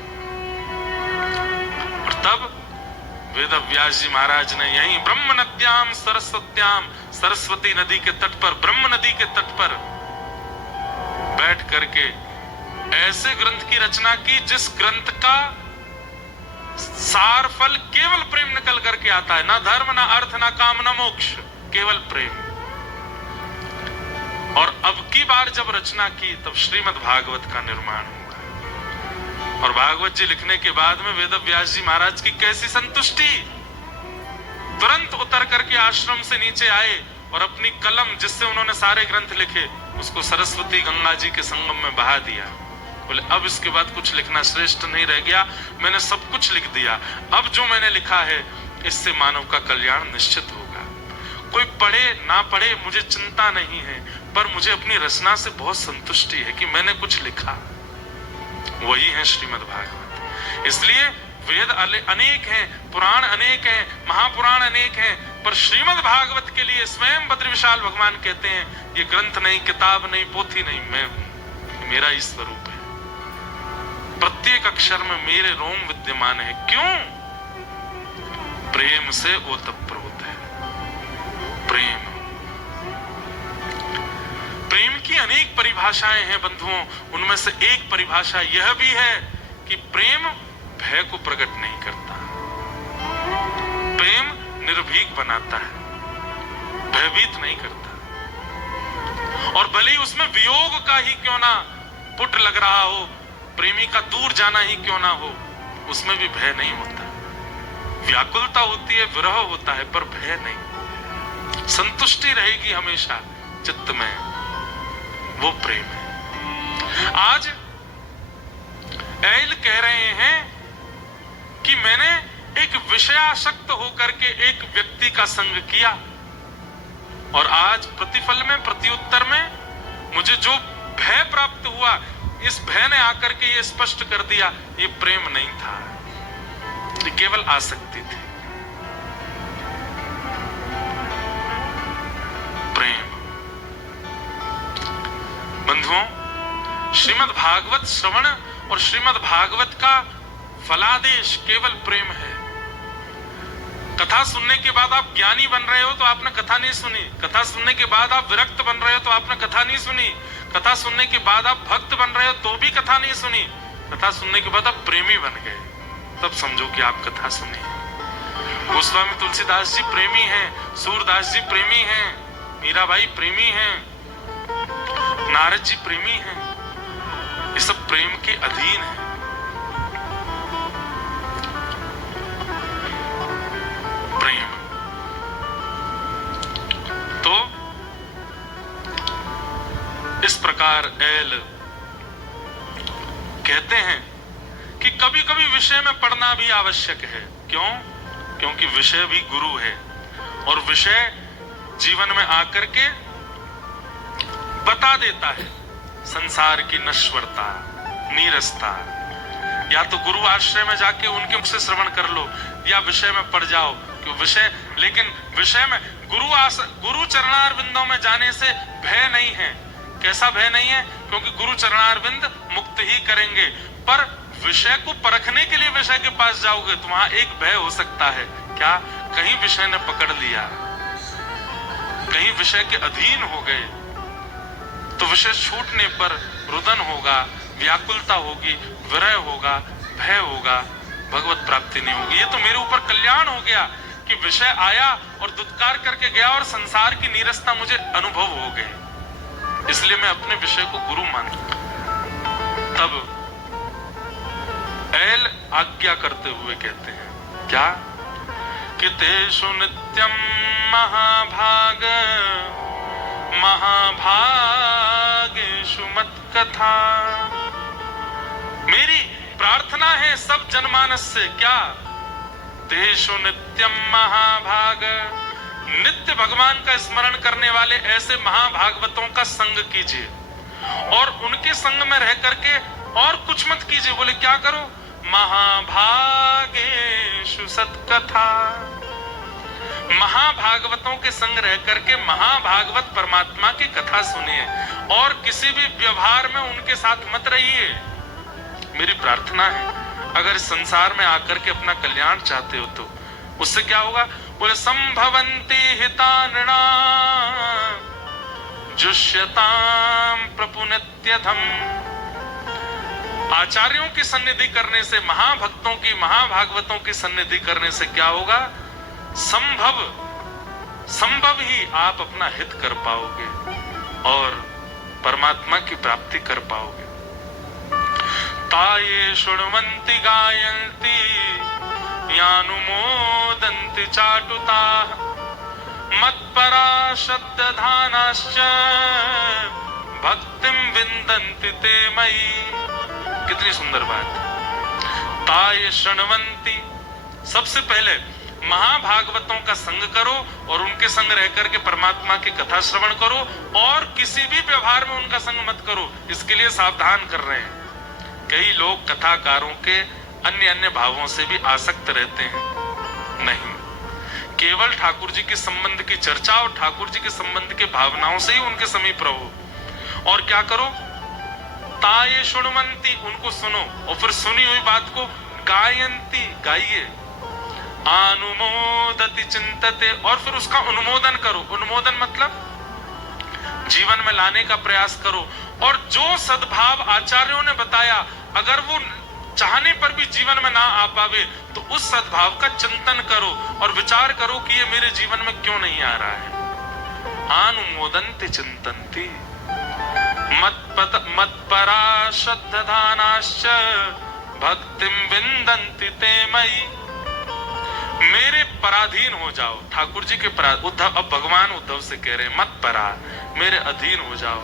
और तब वेद व्यास जी महाराज ने यही ब्रह्म नद्याम सरस्वत्याम, सरस्वती नदी के तट पर, ब्रह्म नदी के तट पर बैठ करके ऐसे ग्रंथ की रचना की जिस ग्रंथ का सार फल केवल प्रेम निकल करके आता है। ना धर्म, ना अर्थ, ना काम, ना मोक्ष, केवल प्रेम। और अब की बार जब रचना की तब श्रीमद् भागवत का निर्माण हुआ। और भागवत जी लिखने के बाद में वेद व्यास जी महाराज की कैसी संतुष्टि! तुरंत उतर करके आश्रम से नीचे आए और अपनी कलम जिससे उन्होंने सारे ग्रंथ लिखे उसको सरस्वती गंगा जी के संगम में बहा दिया। बोले अब इसके बाद कुछ लिखना श्रेष्ठ नहीं रह गया, मैंने सब कुछ लिख दिया। अब जो मैंने लिखा है इससे मानव का कल्याण निश्चित होगा। कोई पढ़े ना पढ़े मुझे चिंता नहीं है, पर मुझे अपनी रचना से बहुत संतुष्टि है कि मैंने कुछ लिखा। वही है श्रीमद् भागवत। इसलिए वेद अनेक हैं, पुराण अनेक हैं, महापुराण अनेक हैं, पर श्रीमद् भागवत के लिए स्वयं बद्री विशाल भगवान कहते हैं ये ग्रंथ नहीं, किताब नहीं, पोथी नहीं, मैं हूं, मेरा ही स्वरूप है। प्रत्येक अक्षर में मेरे रोम विद्यमान है। क्यों? प्रेम से ओतप्रोत है। प्रेम। प्रेम की अनेक परिभाषाएं हैं बंधुओं, उनमें से एक परिभाषा यह भी है कि प्रेम भय को प्रकट नहीं करता। प्रेम निर्भीक बनाता है, भयभीत नहीं करता। और भले ही उसमें वियोग का ही क्यों ना पुट लग रहा हो, प्रेमी का दूर जाना ही क्यों ना हो, उसमें भी भय नहीं होता। व्याकुलता होती है, विरह होता है, पर भय नहीं। संतुष्टि रहेगी हमेशा चित्त में, वो प्रेम है। आज ऐल कह रहे हैं कि मैंने एक विषयासक्त होकर के एक व्यक्ति का संग किया और आज प्रतिफल में, प्रत्युत्तर में मुझे जो भय प्राप्त हुआ, इस भय ने आकर के ये स्पष्ट कर दिया ये प्रेम नहीं था, ये केवल आसक्ति थी। प्रेम। बंधुओं, श्रीमद् भागवत श्रवण और श्रीमद् भागवत का फलादेश केवल प्रेम है। कथा सुनने के बाद आप ज्ञानी बन रहे हो तो आपने कथा नहीं सुनी। कथा सुनने के बाद आप विरक्त बन रहे हो तो आपने कथा नहीं सुनी। कथा सुनने के बाद आप भक्त बन रहे हो तो भी कथा नहीं सुनी। कथा सुनने के बाद आप प्रेमी बन गए, तब समझो कि आप कथा सुनी। गोस्वामी तुलसीदास जी प्रेमी हैं, सूरदास जी प्रेमी हैं, मीराबाई प्रेमी हैं, नारद जी प्रेमी हैं। ये सब प्रेम के अधीन है। प्रेम। तो इस प्रकार एल कहते हैं कि कभी कभी विषय में पढ़ना भी आवश्यक है। क्यों? क्योंकि विषय भी गुरु है और विषय जीवन में आकर के बता देता है संसार की नश्वरता, नीरसता, या तो गुरु आश्रय में जाके उनके मुख से श्रवण कर लो, या विषय में पड़ जाओ कि विषय, लेकिन विषय में गुरु चरणारविंदों में जाने से भय नहीं है। कैसा भय नहीं है? क्योंकि गुरु चरणारविंद मुक्त ही करेंगे। पर विषय को परखने के लिए विषय के पास जाओगे तो वहां एक भय हो सकता है, क्या? कहीं विषय ने पकड़ लिया, कहीं विषय के अधीन हो गए तो विषय छूटने पर रुदन होगा, व्याकुलता होगी, विरह होगा, भय होगा, भगवत प्राप्ति नहीं होगी। ये तो मेरे ऊपर कल्याण हो गया कि विषय आया और दुत्कार करके गया और संसार की नीरसता मुझे अनुभव हो गई, इसलिए मैं अपने विषय को गुरु मानता। तब ऐल आज्ञा करते हुए कहते हैं क्या? कि तेषु नित्यम महाभाग महाभागेषु मत कथा। मेरी प्रार्थना है सब जनमानस से, क्या? तेषु नित्यम महाभाग, नित्य भगवान का स्मरण करने वाले ऐसे महाभागवतों का संग कीजिए और उनके संग में रह करके और कुछ मत कीजिए। बोले क्या करो? महाभागेषु सत्कथा, महाभागवतों के संग रह करके महाभागवत परमात्मा की कथा सुनिए और किसी भी व्यवहार में उनके साथ मत रहिए। मेरी प्रार्थना है, अगर इस संसार में आकर के अपना कल्याण चाहते हो तो उससे क्या होगा? बोले संभवन्ति हितानृणा जुष्यताम प्रपुनित्यधम। आचार्यों की सन्निधि करने से, महाभक्तों की, महाभागवतों की सन्निधि करने से क्या होगा? संभव ही आप अपना हित कर पाओगे और परमात्मा की प्राप्ति कर पाओगे। ताये शृण्वन्ति गायन्ति यानुमोदन्ति चाटुता मत्परा शब्दधानाश्च भक्तिं विन्दन्ति ते मयि। कितनी सुंदर बात। ताये शृण्वन्ति, सबसे पहले महाभागवतों का संग करो और उनके संग रह करके परमात्मा की कथा श्रवण करो और किसी भी व्यवहार में उनका संग मत करो। इसके लिए सावधान कर रहे हैं। कई लोग कथाकारों के अन्य अन्य भावों से भी आसक्त रहते हैं। नहीं, केवल ठाकुर जी के संबंध की चर्चा और ठाकुर जी के संबंध के भावनाओं से ही उनके समीप रहो। और क्या करो? ताये शृण्वन्ति, उनको सुनो और फिर सुनी हुई बात को गायन्ति, गाइए। अनुमोदति चिंतते, और फिर उसका अनुमोदन करो। अनुमोदन मतलब जीवन में लाने का प्रयास करो। और जो सद्भाव आचार्यों ने बताया, अगर वो चाहने पर भी जीवन में ना आ पावे तो उस सद्भाव का चिंतन करो और विचार करो कि ये मेरे जीवन में क्यों नहीं आ रहा है। अनुमोदन्ति चिंतन्ति मत्परा श्रद्धानाश्च भक्तिं विन्दन्ति ते मयि। मेरे पराधीन हो जाओ। ठाकुर जी के उद्धव, अब भगवान उद्धव से कह रहे हैं मत परा, मेरे अधीन हो जाओ।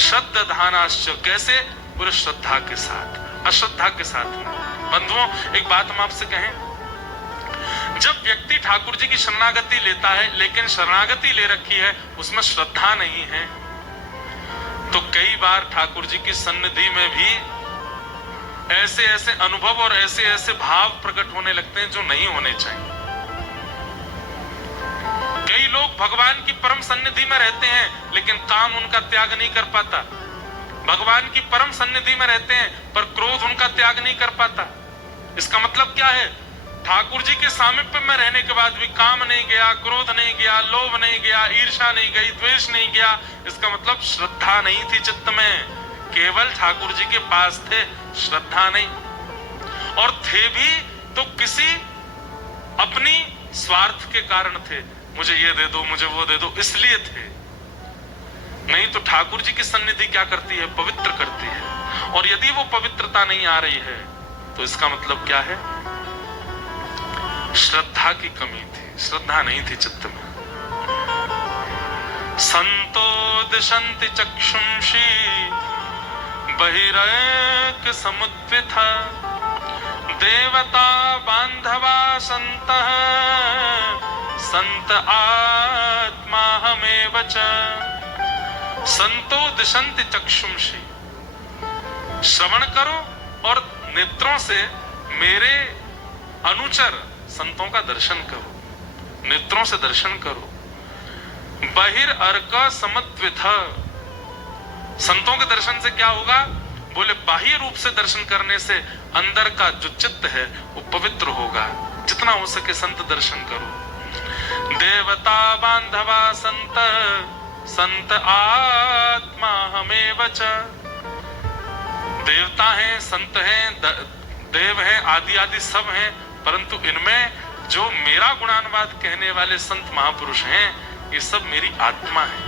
श्रद्धानाश्च, कैसे? पूरे श्रद्धा के साथ, अश्रद्धा के साथ नहीं। बंधुओं, एक बात हम आपसे कहें, जब व्यक्ति ठाकुर जी की शरणागति लेता है लेकिन शरणागति ले रखी है उसमें श्रद्धा नहीं है, तो कई बार ठाकुर जी की सन्निधि में भी ऐसे ऐसे अनुभव और ऐसे ऐसे भाव प्रकट होने लगते हैं जो नहीं होने चाहिए। कई लोग भगवान की परम सन्निधि में रहते हैं लेकिन काम उनका त्याग नहीं कर पाता। भगवान की परम सन्निधि में रहते हैं पर क्रोध उनका त्याग नहीं कर पाता। इसका मतलब क्या है? ठाकुर जी के सामीप्य में रहने के बाद भी काम नहीं गया, क्रोध नहीं गया, लोभ नहीं गया, ईर्ष्या नहीं गई, द्वेष नहीं गया। इसका मतलब श्रद्धा नहीं थी चित्त में, केवल ठाकुर जी के पास थे, श्रद्धा नहीं। और थे भी तो किसी अपनी स्वार्थ के कारण थे, मुझे ये दे दो, मुझे वो दे दो, इसलिए थे। नहीं तो ठाकुर जी की सन्निधि क्या करती है? पवित्र करती है। और यदि वो पवित्रता नहीं आ रही है तो इसका मतलब क्या है? श्रद्धा की कमी थी, श्रद्धा नहीं थी चित्त में। संतो दिशन्ति चक्षुंषि बहिरैक समुद्विता देवता बांधवा संतः संत आत्मा हमेव च। संतो दिशन्ति चक्षुंषि, श्रवण करो और नेत्रों से मेरे अनुचर संतों का दर्शन करो, नेत्रों से दर्शन करो। बहिर अर्क समत्विथ, संतों के दर्शन से क्या होगा? बोले बाह्य रूप से दर्शन करने से अंदर का जो चित्त है वो पवित्र होगा। जितना हो सके संत दर्शन करो। देवता बांधवा संत, संत आत्मा हमें वच। देवता हैं, संत हैं, देव हैं, आदि आदि सब हैं, परंतु इनमें जो मेरा गुणानुवाद कहने वाले संत महापुरुष हैं, ये सब मेरी आत्मा है,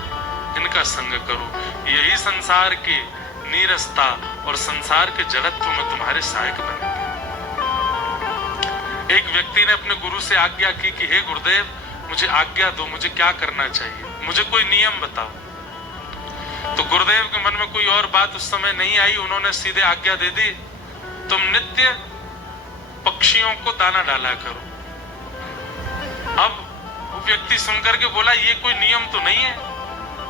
इनका संग करो। यही संसार की नीरसता और संसार के जड़त्व में तुम्हारे सहायक बनेंगे। एक व्यक्ति ने अपने गुरु से आज्ञा की कि हे गुरुदेव, मुझे आज्ञा दो, मुझे क्या करना चाहिए, मुझे कोई नियम बताओ। तो गुरुदेव के मन में कोई और बात उस समय नहीं आई, उन्होंने सीधे आज्ञा दे दी, तुम नित्य पक्षियों को दाना डाला करो। अब वो व्यक्ति सुनकर के बोला, ये कोई नियम तो नहीं है,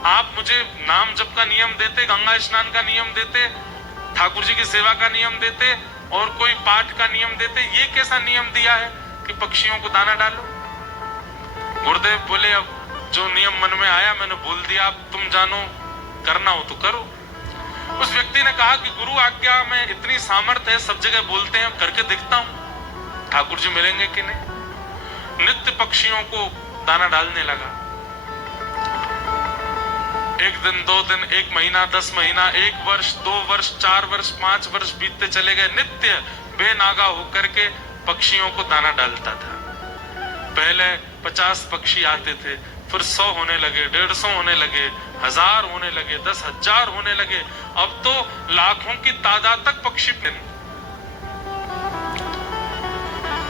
आप मुझे नाम जप का नियम देते, गंगा स्नान का नियम देते, ठाकुर जी की सेवा का नियम देते और कोई पाठ का नियम देते, ये कैसा नियम दिया है कि पक्षियों को दाना डालो? गुरुदेव बोले, अब जो नियम मन में आया मैंने बोल दिया, अब तुम जानो, करना हो तो करो। उस व्यक्ति ने कहा कि गुरु आज्ञा में इतनी सामर्थ्य है, सब जगह बोलते हैं, करके दिखता हूं, ठाकुर जी मिलेंगे कि नहीं। नित्य पक्षियों को दाना डालने लगा। एक दिन, 2 दिन, 1 महीना, 10 महीना, 1 वर्ष, 2 वर्ष, 4 वर्ष, 5 वर्ष बीतते चले गए। नित्य बेनागा होकर के पक्षियों को दाना डालता था। पहले 50 पक्षी आते थे, फिर 100 होने लगे, 150 होने लगे, 1000 होने लगे, 10,000 होने लगे, अब तो लाखों की तादाद तक पक्षी।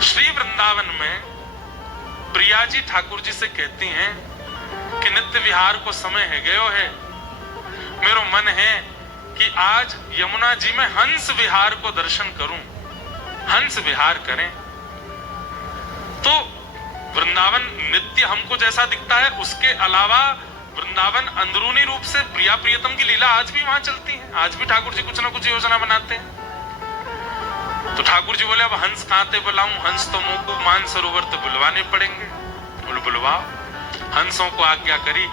श्री वृंदावन में प्रिया जी ठाकुर जी से कहती हैं कि नित्य विहार को समय है गयो है, मेरो मन है कि आज यमुना जी में हंस विहार को दर्शन करूं, हंस विहार करें। तो वृंदावन नित्य हमको जैसा दिखता है, उसके अलावा वृंदावन अंदरूनी रूप से प्रिया प्रियतम की लीला आज भी वहां चलती है। आज भी ठाकुर जी कुछ ना कुछ योजना बनाते हैं। तो ठाकुर जी बोले, अब हंस कहां ते बुलाऊं, हंस तो मुंह को मानसरोवर तो बुलवाने पड़ेंगे। बोले बुलवाओ। हंसों को आज्ञा करी,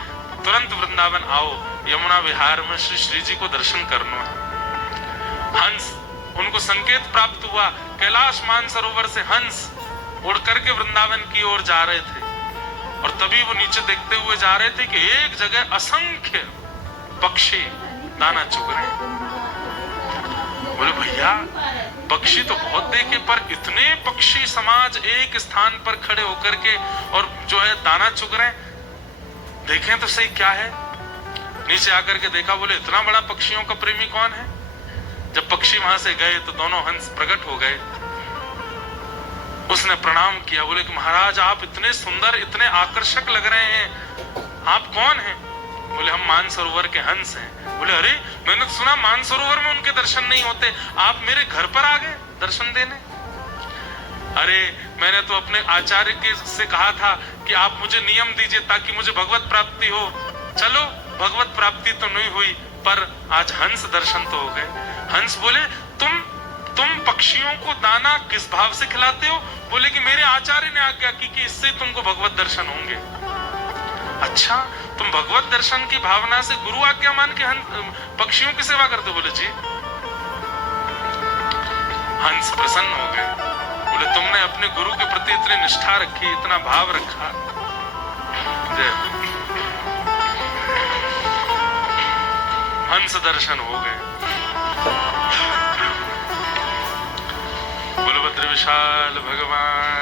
तुरंत वृंदावन आओ, यमुना विहार में श्री जी को दर्शन करना है। हंस, उनको संकेत प्राप्त हुआ, कैलाश मानसरोवर से हंस उड़ करके वृंदावन की ओर जा रहे थे, और तभी वो नीचे देखते हुए जा रहे थे कि एक जगह असंख्य पक्षी दाना चुग रहे हैं। बोले भैया, पक्षी तो बहुत देखे, पर इतने पक्षी समाज एक स्थान पर खड़े होकर के और जो है दाना चुग रहे हैं, देखें तो सही क्या है। नीचे आकर के देखा, बोले इतना बड़ा पक्षियों का प्रेमी कौन है। जब पक्षी वहां से गए तो दोनों हंस प्रकट हो गए। उसने प्रणाम किया, बोले कि महाराज आप इतने सुंदर, इतने आकर्षक लग रहे हैं, आप कौन हैं? बोले हम मानसरोवर के हंस हैं। बोले अरे, मैंने तो सुना मानसरोवर में उनके दर्शन नहीं होते, आप मेरे घर पर आ गए दर्शन देने। अरे मैंने तो अपने आचार्य के से कहा था कि आप मुझे नियम दीजिए ताकि मुझे भगवत प्राप्ति हो। चलो, भगवत प्राप्ति तो नहीं हुई, पर आज हंस दर्शन तो हो गए। हंस बोले, तुम पक्षियों को दाना किस भाव से खिलाते हो? बोले कि मेरे आचार्य ने आज्ञा की कि इससे तुमको भगवत दर्शन होंगे। अच्छा, तुम भगवत दर्शन की भावना से गुरु आज्ञा मान के पक्षियों की सेवा करते? बोले जी। हंस प्रसन्न हो गए, बोले तुमने अपने गुरु के प्रति इतनी निष्ठा रखी, इतना भाव रखा। हंस दर्शन हो गए। बलभद्र विशाल भगवान